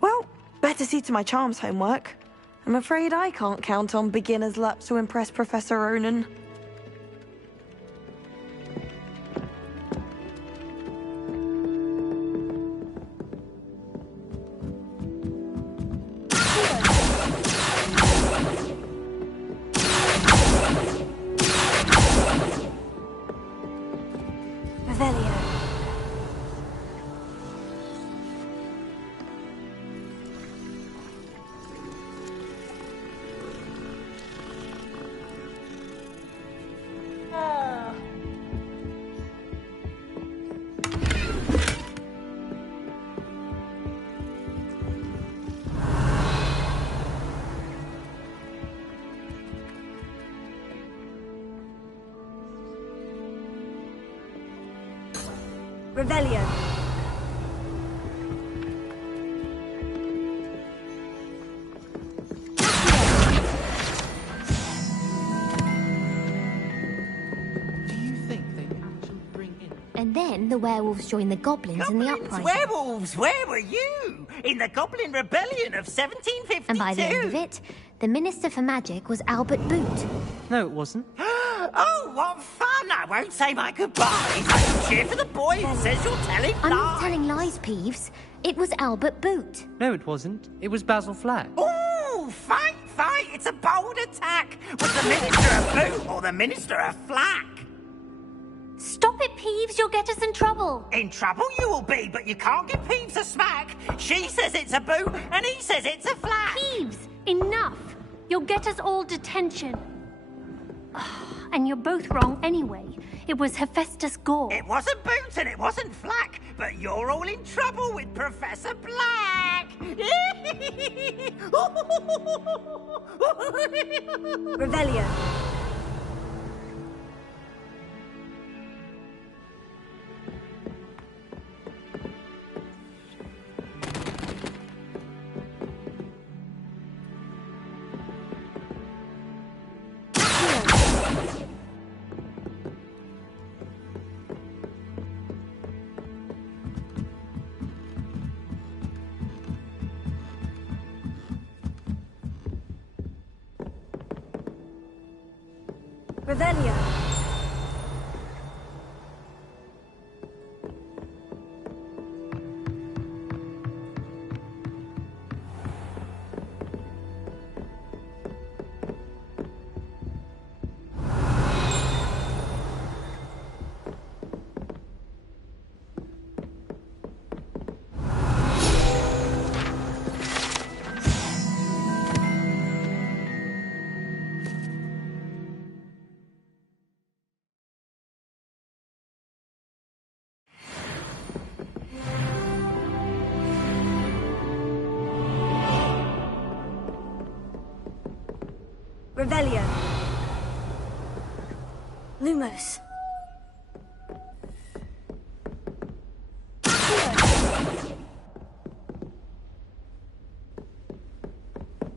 Well, better see to my charms homework. I'm afraid I can't count on beginner's luck to impress Professor Ronan. Revelio. And then the werewolves joined the goblins in the uprising. Werewolves, where were you? In the Goblin Rebellion of 1752. And by the end of it, the Minister for Magic was Albert Boot. No, it wasn't. Oh, what fun! I won't say my goodbyes. I can cheer for the boy who says you're telling lies. I'm not telling lies, Peeves. It was Albert Boot. No, it wasn't. It was Basil Flack. Ooh, fight! It's a bold attack. Was the Minister a Boot or the Minister a Flack? Stop it, Peeves. You'll get us in trouble. In trouble you will be, but you can't give Peeves a smack. She says it's a Boot, and he says it's a Flack. Peeves, enough. You'll get us all detention. And you're both wrong anyway. It was Hephaestus Gore. It wasn't Boot and it wasn't Flack, but you're all in trouble with Professor Black. Revelio. Revelio. Revelio. Lumos.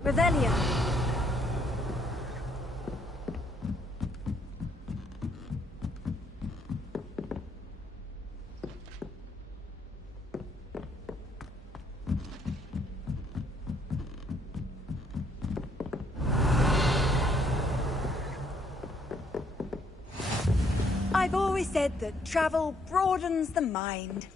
Revelio. I've always said that travel broadens the mind.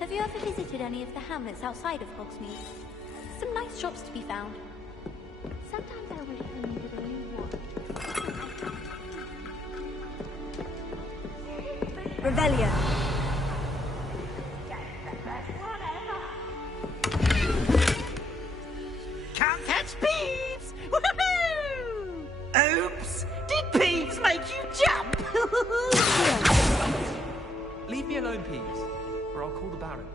Have you ever visited any of the hamlets outside of Hogsmeade? Some nice shops to be found. Sometimes I wish I needed only one. Revelio. Can't catch Peeves! Woohoo! Oops! Did Peeves make you jump? Leave me alone, Peeves, or I'll call the Baron.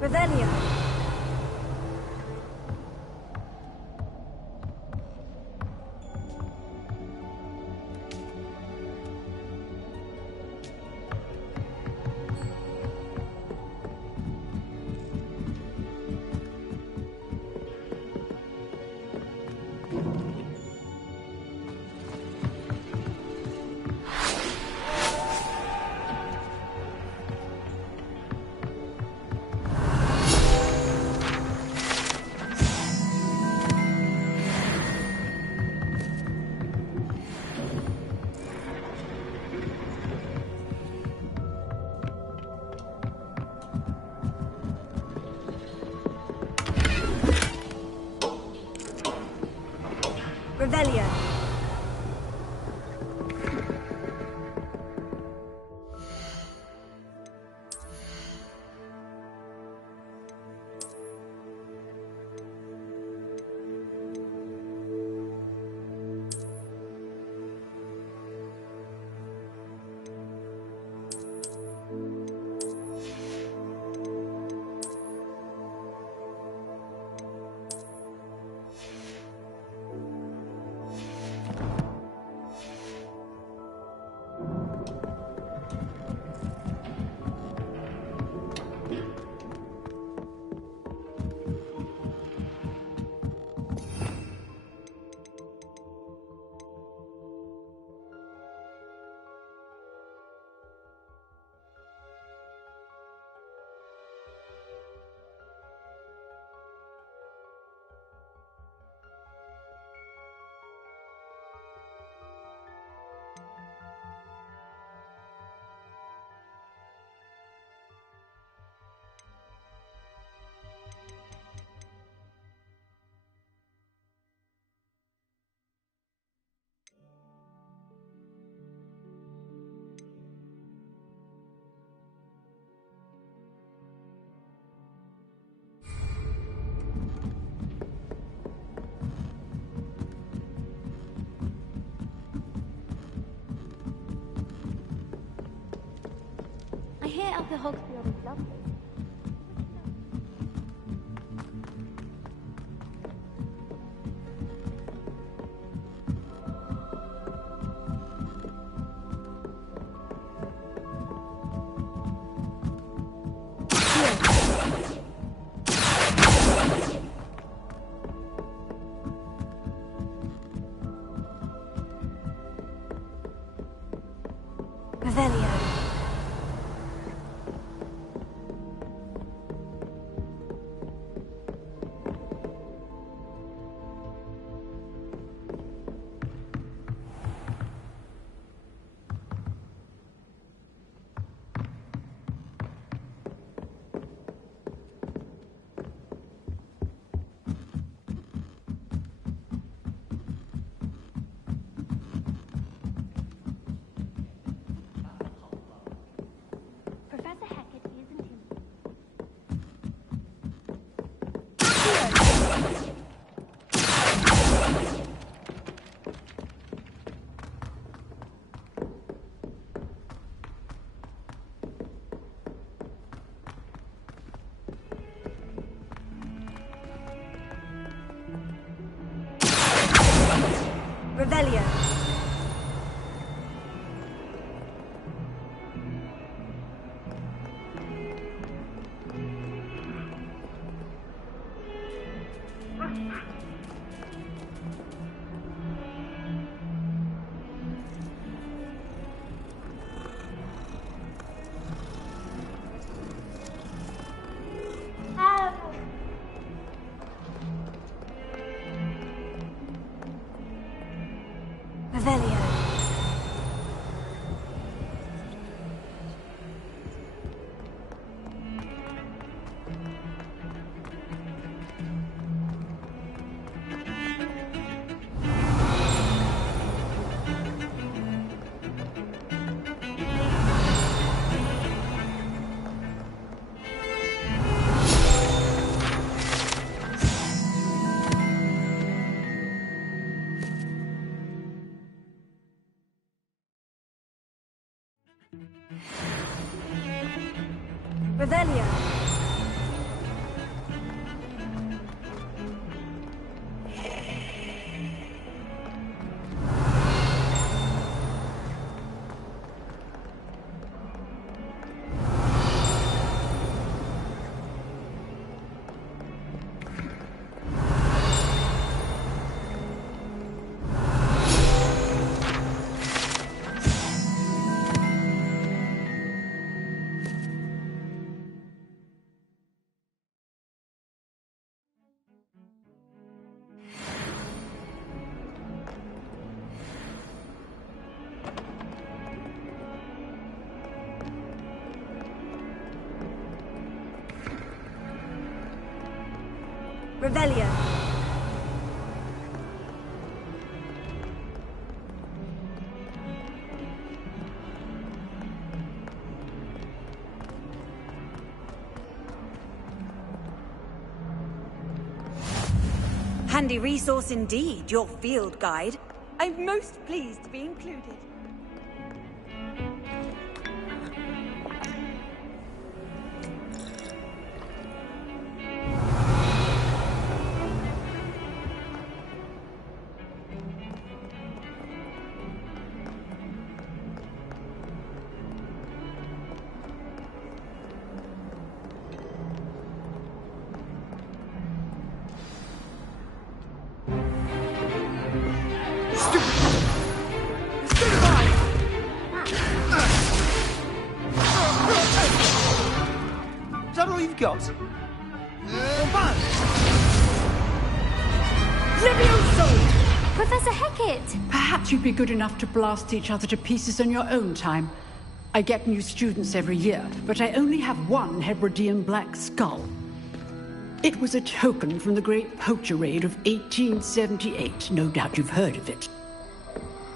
Revelio. Revelio. I hear Upper Hogsfield is lovely. Revelio. Professor Hackett isn't in. Revelio. Revelio. Revelio. Revelio. Handy resource indeed, your field guide. I'm most pleased to be included. Is that all you've got? Professor Hecat! Perhaps you'd be good enough to blast each other to pieces on your own time. I get new students every year, but I only have one Hebridean black skull. It was a token from the Great Poacher Raid of 1878. No doubt you've heard of it.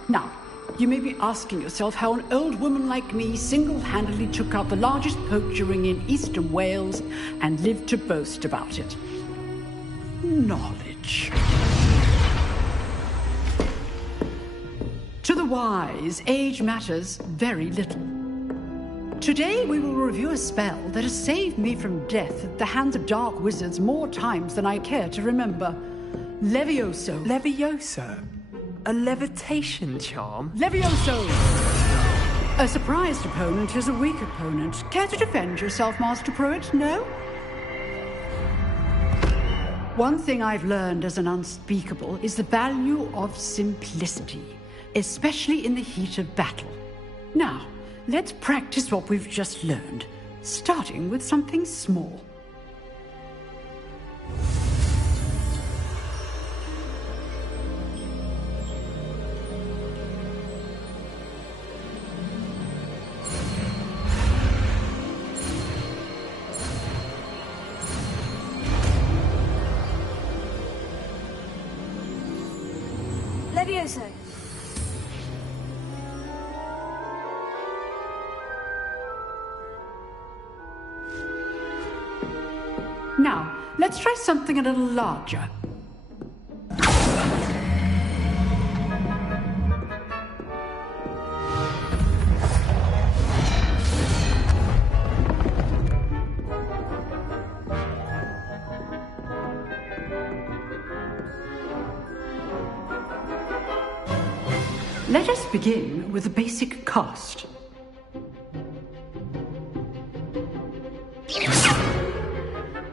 Now, you may be asking yourself how an old woman like me single-handedly took out the largest poacher ring in eastern Wales and lived to boast about it. Knowledge. To the wise, age matters very little. Today we will review a spell that has saved me from death at the hands of dark wizards more times than I care to remember. Levioso. Levioso? A levitation charm? Levioso! A surprised opponent is a weak opponent. Care to defend yourself, Master Pruitt? No? One thing I've learned as an unspeakable is the value of simplicity, especially in the heat of battle. Now, let's practice what we've just learned, starting with something small. Levioso. Now, let's try something a little larger. Let us begin with the basic cast.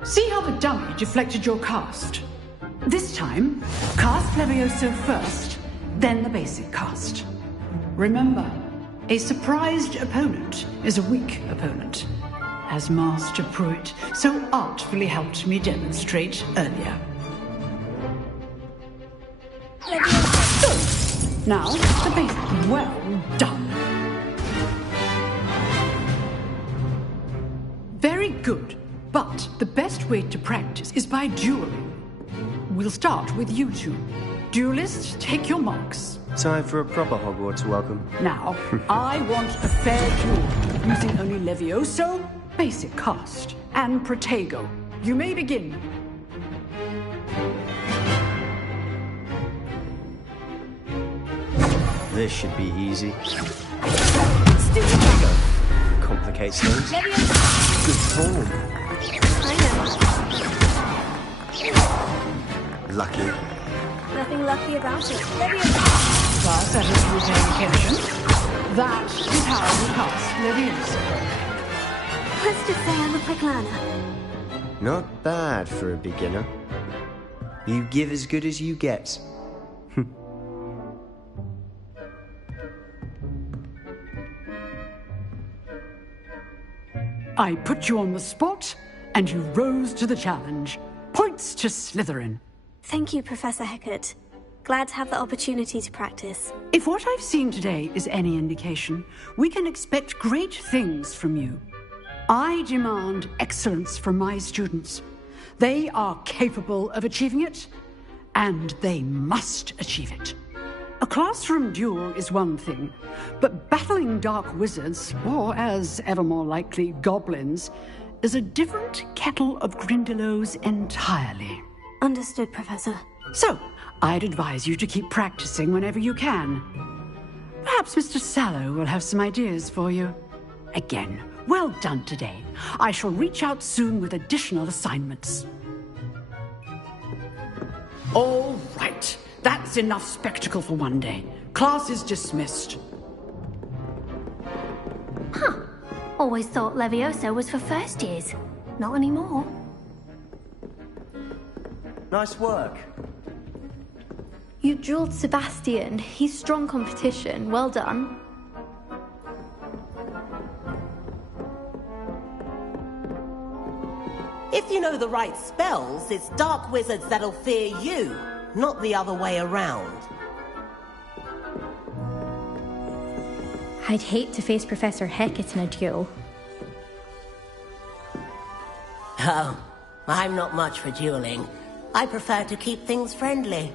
See how the dummy deflected your cast? This time, cast Levioso first, then the basic cast. Remember, a surprised opponent is a weak opponent, as Master Pruitt so artfully helped me demonstrate earlier. Now, the basic. Well done. Very good. But the best way to practice is by dueling. We'll start with you two. Duelists, take your marks. Time for a proper Hogwarts welcome. Now, I want a fair duel, using only Levioso, basic cast, and Protego. You may begin. This should be easy. Complicates things. Good form. Lucky. Nothing lucky about it. But that is through paying attention. That is how we cast Levioso. Let's just say I'm a quick learner. Not bad for a beginner. You give as good as you get. I put you on the spot, and you rose to the challenge. Points to Slytherin. Thank you, Professor Hecat. Glad to have the opportunity to practice. If what I've seen today is any indication, we can expect great things from you. I demand excellence from my students. They are capable of achieving it, and they must achieve it. A classroom duel is one thing, but battling dark wizards, or as ever more likely, goblins, is a different kettle of Grindylows entirely. Understood, Professor. So, I'd advise you to keep practicing whenever you can. Perhaps Mr. Sallow will have some ideas for you. Again, well done today. I shall reach out soon with additional assignments. All right. That's enough spectacle for one day. Class is dismissed. Huh. Always thought Levioso was for first years. Not anymore. Nice work. You drilled Sebastian. He's strong competition. Well done. If you know the right spells, it's dark wizards that'll fear you, not the other way around. I'd hate to face Professor Hecat in a duel. Oh, I'm not much for dueling. I prefer to keep things friendly.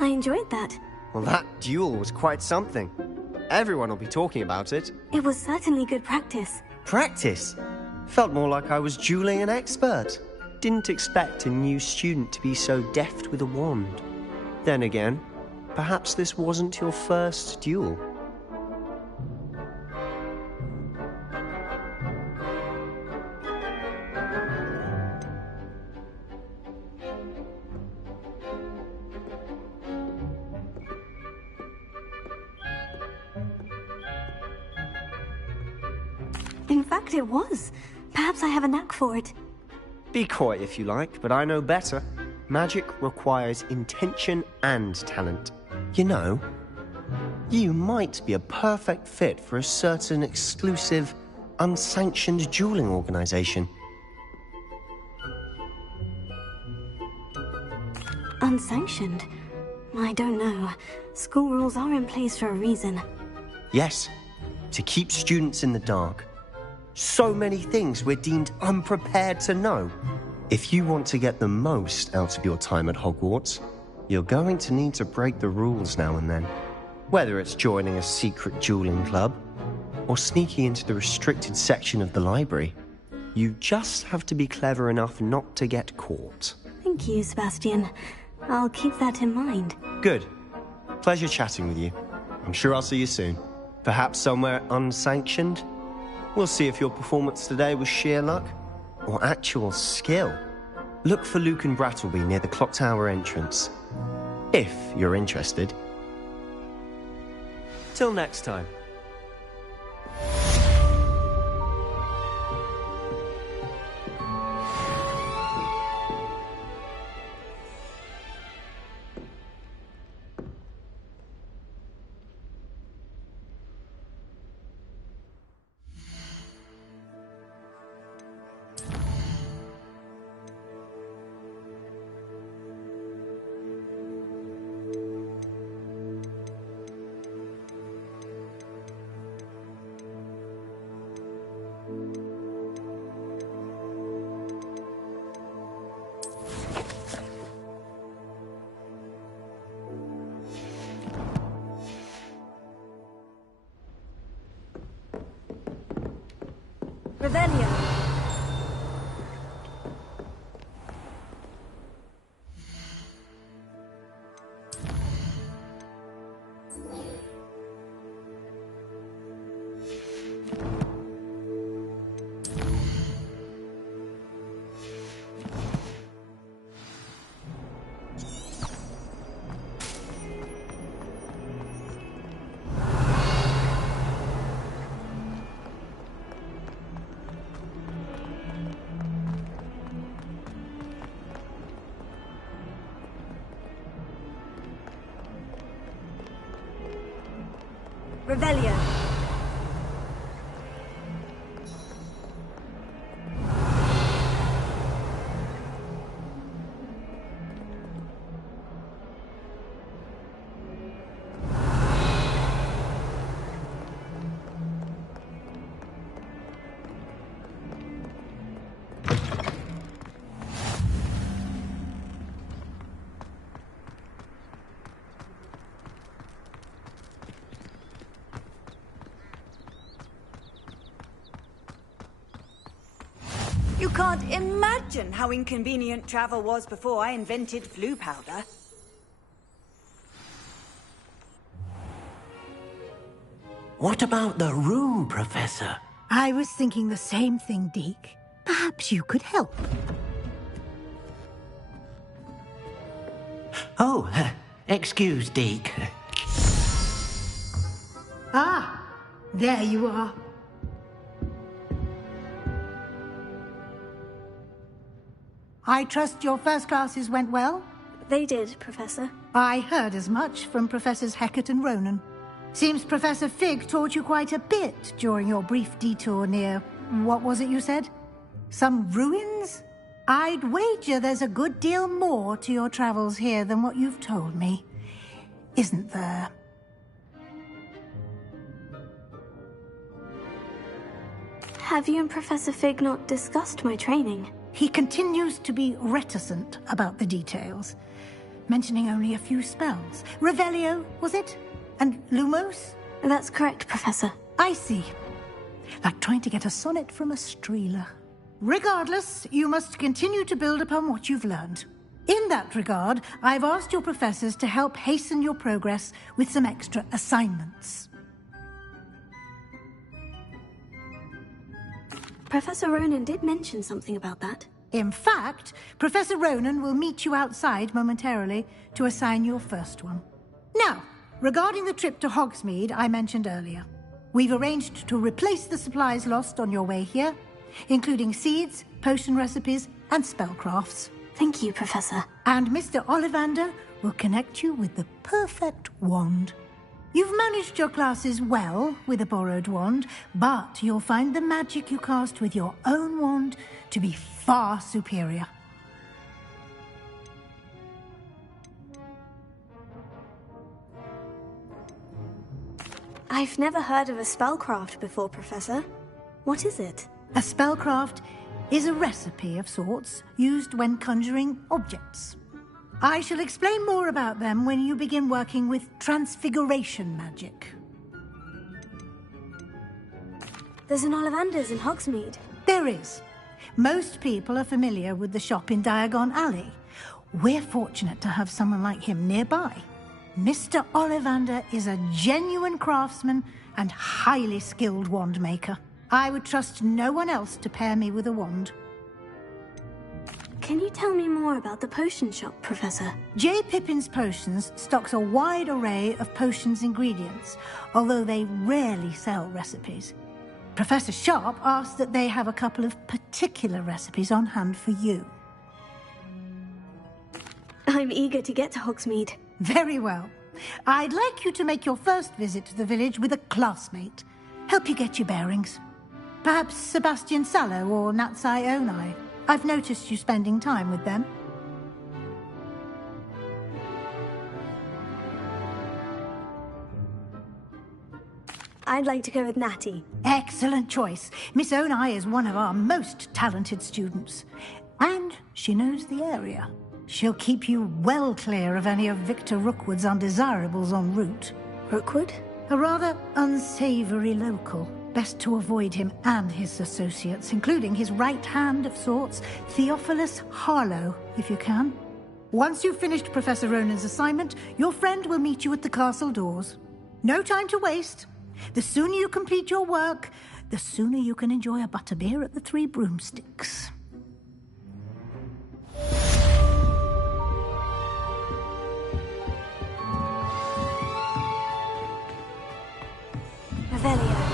I enjoyed that. Well, that duel was quite something. Everyone will be talking about it. It was certainly good practice. Practice? Felt more like I was dueling an expert. Didn't expect a new student to be so deft with a wand. Then again, perhaps this wasn't your first duel. In fact, it was. Perhaps I have a knack for it. Be coy if you like, but I know better. Magic requires intention and talent. You know, you might be a perfect fit for a certain exclusive, unsanctioned dueling organization. Unsanctioned? I don't know. School rules are in place for a reason. Yes, to keep students in the dark. So many things we're deemed unprepared to know. If you want to get the most out of your time at Hogwarts, you're going to need to break the rules now and then. Whether it's joining a secret dueling club, or sneaking into the restricted section of the library, you just have to be clever enough not to get caught. Thank you, Sebastian. I'll keep that in mind. Good. Pleasure chatting with you. I'm sure I'll see you soon. Perhaps somewhere unsanctioned? We'll see if your performance today was sheer luck or actual skill. Look for Luke and Brattleby near the clock tower entrance, if you're interested. Till next time. Revelio. Revelio. You can't imagine how inconvenient travel was before I invented flu powder. What about the room, Professor? I was thinking the same thing, Deke. Perhaps you could help. Oh, excuse, Deke. Ah, there you are. I trust your first classes went well? They did, Professor. I heard as much from Professors Hecat and Ronan. Seems Professor Fig taught you quite a bit during your brief detour near... what was it you said? Some ruins? I'd wager there's a good deal more to your travels here than what you've told me. Isn't there? Have you and Professor Fig not discussed my training? He continues to be reticent about the details, mentioning only a few spells. Revelio, was it? And Lumos? That's correct, Professor. I see. Like trying to get a sonnet from a streeler. Regardless, you must continue to build upon what you've learned. In that regard, I've asked your professors to help hasten your progress with some extra assignments. Professor Ronan did mention something about that. In fact, Professor Ronan will meet you outside momentarily to assign your first one. Now, regarding the trip to Hogsmeade I mentioned earlier, we've arranged to replace the supplies lost on your way here, including seeds, potion recipes, and spellcrafts. Thank you, Professor. And Mr. Ollivander will connect you with the perfect wand. You've managed your classes well with a borrowed wand, but you'll find the magic you cast with your own wand to be far superior. I've never heard of a spellcraft before, Professor. What is it? A spellcraft is a recipe of sorts used when conjuring objects. I shall explain more about them when you begin working with transfiguration magic. There's an Ollivander's in Hogsmeade. There is. Most people are familiar with the shop in Diagon Alley. We're fortunate to have someone like him nearby. Mr. Ollivander is a genuine craftsman and highly skilled wand maker. I would trust no one else to pair me with a wand. Can you tell me more about the potion shop, Professor? J. Pippin's Potions stocks a wide array of potions ingredients, although they rarely sell recipes. Professor Sharp asks that they have a couple of particular recipes on hand for you. I'm eager to get to Hogsmeade. Very well. I'd like you to make your first visit to the village with a classmate. Help you get your bearings. Perhaps Sebastian Sallow or Natsai Onai. I've noticed you spending time with them. I'd like to go with Natty. Excellent choice. Miss Onai is one of our most talented students. And she knows the area. She'll keep you well clear of any of Victor Rookwood's undesirables en route. Rookwood? A rather unsavory local. Best to avoid him and his associates, including his right hand of sorts, Theophilus Harlow, if you can. Once you've finished Professor Ronan's assignment, your friend will meet you at the castle doors. No time to waste. The sooner you complete your work, the sooner you can enjoy a butterbeer at the Three Broomsticks. Revelio.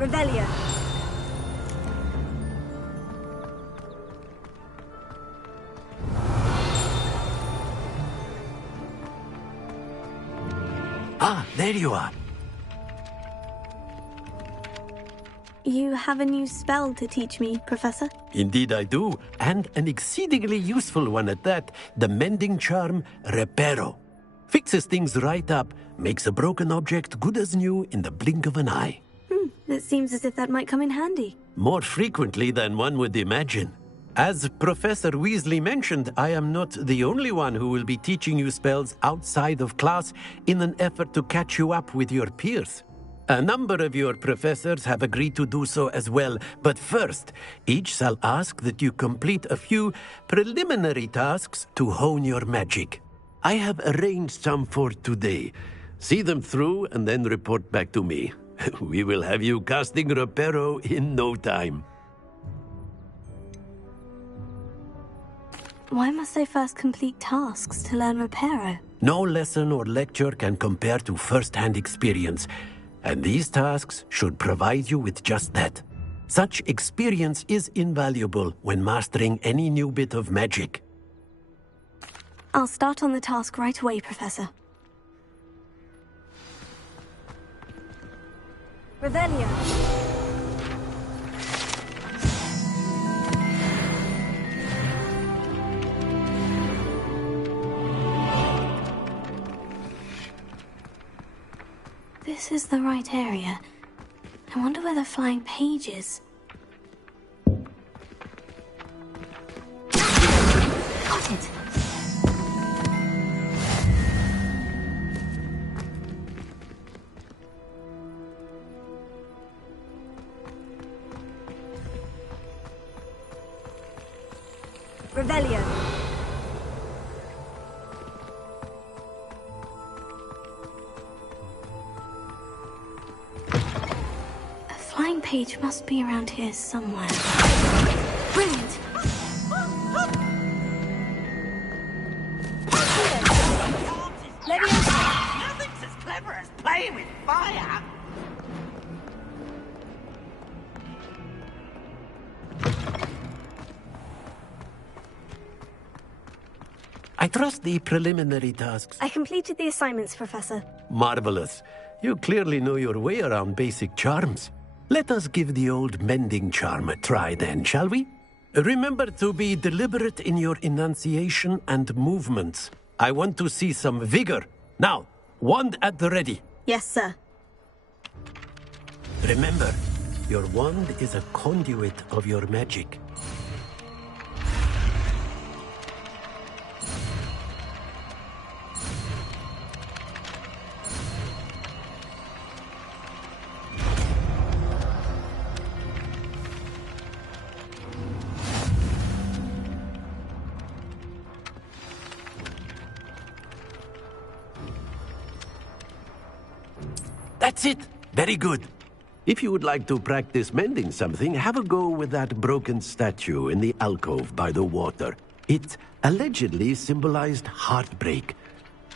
Revelio. Ah, there you are. You have a new spell to teach me, Professor? Indeed I do, and an exceedingly useful one at that. The mending charm, Reparo. Fixes things right up, makes a broken object good as new in the blink of an eye. It seems as if that might come in handy. More frequently than one would imagine. As Professor Weasley mentioned, I am not the only one who will be teaching you spells outside of class in an effort to catch you up with your peers. A number of your professors have agreed to do so as well, but first, each shall ask that you complete a few preliminary tasks to hone your magic. I have arranged some for today. See them through and then report back to me. We will have you casting Reparo in no time. Why must I first complete tasks to learn Reparo? No lesson or lecture can compare to first-hand experience, and these tasks should provide you with just that. Such experience is invaluable when mastering any new bit of magic. I'll start on the task right away, Professor. Revelio. This is the right area. I wonder where the flying page is. Got it! Revelio. A flying page must be around here somewhere. Brilliant! Nothing's as clever as playing with fire. I trust the preliminary tasks. I completed the assignments, Professor. Marvelous. You clearly know your way around basic charms. Let us give the old mending charm a try then, shall we? Remember to be deliberate in your enunciation and movements. I want to see some vigor. Now, wand at the ready. Yes, sir. Remember, your wand is a conduit of your magic. That's it. Very good. If you would like to practice mending something, have a go with that broken statue in the alcove by the water. It allegedly symbolized heartbreak.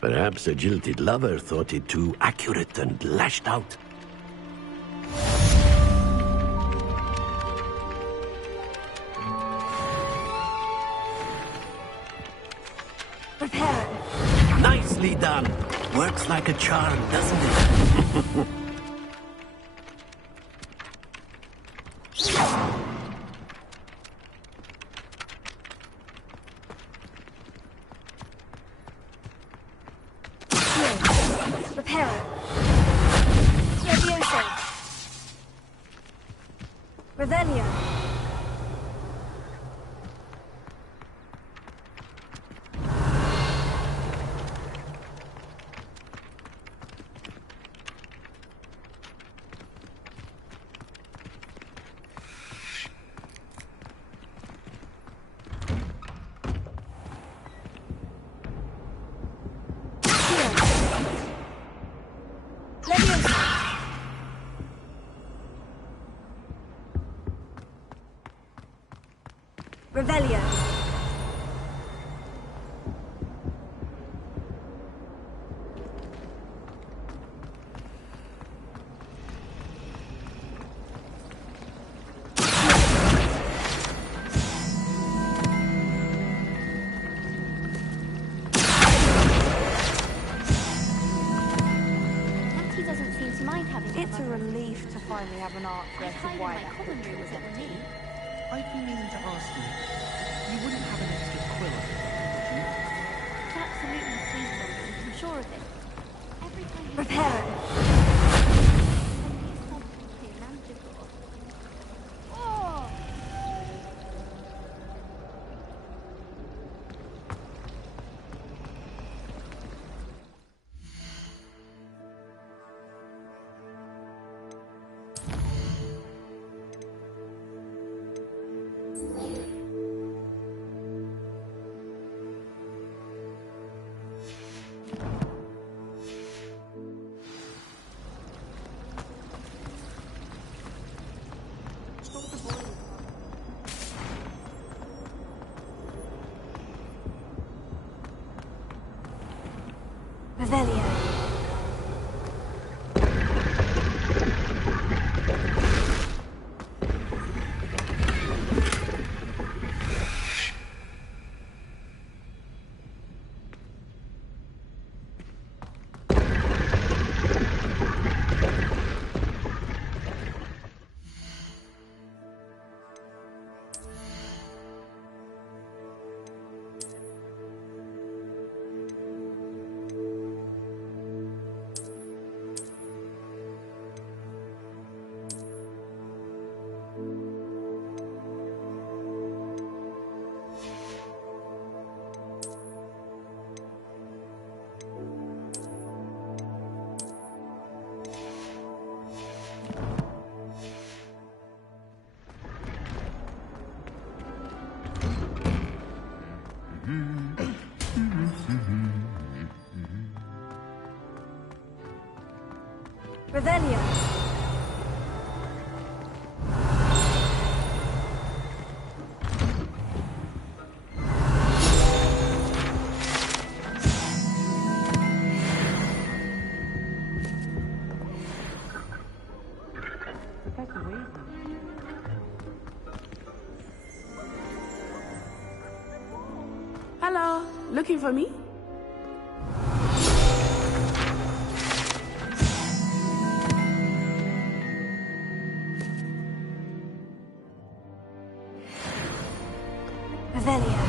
Perhaps a jilted lover thought it too accurate and lashed out. Prepare. Nicely done. Works like a charm, doesn't it? Prepare. Leviosa. Revelio. Revelio. Natty doesn't seem to mind having It's a relief to finally have an answer as to why that commentary was empty. I've been meaning to ask you. You wouldn't have an extra quill on it, would you? It's absolutely sweet on me, I'm sure of it. Every time you Prepare. magical. Oh! Revelio. Revelio. Hello, looking for me? Revelio.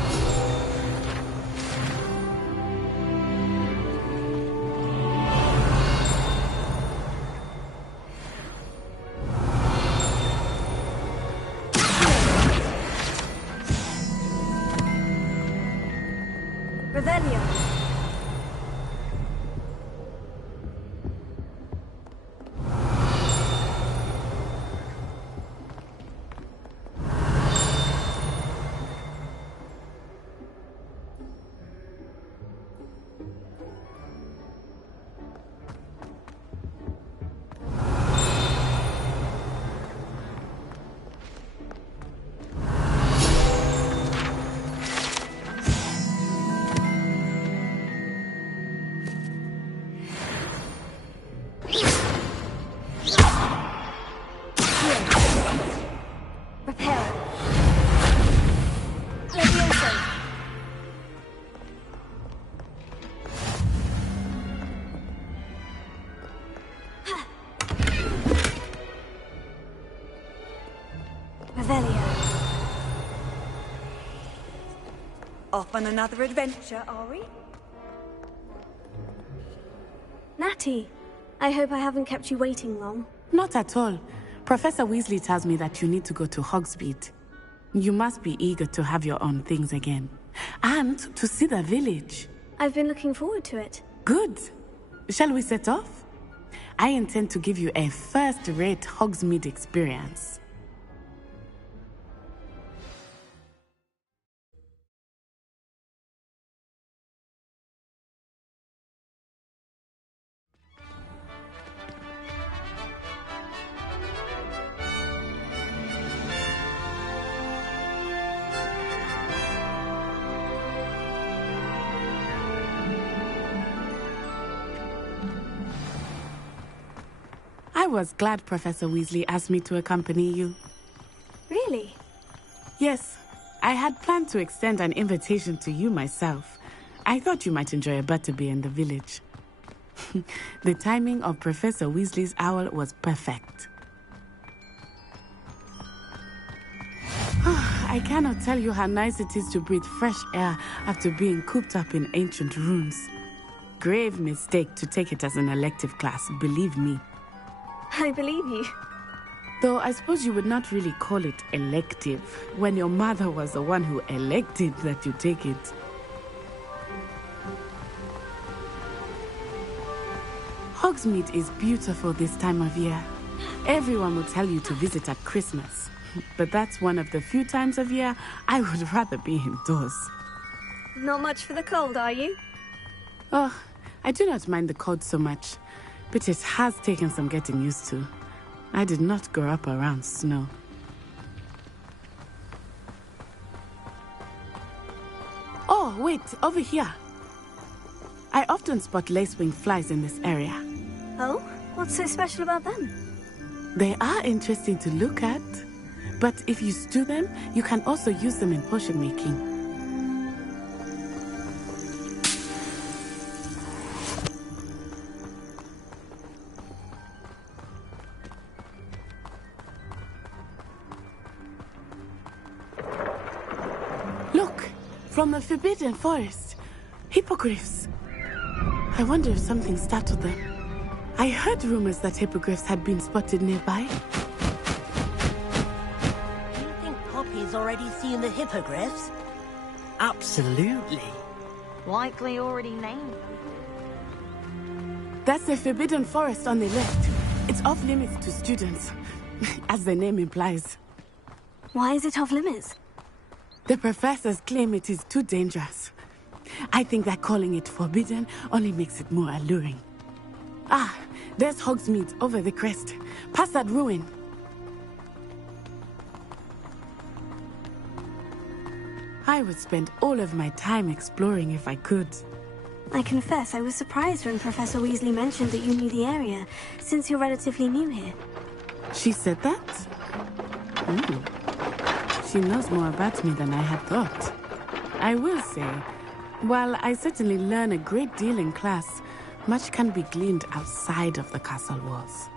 Revelio. Revelio. Off on another adventure, are we? Natty, I hope I haven't kept you waiting long. Not at all. Professor Weasley tells me that you need to go to Hogsmeade. You must be eager to have your own things again. And to see the village. I've been looking forward to it. Good. Shall we set off? I intend to give you a first-rate Hogsmeade experience. I was glad Professor Weasley asked me to accompany you. Really? Yes. I had planned to extend an invitation to you myself. I thought you might enjoy a butterbeer in the village. The timing of Professor Weasley's owl was perfect. I cannot tell you how nice it is to breathe fresh air after being cooped up in ancient ruins. Grave mistake to take it as an elective class, believe me. I believe you. Though I suppose you would not really call it elective when your mother was the one who elected that you take it. Hogsmeade is beautiful this time of year. Everyone will tell you to visit at Christmas. But that's one of the few times of year I would rather be indoors. Not much for the cold, are you? Oh, I do not mind the cold so much. But it has taken some getting used to. I did not grow up around snow. Oh, wait, over here. I often spot lacewing flies in this area. Oh? What's so special about them? They are interesting to look at. But if you stew them, you can also use them in potion making. From the Forbidden Forest. Hippogriffs. I wonder if something startled them. I heard rumors that hippogriffs had been spotted nearby. Do you think Poppy's already seen the hippogriffs? Absolutely. Likely already named them. That's the Forbidden Forest on the left. It's off limits to students, as the name implies. Why is it off limits? The professors claim it is too dangerous. I think that calling it forbidden only makes it more alluring. Ah, there's Hogsmeade over the crest. Past that ruin. I would spend all of my time exploring if I could. I confess I was surprised when Professor Weasley mentioned that you knew the area, since you're relatively new here. She said that? She knows more about me than I had thought. I will say, while I certainly learn a great deal in class, much can be gleaned outside of the castle walls.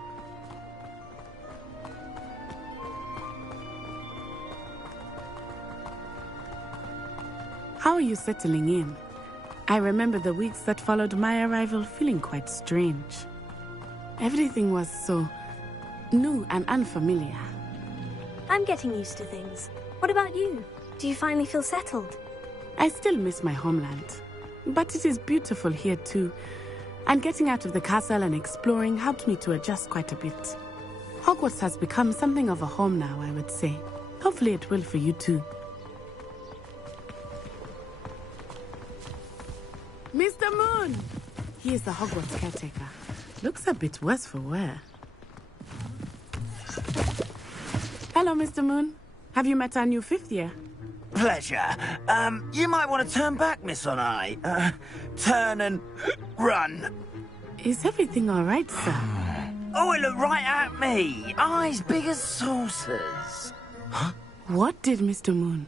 How are you settling in? I remember the weeks that followed my arrival feeling quite strange. Everything was so new and unfamiliar. I'm getting used to things. What about you? Do you finally feel settled? I still miss my homeland, but it is beautiful here too. And getting out of the castle and exploring helped me to adjust quite a bit. Hogwarts has become something of a home now, I would say. Hopefully it will for you too. Mr. Moon! He is the Hogwarts caretaker. Looks a bit worse for wear. Hello, Mr. Moon. Have you met our new fifth year? Pleasure. You might want to turn back, Miss On-Eye. Turn and run. Is everything all right, sir? Oh, it looked right at me. Eyes big as saucers. Huh? What did Mr. Moon?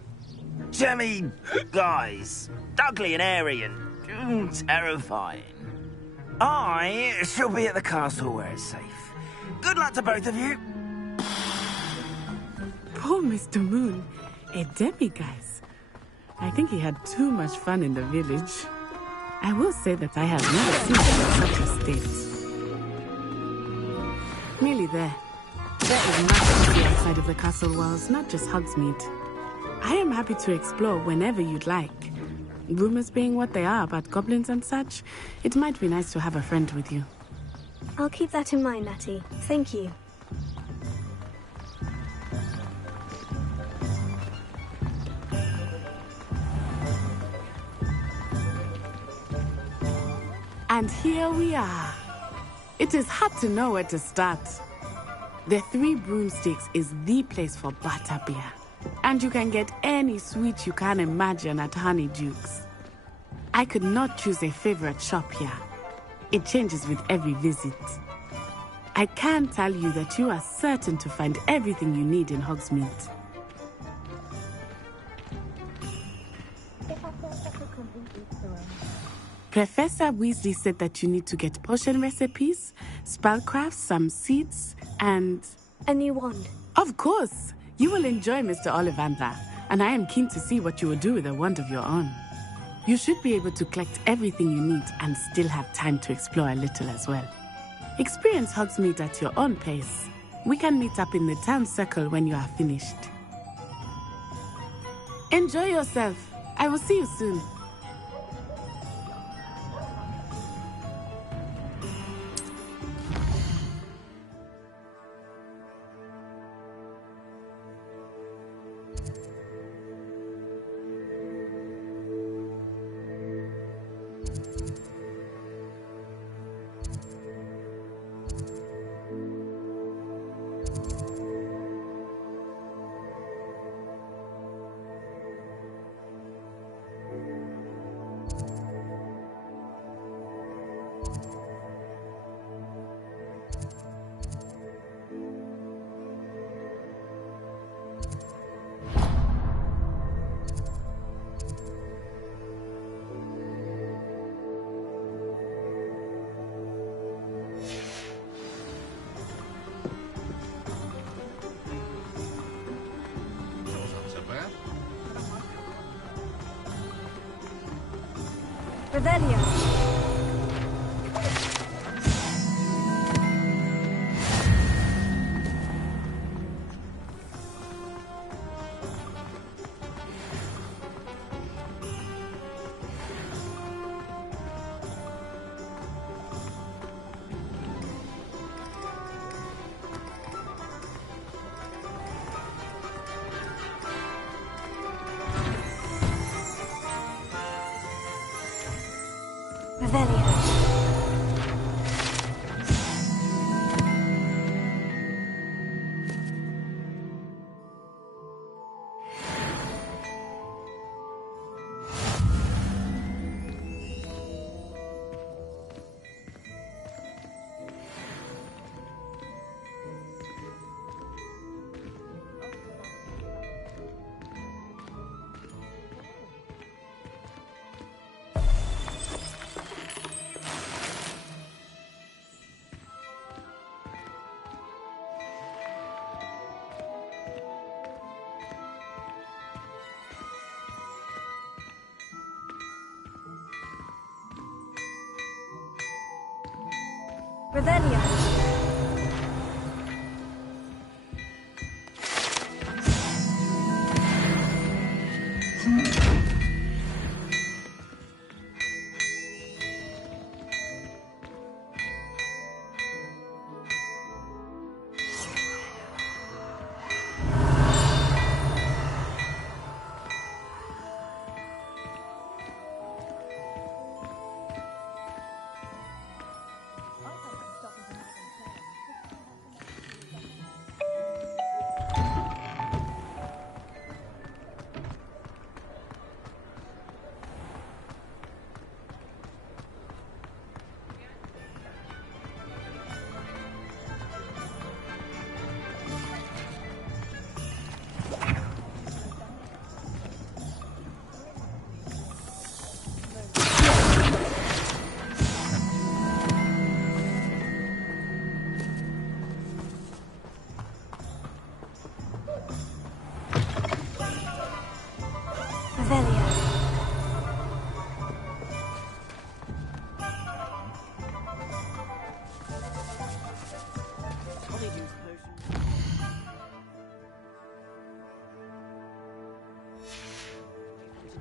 Jemmy, guys. Ugly and airy and terrifying. I shall be at the castle where it's safe. Good luck to both of you. Poor Mr. Moon, a demiguise. I think he had too much fun in the village. I will say that I have never seen him in such a state. Nearly there. There is much to see outside of the castle walls, not just Hogsmeade. I am happy to explore whenever you'd like. Rumors being what they are about goblins and such, it might be nice to have a friend with you. I'll keep that in mind, Natty. Thank you. And here we are. It is hard to know where to start. The Three Broomsticks is the place for butterbeer. And you can get any sweet you can imagine at Honeydukes. I could not choose a favorite shop here. It changes with every visit. I can tell you that you are certain to find everything you need in Hogsmeade. Professor Weasley said that you need to get potion recipes, spellcrafts, some seeds, and... a new wand. Of course! You will enjoy Mr. Ollivander, and I am keen to see what you will do with a wand of your own. You should be able to collect everything you need and still have time to explore a little as well. Experience Hogsmeade at your own pace. We can meet up in the town circle when you are finished. Enjoy yourself. I will see you soon. Revelio. Revelio.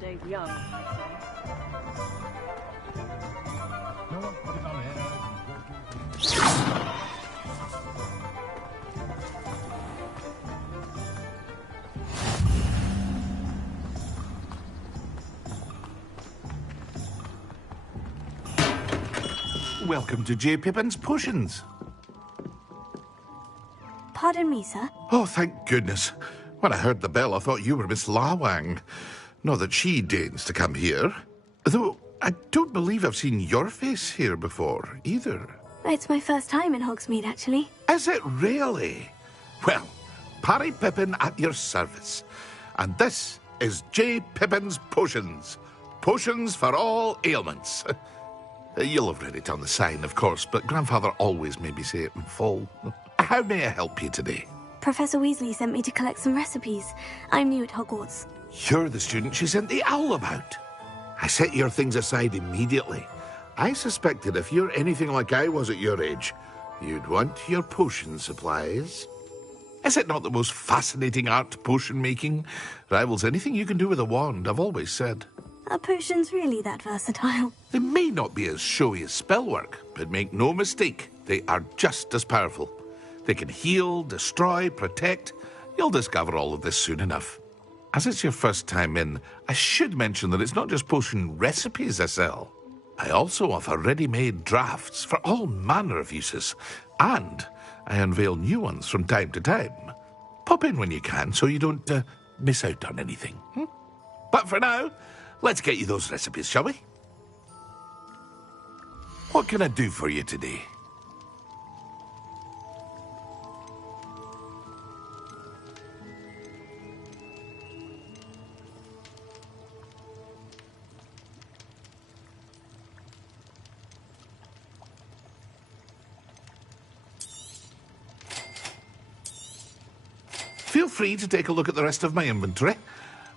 stays young, I say. No one put it on air. Welcome to J. Pippin's Potions. Pardon me, sir. Oh, thank goodness. When I heard the bell, I thought you were Miss Lawang. Not that she deigns to come here. Though I don't believe I've seen your face here before, either. It's my first time in Hogsmeade, actually. Is it really? Well, Parry Pippin at your service. And this is J. Pippin's Potions. Potions for all ailments. You'll have read it on the sign, of course, but Grandfather always made me say it in full. How may I help you today? Professor Weasley sent me to collect some recipes. I'm new at Hogwarts. You're the student she sent the owl about. I set your things aside immediately. I suspected if you're anything like I was at your age, you'd want your potion supplies. Is it not the most fascinating art, potion making? Rivals anything you can do with a wand, I've always said. Are potions really that versatile? They may not be as showy as spellwork, but make no mistake, they are just as powerful. They can heal, destroy, protect. You'll discover all of this soon enough. As it's your first time in, I should mention that it's not just potion recipes I sell. I also offer ready-made drafts for all manner of uses, and I unveil new ones from time to time. Pop in when you can so you don't miss out on anything. But for now, let's get you those recipes, shall we? What can I do for you today? Feel free to take a look at the rest of my inventory,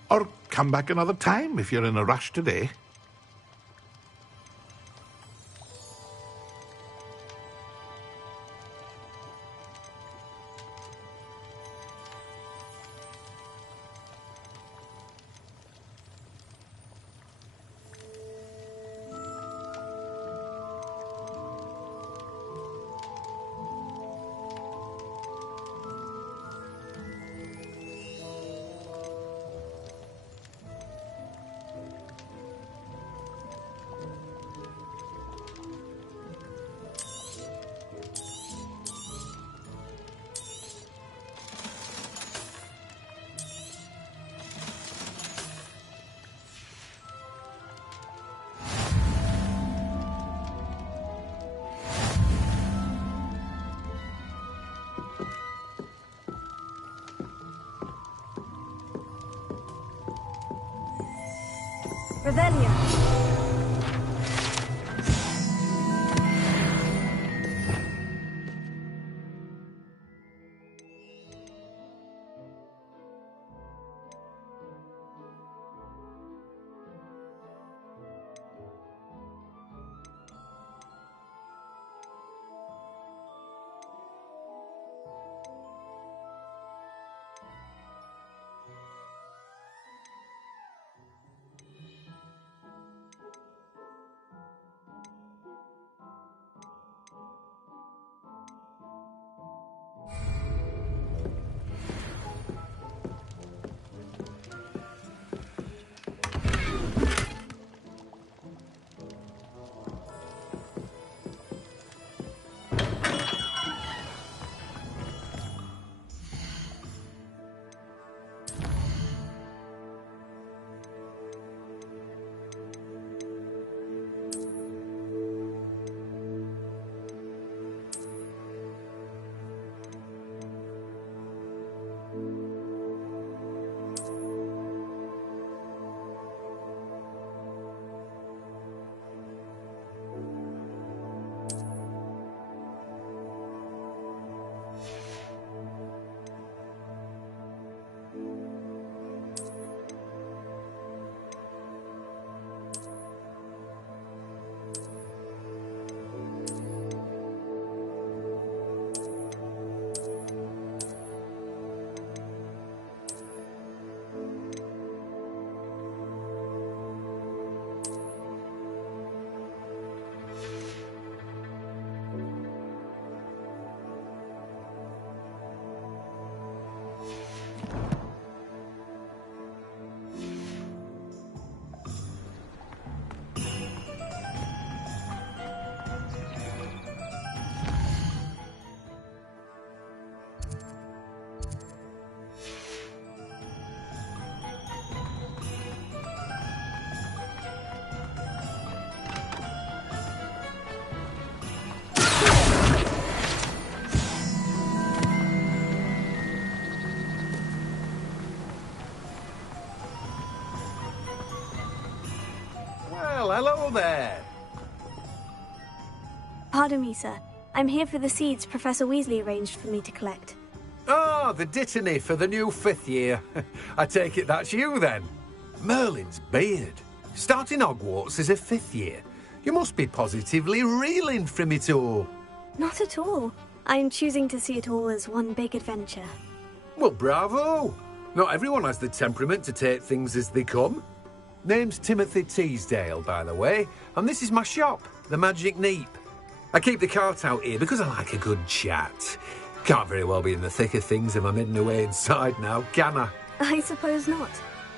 or come back another time if you're in a rush today. Revelio. there! Pardon me, sir. I'm here for the seeds Professor Weasley arranged for me to collect. Oh, the dittany for the new 5th year. I take it that's you, then. Merlin's beard. Starting Hogwarts as a 5th year. You must be positively reeling from it all. Not at all. I'm choosing to see it all as one big adventure. Well, bravo! Not everyone has the temperament to take things as they come. Name's Timothy Teasdale, by the way, and this is my shop, the Magic Neep. I keep the cart out here because I like a good chat. Can't very well be in the thick of things if I'm hidden away inside now, can I? I suppose not.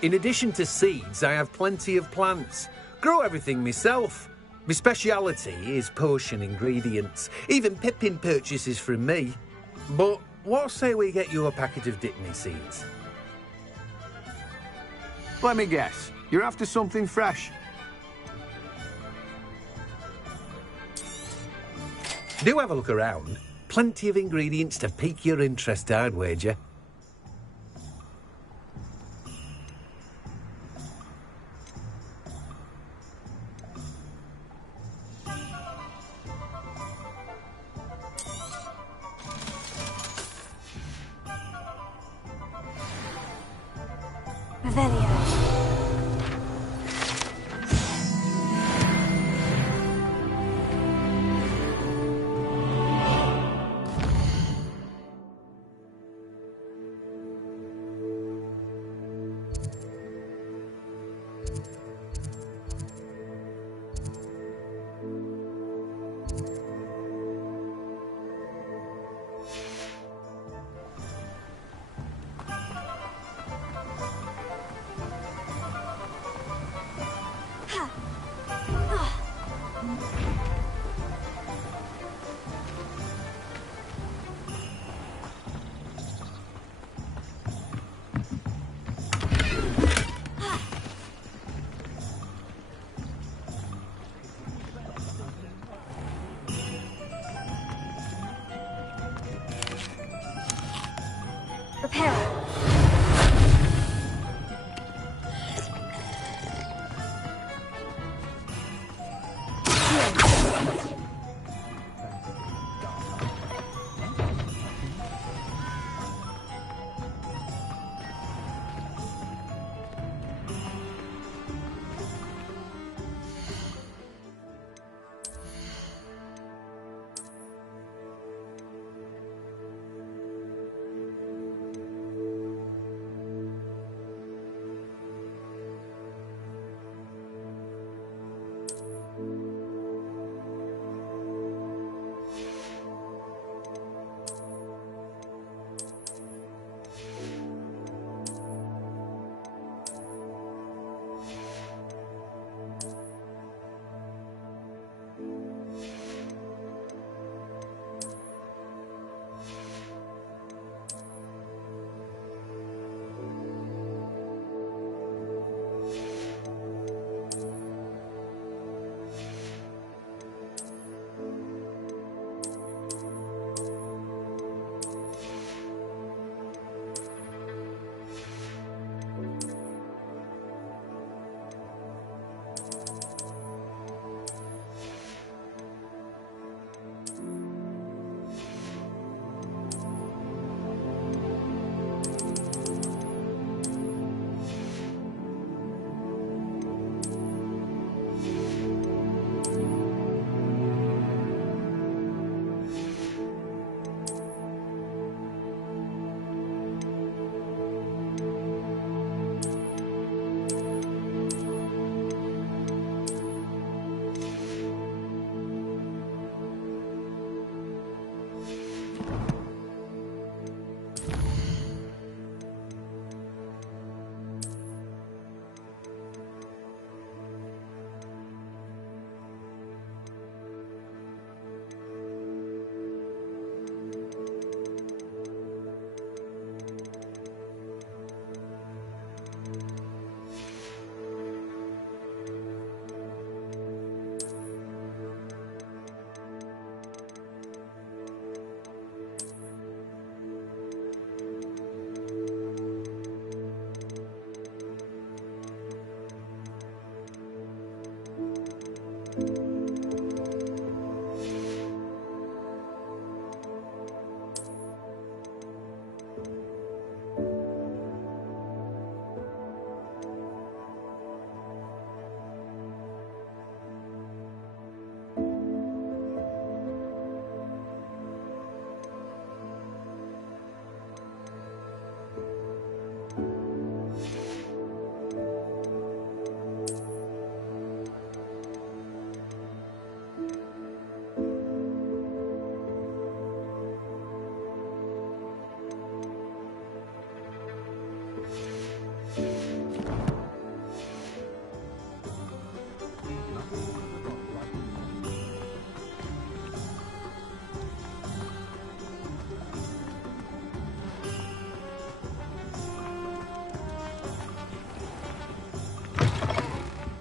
In addition to seeds, I have plenty of plants. Grow everything myself. My speciality is potion ingredients. Even Pippin purchases from me. But what say we get you a packet of Dittany seeds? Let me guess. You're after something fresh. Do have a look around. Plenty of ingredients to pique your interest, I'd wager. Revelio.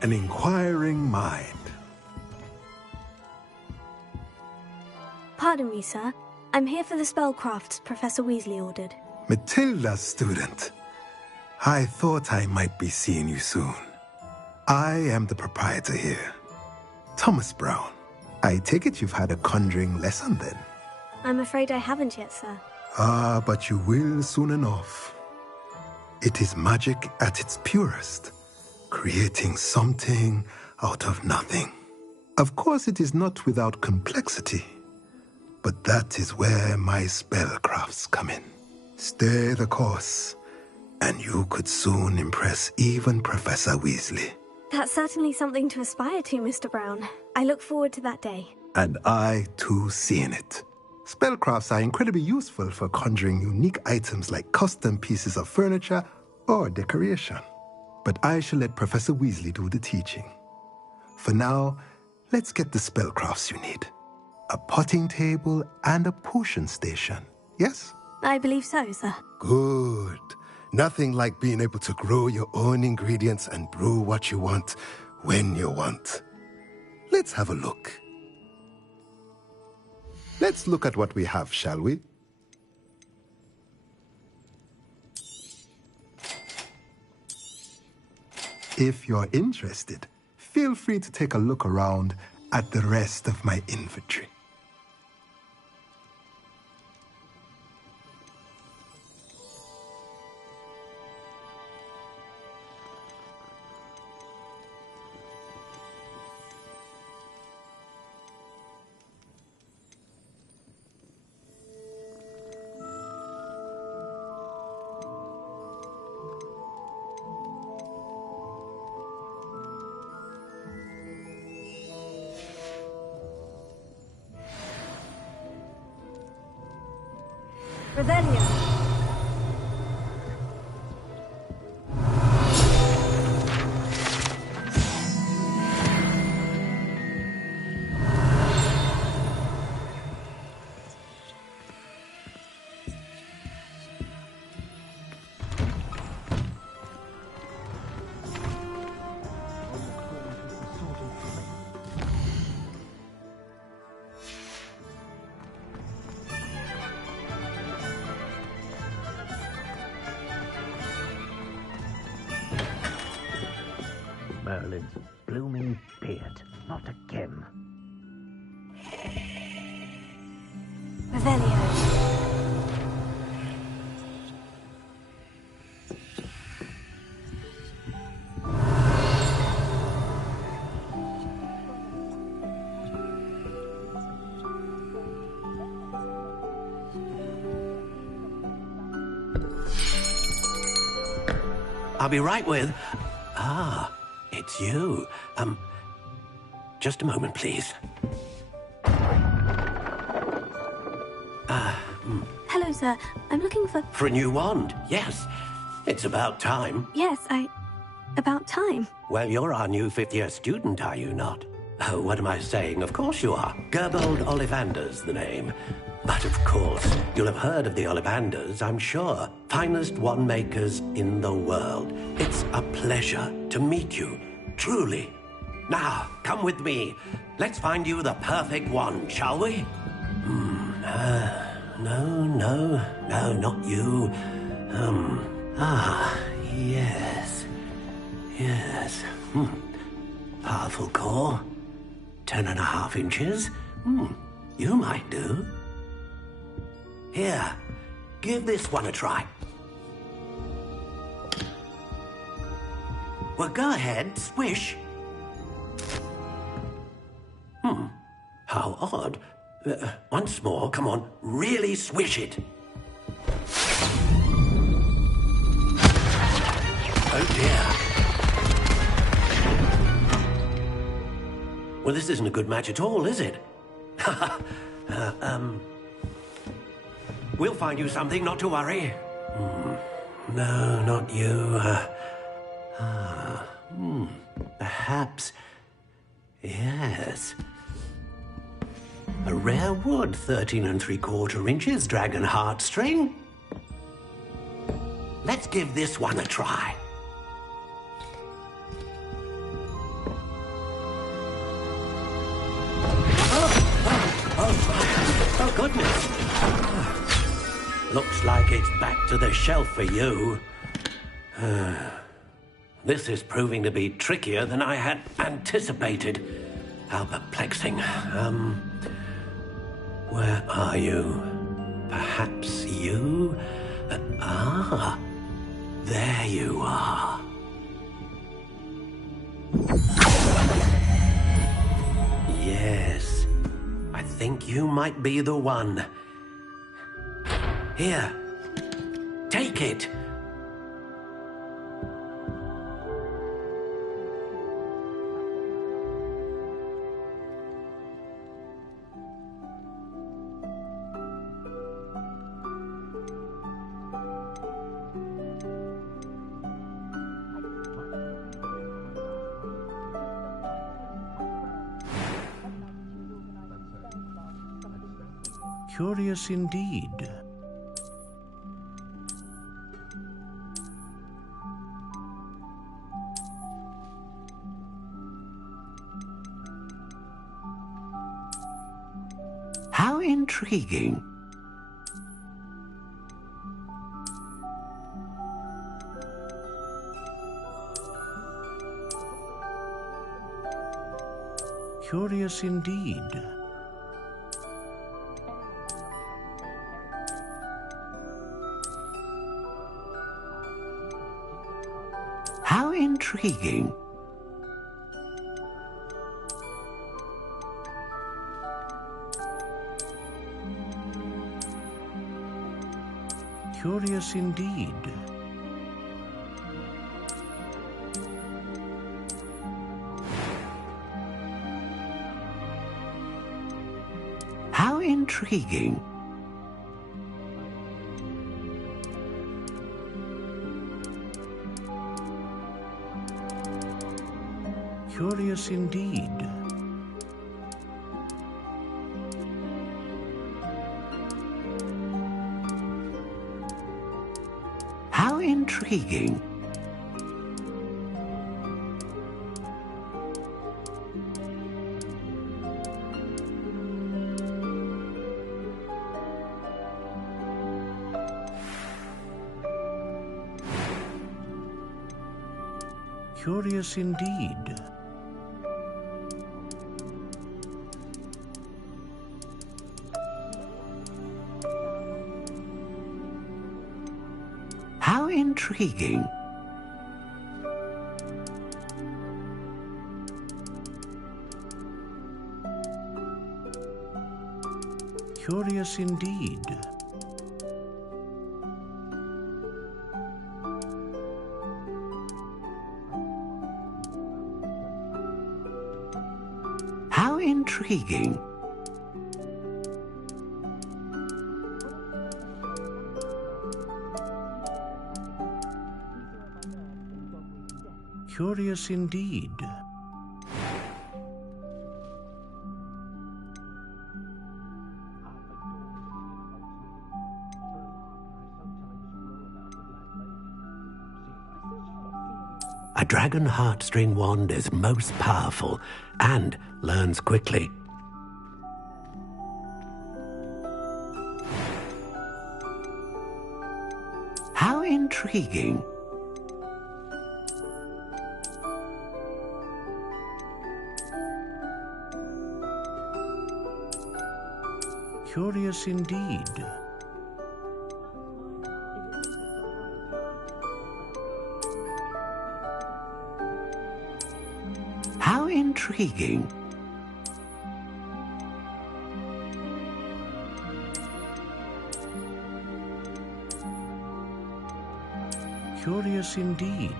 an inquiring mind. Pardon me, sir. I'm here for the spellcrafts Professor Weasley ordered. Matilda's student. I thought I might be seeing you soon. I am the proprietor here, Thomas Brown. I take it you've had a conjuring lesson then? I'm afraid I haven't yet, sir. Ah, but you will soon enough. It is magic at its purest, creating something out of nothing. Of course, it is not without complexity, but that is where my spellcrafts come in. Stay the course, and you could soon impress even Professor Weasley. That's certainly something to aspire to, Mr. Brown. I look forward to that day. And I, too, seeing it. Spellcrafts are incredibly useful for conjuring unique items like custom pieces of furniture or decoration. But I shall let Professor Weasley do the teaching. For now, let's get the spellcrafts you need. A potting table and a potion station, yes? I believe so, sir. Good. Nothing like being able to grow your own ingredients and brew what you want when you want. Let's have a look. Let's look at what we have, shall we? If you're interested, feel free to take a look around at the rest of my inventory. Revelio. Merlin's blooming beard. Not again. Revelio. I'll be right with... Ah, it's you. Just a moment, please. Hello, sir. I'm looking for... For a new wand, yes. It's about time. Yes, about time. Well, you're our new fifth-year student, are you not? Oh, what am I saying? Of course you are. Gerbold Ollivander's the name. But of course, you'll have heard of the Ollivanders, I'm sure. Finest wand makers in the world. It's a pleasure to meet you, truly. Now, come with me. Let's find you the perfect wand, shall we? No, not you. Yes. Powerful core. 10.5 inches. You might do. Here, give this one a try. Well, go ahead, swish. How odd. Once more, come on, really swish it. Oh dear. Well, this isn't a good match at all, is it? We'll find you something, not to worry. No, not you. Perhaps... Yes. A rare wood, 13 3/4 inches, dragon heartstring. Let's give this one a try. Looks like it's back to the shelf for you. This is proving to be trickier than I had anticipated. How perplexing. Where are you? Perhaps you? There you are. Yes, I think you might be the one. Here, take it. Curious indeed. How intriguing. Curious indeed. How intriguing. Curious indeed. How intriguing. Curious indeed. How intriguing. Curious indeed. How intriguing. Curious indeed. How intriguing. Curious indeed. A dragon heartstring wand is most powerful and learns quickly. How intriguing. Curious indeed. How intriguing. Curious indeed.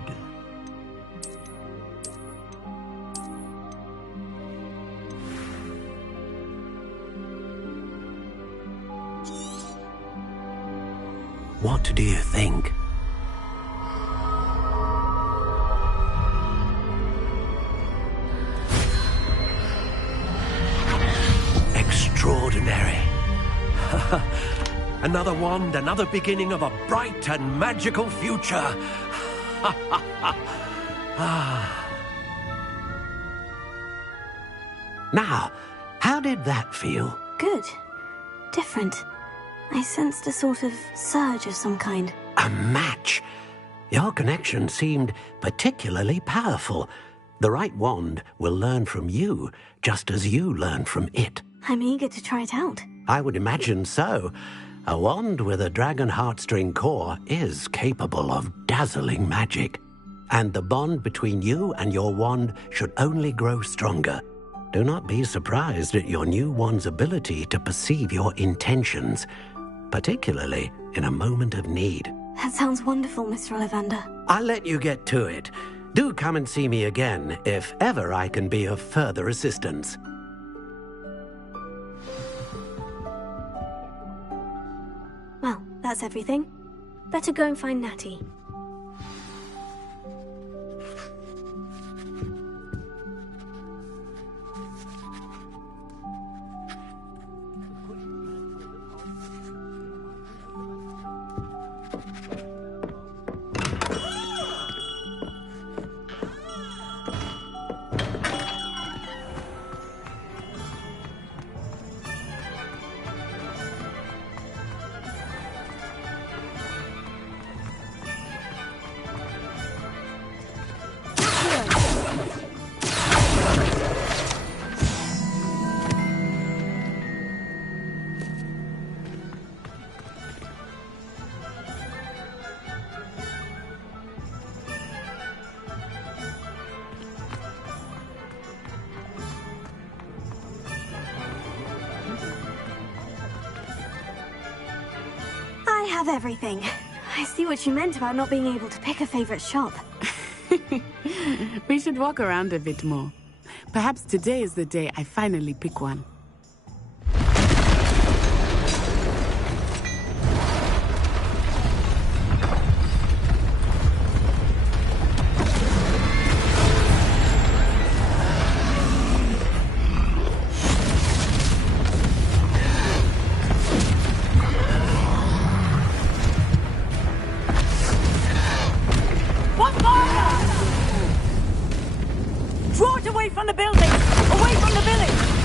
What do you think? Extraordinary. Another wand, another beginning of a bright and magical future. Now, how did that feel? Good. Different. I sensed a sort of surge of some kind. A match? Your connection seemed particularly powerful. The right wand will learn from you, just as you learn from it. I'm eager to try it out. I would imagine so. A wand with a dragon heartstring core is capable of dazzling magic. And the bond between you and your wand should only grow stronger. Do not be surprised at your new wand's ability to perceive your intentions, particularly in a moment of need. That sounds wonderful, Mr. Ollivander. I'll let you get to it. Do come and see me again if ever I can be of further assistance. Well, that's everything. Better go and find Natty. I have everything. I see what you meant about not being able to pick a favorite shop. We should walk around a bit more. Perhaps today is the day I finally pick one. Draw it away from the building! Away from the village!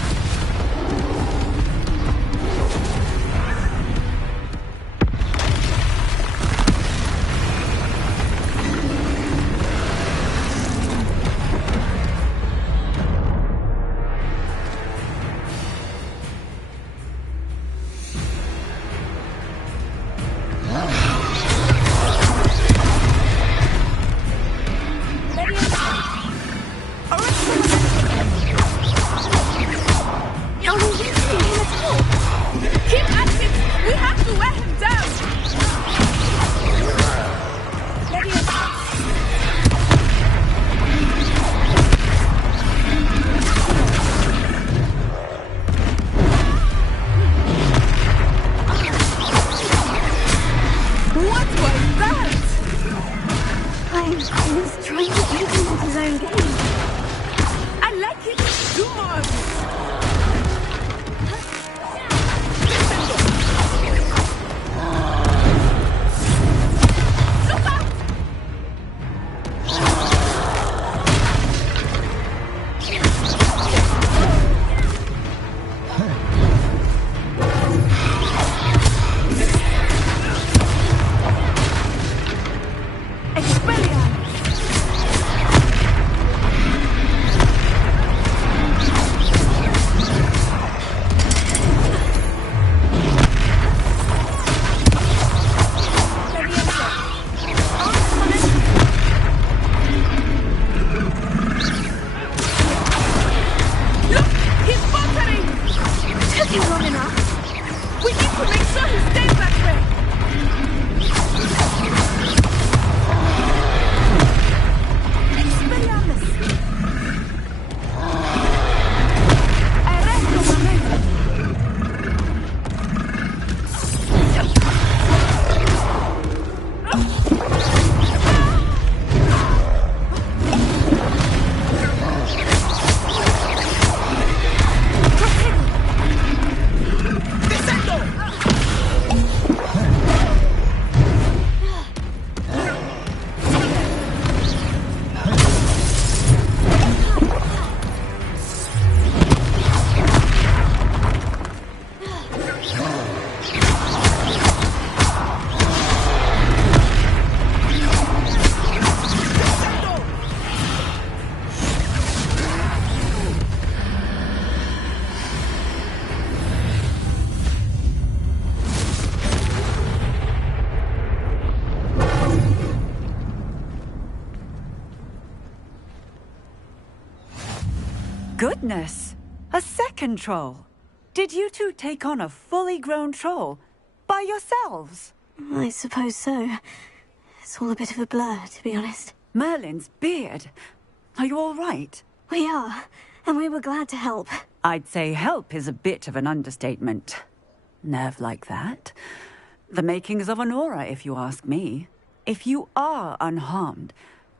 Goodness! A second troll! Did you two take on a fully grown troll? By yourselves? I suppose so. It's all a bit of a blur, to be honest. Merlin's beard. Are you all right? We are, and we were glad to help. I'd say help is a bit of an understatement. Nerve like that. The makings of an aura, if you ask me. If you are unharmed,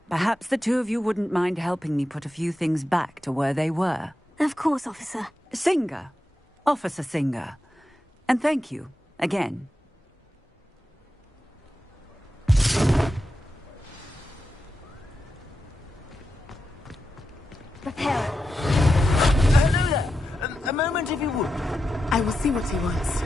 perhaps the two of you wouldn't mind helping me put a few things back to where they were. Of course, officer. Singer. Officer Singer. And thank you, again. Prepare. Hello there. A moment, if you would. I will see what he wants.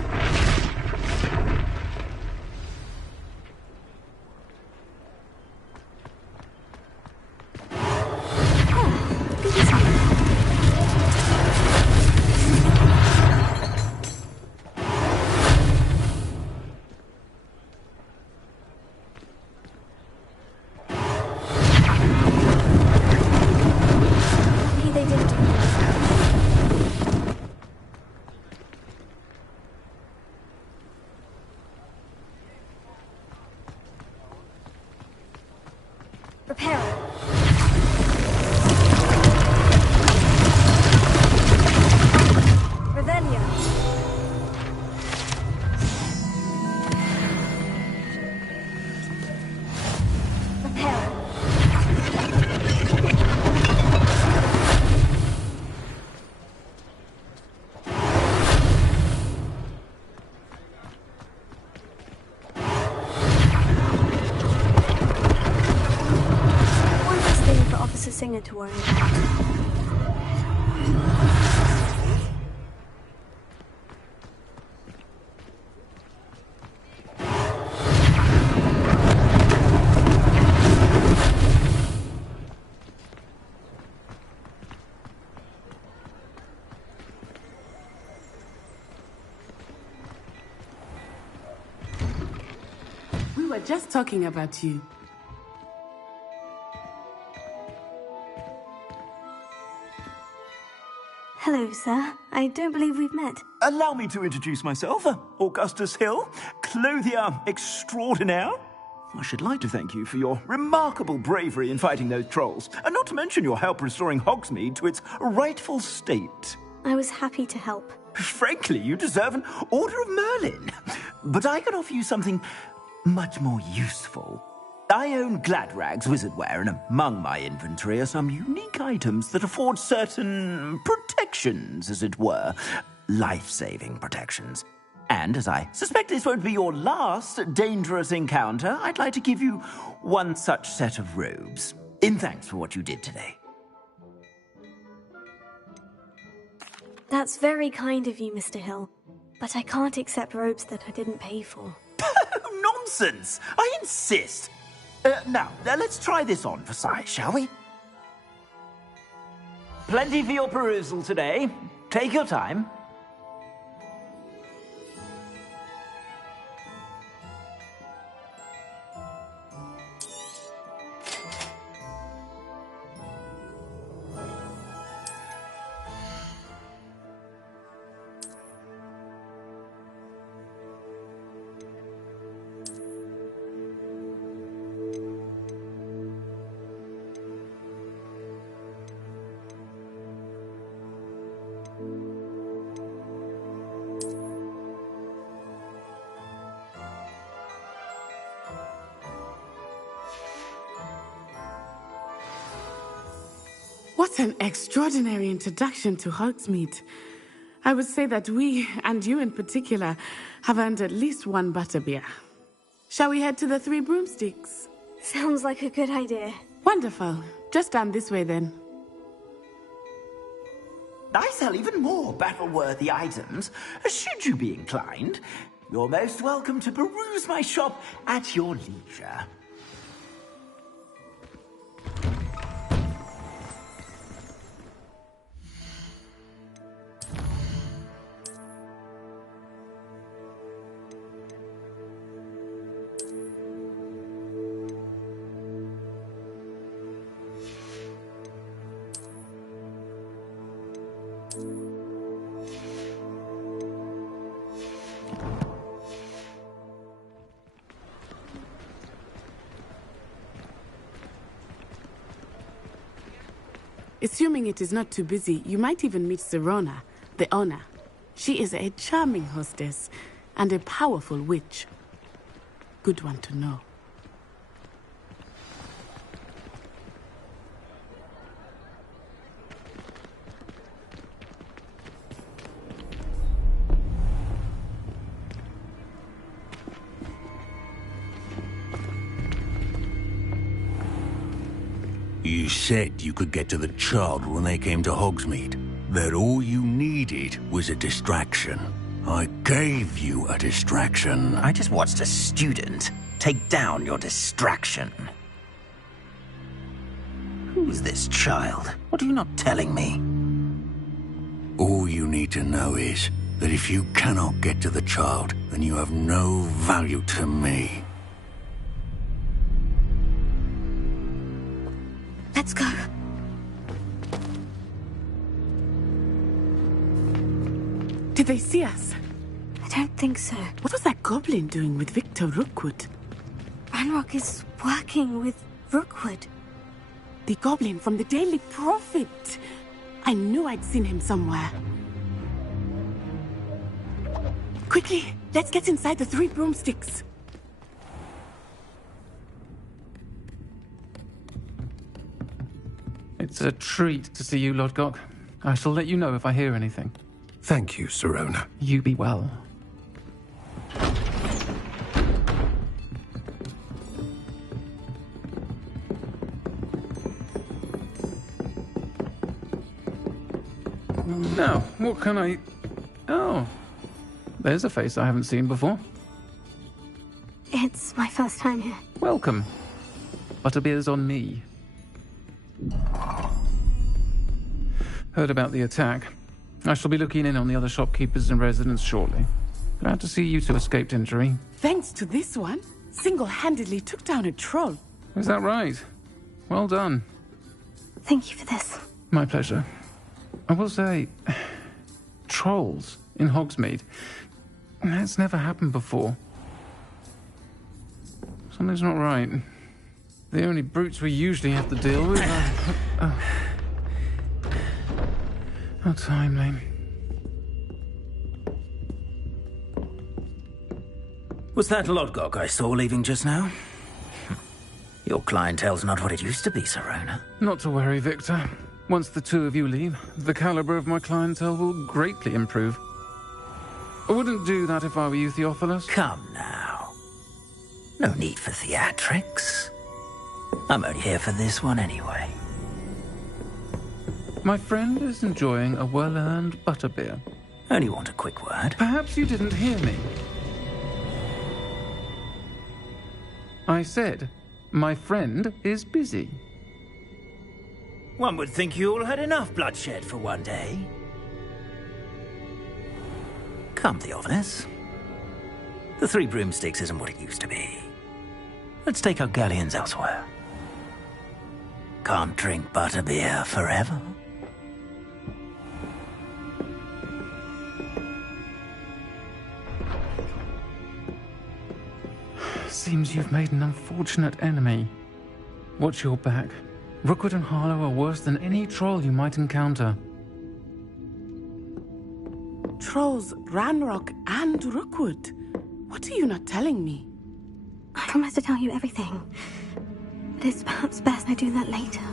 Singer to worry about. We were just talking about you. Hello, sir. I don't believe we've met. Allow me to introduce myself. Augustus Hill, clothier extraordinaire. I should like to thank you for your remarkable bravery in fighting those trolls, and not to mention your help restoring Hogsmeade to its rightful state. I was happy to help. Frankly, you deserve an Order of Merlin. But I can offer you something much more useful. I own Gladrag's wizardware, and among my inventory are some unique items that afford certain protections, as it were. Life-saving protections. And as I suspect this won't be your last dangerous encounter, I'd like to give you one such set of robes, in thanks for what you did today. That's very kind of you, Mr. Hill. But I can't accept robes that I didn't pay for. Nonsense! I insist! Now, let's try this on for size, shall we? Plenty for your perusal today. Take your time. What an extraordinary introduction to Hogsmeade. I would say that we, and you in particular, have earned at least one butterbeer. Shall we head to the Three Broomsticks? Sounds like a good idea. Wonderful. Just down this way then. I sell even more battle-worthy items, should you be inclined. You're most welcome to peruse my shop at your leisure. Assuming it is not too busy, you might even meet Sirona, the owner. She is a charming hostess and a powerful witch. Good one to know. You said you could get to the child when they came to Hogsmeade. That all you needed was a distraction. I gave you a distraction. I just watched a student take down your distraction. Who's this child? What are you not telling me? All you need to know is that if you cannot get to the child, then you have no value to me. Let's go. Did they see us? I don't think so. What was that goblin doing with Victor Rookwood? Ranrock is working with Rookwood. The goblin from the Daily Prophet. I knew I'd seen him somewhere. Quickly, let's get inside the 3 broomsticks. It's a treat to see you, Lodgok. I shall let you know if I hear anything. Thank you, Sirona. You be well. Now, what can I... Oh, there's a face I haven't seen before. It's my first time here. Welcome. Butterbeer's on me. Heard about the attack. I shall be looking in on the other shopkeepers and residents shortly. Glad to see you two escaped injury. Thanks to this one, single-handedly took down a troll. Is that right? Well done. Thank you for this. My pleasure. I will say, trolls in Hogsmeade. That's never happened before. Something's not right. The only brutes we usually have to deal with are... How timely. Was that Lodgok I saw leaving just now? Your clientele's not what it used to be, Sirona. Not to worry, Victor. Once the two of you leave, the caliber of my clientele will greatly improve. I wouldn't do that if I were you, Theophilus. Come now. No need for theatrics. I'm only here for this one anyway. My friend is enjoying a well-earned butterbeer. Only want a quick word. Perhaps you didn't hear me. I said, my friend is busy. One would think you all had enough bloodshed for one day. Come, Theophilus. The 3 broomsticks isn't what it used to be. Let's take our galleons elsewhere. Can't drink butterbeer forever. Seems you've made an unfortunate enemy. Watch your back. Rookwood and Harlow are worse than any troll you might encounter. Trolls, Ranrock, and Rookwood. What are you not telling me? I promise to tell you everything. But it's perhaps best I do that later.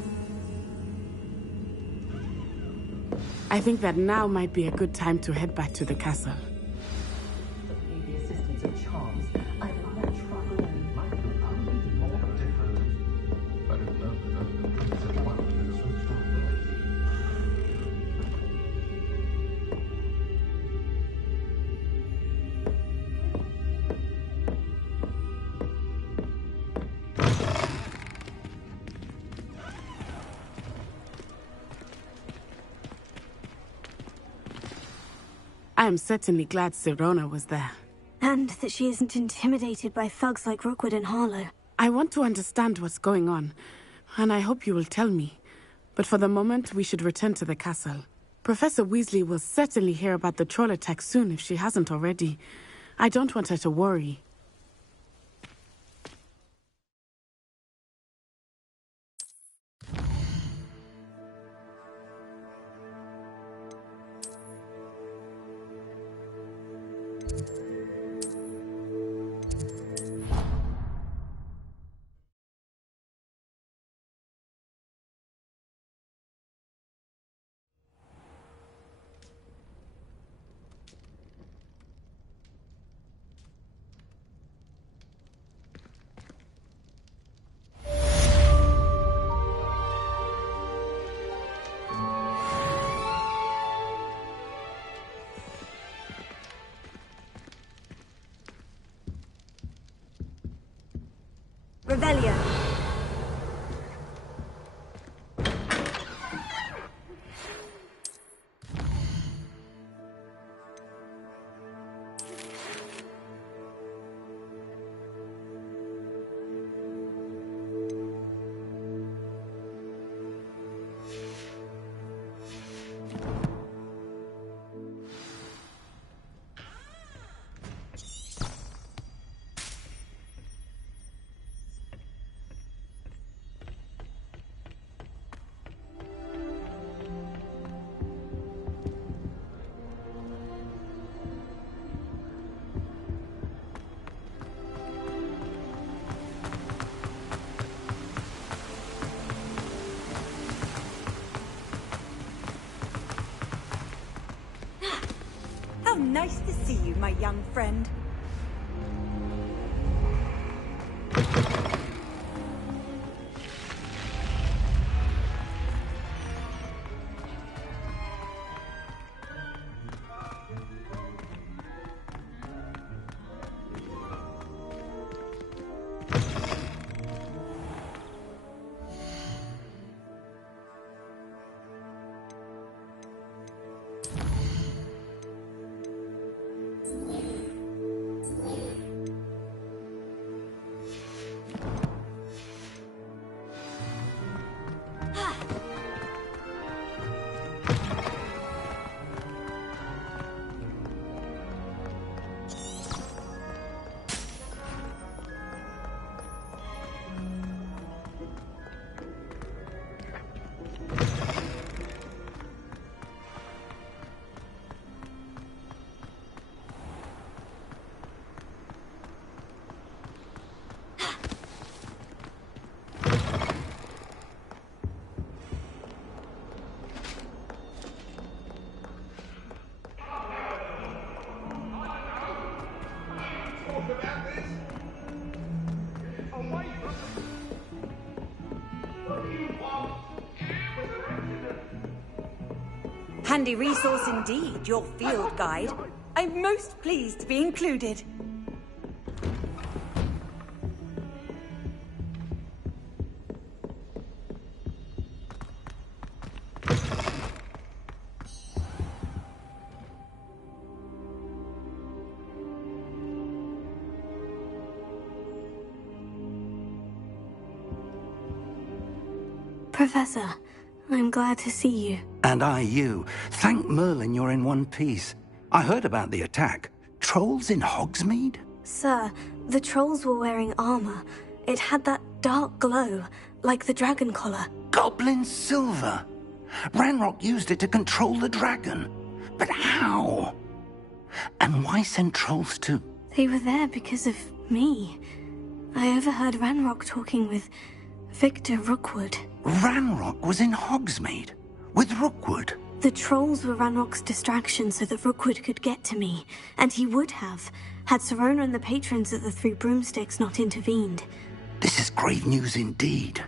I think that now might be a good time to head back to the castle. I am certainly glad Sirona was there. And that she isn't intimidated by thugs like Rookwood and Harlow. I want to understand what's going on, and I hope you will tell me. But for the moment, we should return to the castle. Professor Weasley will certainly hear about the troll attack soon if she hasn't already. I don't want her to worry. Revelio. How nice to see you, my young friend. Handy resource indeed, your field guide. I'm most pleased to be included. Professor, I'm glad to see you. And I you. Thank Merlin you're in one piece. I heard about the attack. Trolls in Hogsmeade? Sir, the trolls were wearing armor. It had that dark glow, like the dragon collar. Goblin silver! Ranrock used it to control the dragon. But how? And why send trolls to... They were there because of me. I overheard Ranrock talking with Victor Rookwood. Ranrock was in Hogsmeade? With Rookwood? The trolls were Ranrock's distraction so that Rookwood could get to me. And he would have, had Serona and the patrons at the Three Broomsticks not intervened. This is grave news indeed.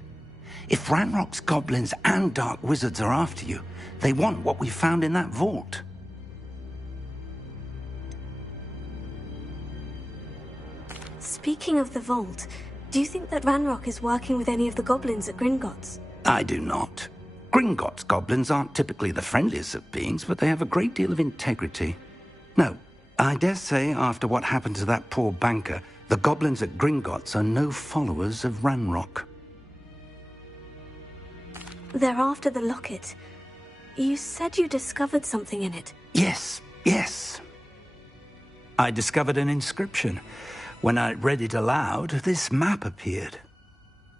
If Ranrock's goblins and dark wizards are after you, they want what we found in that vault. Speaking of the vault, do you think that Ranrock is working with any of the goblins at Gringotts? I do not. Gringotts goblins aren't typically the friendliest of beings, but they have a great deal of integrity. No, I dare say after what happened to that poor banker, the goblins at Gringotts are no followers of Ranrock. They're after the locket. You said you discovered something in it. Yes. I discovered an inscription. When I read it aloud, this map appeared.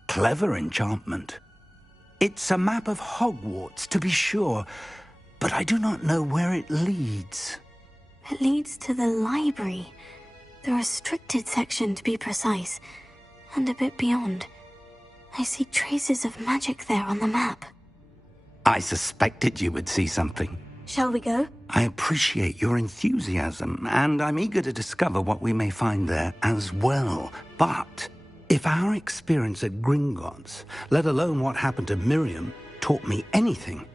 Clever enchantment. It's a map of Hogwarts, to be sure, but I do not know where it leads. It leads to the library. The restricted section, to be precise. And a bit beyond. I see traces of magic there on the map. I suspected you would see something. Shall we go? I appreciate your enthusiasm, and I'm eager to discover what we may find there as well. But if our experience at Gringotts, let alone what happened to Miriam, taught me anything,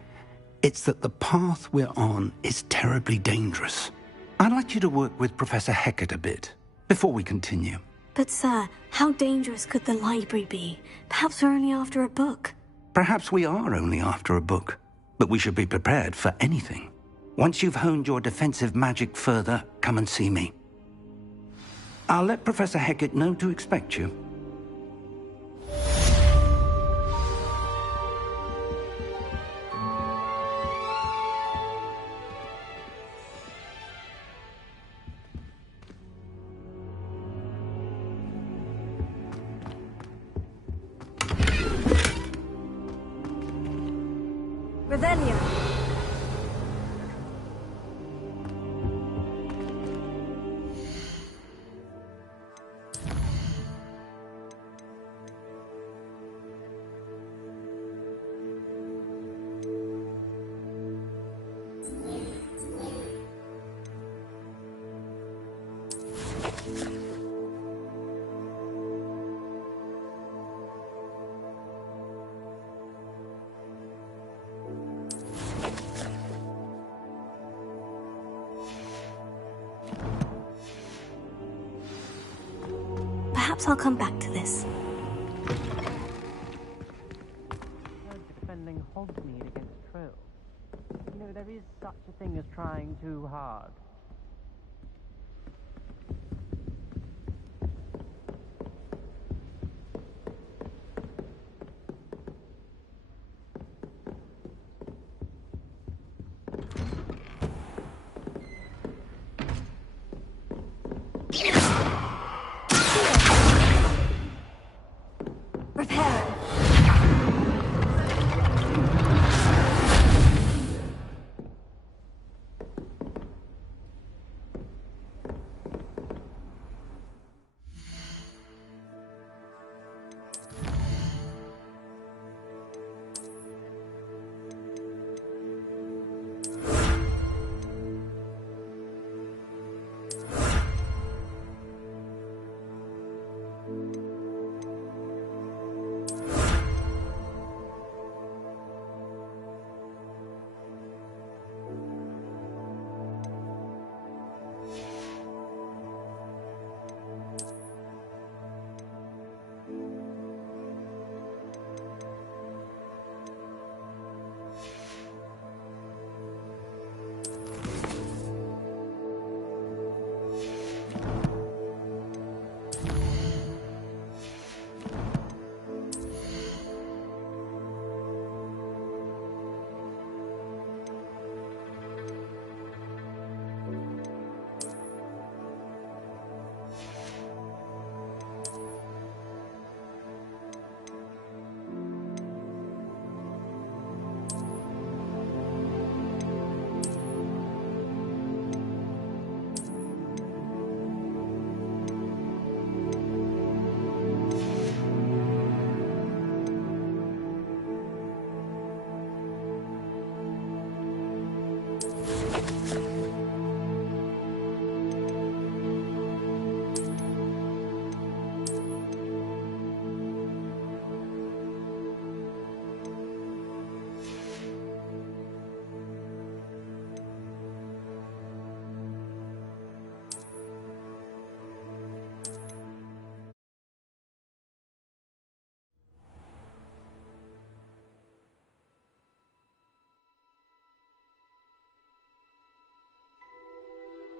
it's that the path we're on is terribly dangerous. I'd like you to work with Professor Hecat a bit before we continue. But sir, how dangerous could the library be? Perhaps we're only after a book. Perhaps we are only after a book, but we should be prepared for anything. Once you've honed your defensive magic further, come and see me. I'll let Professor Hecat know to expect you. Revelio. Perhaps I'll come back to this. Defending Hogsmeade against trolls. You know, there is such a thing as trying too hard.